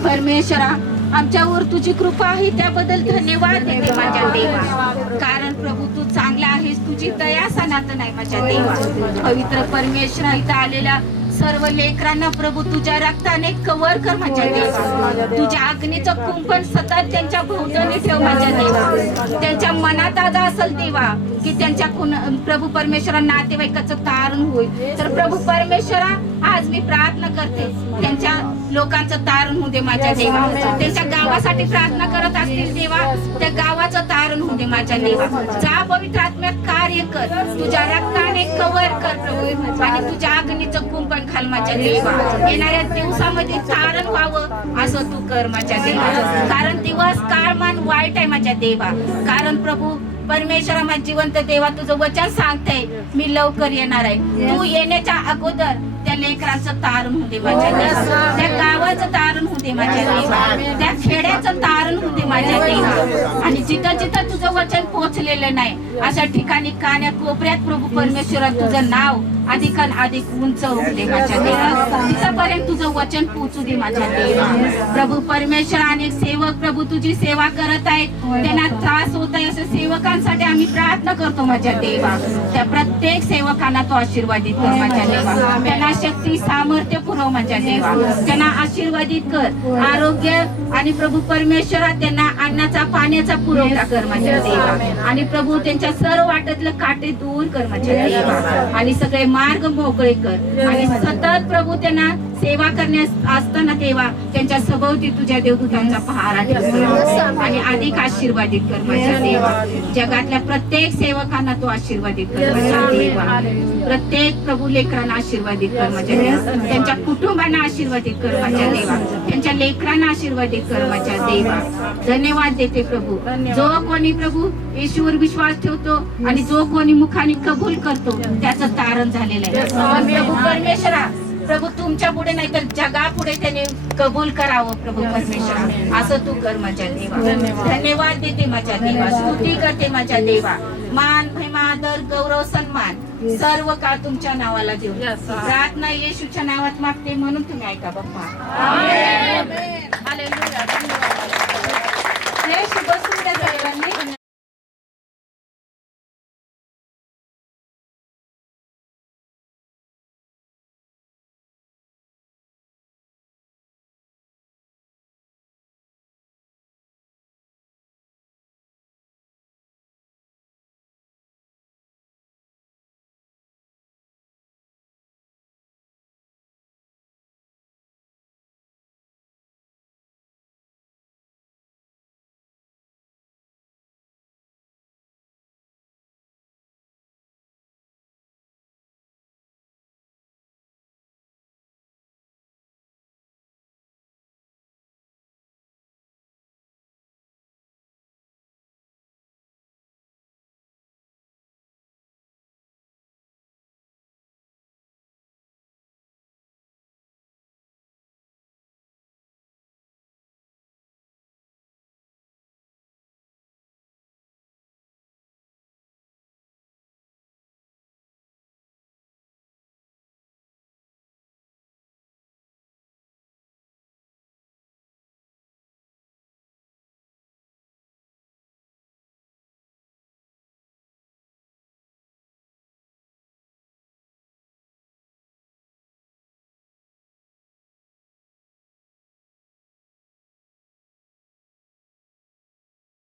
परमेश्वरा, आमच्यावर तुझी कृपा आहे त्याबद्दल धन्यवाद देते माझ्या देवा. कारण प्रभू तू चांगला आहेस, तुझी दया सनातन आहे माझ्या देवा. पवित्र परमेश्वरा, इथं आलेल्या सर्व लेकरांना प्रभू तुझ्या रक्ताने कव्हर कर माझ्या देवा. तुझ्या अग्नीचं कुंपण सतत त्यांच्या भोवताली ठेव माझ्या देवा. त्यांच्या मनात आज असेल देवा की त्यांच्या प्रभू परमेश्वरा नातेवाईकाचं तारण होईल, तर प्रभू परमेश्वरा आज मी प्रार्थना करते त्यांच्या लोकांचं तारण होऊ दे माझ्या देवा. त्यांच्या गावासाठी प्रार्थना करत असतील देवा, त्या गावाचं तारण होऊ दे माझ्या देवा. जा पवित्र आत्म्यात कार्य कर, तुझ्या रक्ताने कव्हर कर प्रभू आणि तुझ्या अग्नीचं कुंपण घाल माझ्या देवा. येणाऱ्या दिवसामध्ये तारण व्हावं असं तू कर माझ्या देवा. कारण दिवस काळमान वाईट आहे माझ्या देवा. कारण प्रभू परमेश्वरा, माझ्या जिवंत देवा, तुझं वचन सांगतंय मी लवकर येणार आहे. तू येण्याच्या अगोदर त्या लेकरांचं तारण होते माझ्या देवा, त्या गावाचं तारण होते माझ्या देवा, त्या खेड्याचं तारण होते माझ्या देवा. आणि जिथं जिथं तुझं वचन पोहोचलेलं नाही अशा ठिकाणी कान्या कोपऱ्यात प्रभू परमेश्वरा तुझं नाव अधिकान अधिक उंच होते माझ्या देवा. तिथपर्यंत तुझं वचन पोहोचू दे माझ्या देवा. प्रभू परमेश्वर, अनेक सेवक प्रभू तुझी सेवा करत आहेत, त्यांना त्रास होत आहे अशा सेवकांसाठी आम्ही प्रार्थना करतो माझ्या देवा. त्या प्रत्येक सेवकांना तो आशीर्वादित कर माझ्या देवा. त्यांना शक्ती सामर्थ्य पुरव माझ्या देवा. त्यांना आशीर्वादित कर, आरोग्य आणि प्रभू परमेश्वरा त्यांना अन्नाचा पाण्याचा पुरवठा कर माझ्या देवा. आणि प्रभू त्यांच्या सर्व वाटेतलं काटे दूर कर माझ्या देवा आणि सगळे मार्ग मोकळे कर. आणि सतत प्रभू त्यांना सेवा करण्यास असताना देवा त्यांच्या सभोवती तुझ्या देवदूतांचा पहारा ठेव आणि अधिक आशीर्वादित कर माझ्या देवा. जगातल्या प्रत्येक सेवकांना तो आशीर्वादित कर माझ्या देवा. प्रत्येक प्रभू लेकरांना आशीर्वादित कर माझ्या देवा. त्यांच्या कुटुंबांना आशीर्वादित कर माझ्या देवा. त्यांच्या लेकरांना आशीर्वादित कर माझ्या देवा. धन्यवाद देते प्रभू. जो कोणी प्रभू येशूवर विश्वास ठेवतो आणि जो कोणी मुखाने कबूल करतो त्याचं तारण झालेलं आहे. प्रभू परमेश्वरा, प्रभू तुमच्या पुढे नाही तर जगापुढे त्याने कबूल करावं प्रभू परमेश्वरा, असं तू कर माझ्या देवा. धन्यवाद देते माझ्या देवा. स्तुती करते माझ्या देवा. मान, महिमा, आदर, गौरव, सन्मान सर्व काळ तुमच्या नावाला देऊ. प्रार्थना येशूच्या नावात मागते म्हणून तुम्ही ऐका बाप्पा. आमेन. हालेलुया.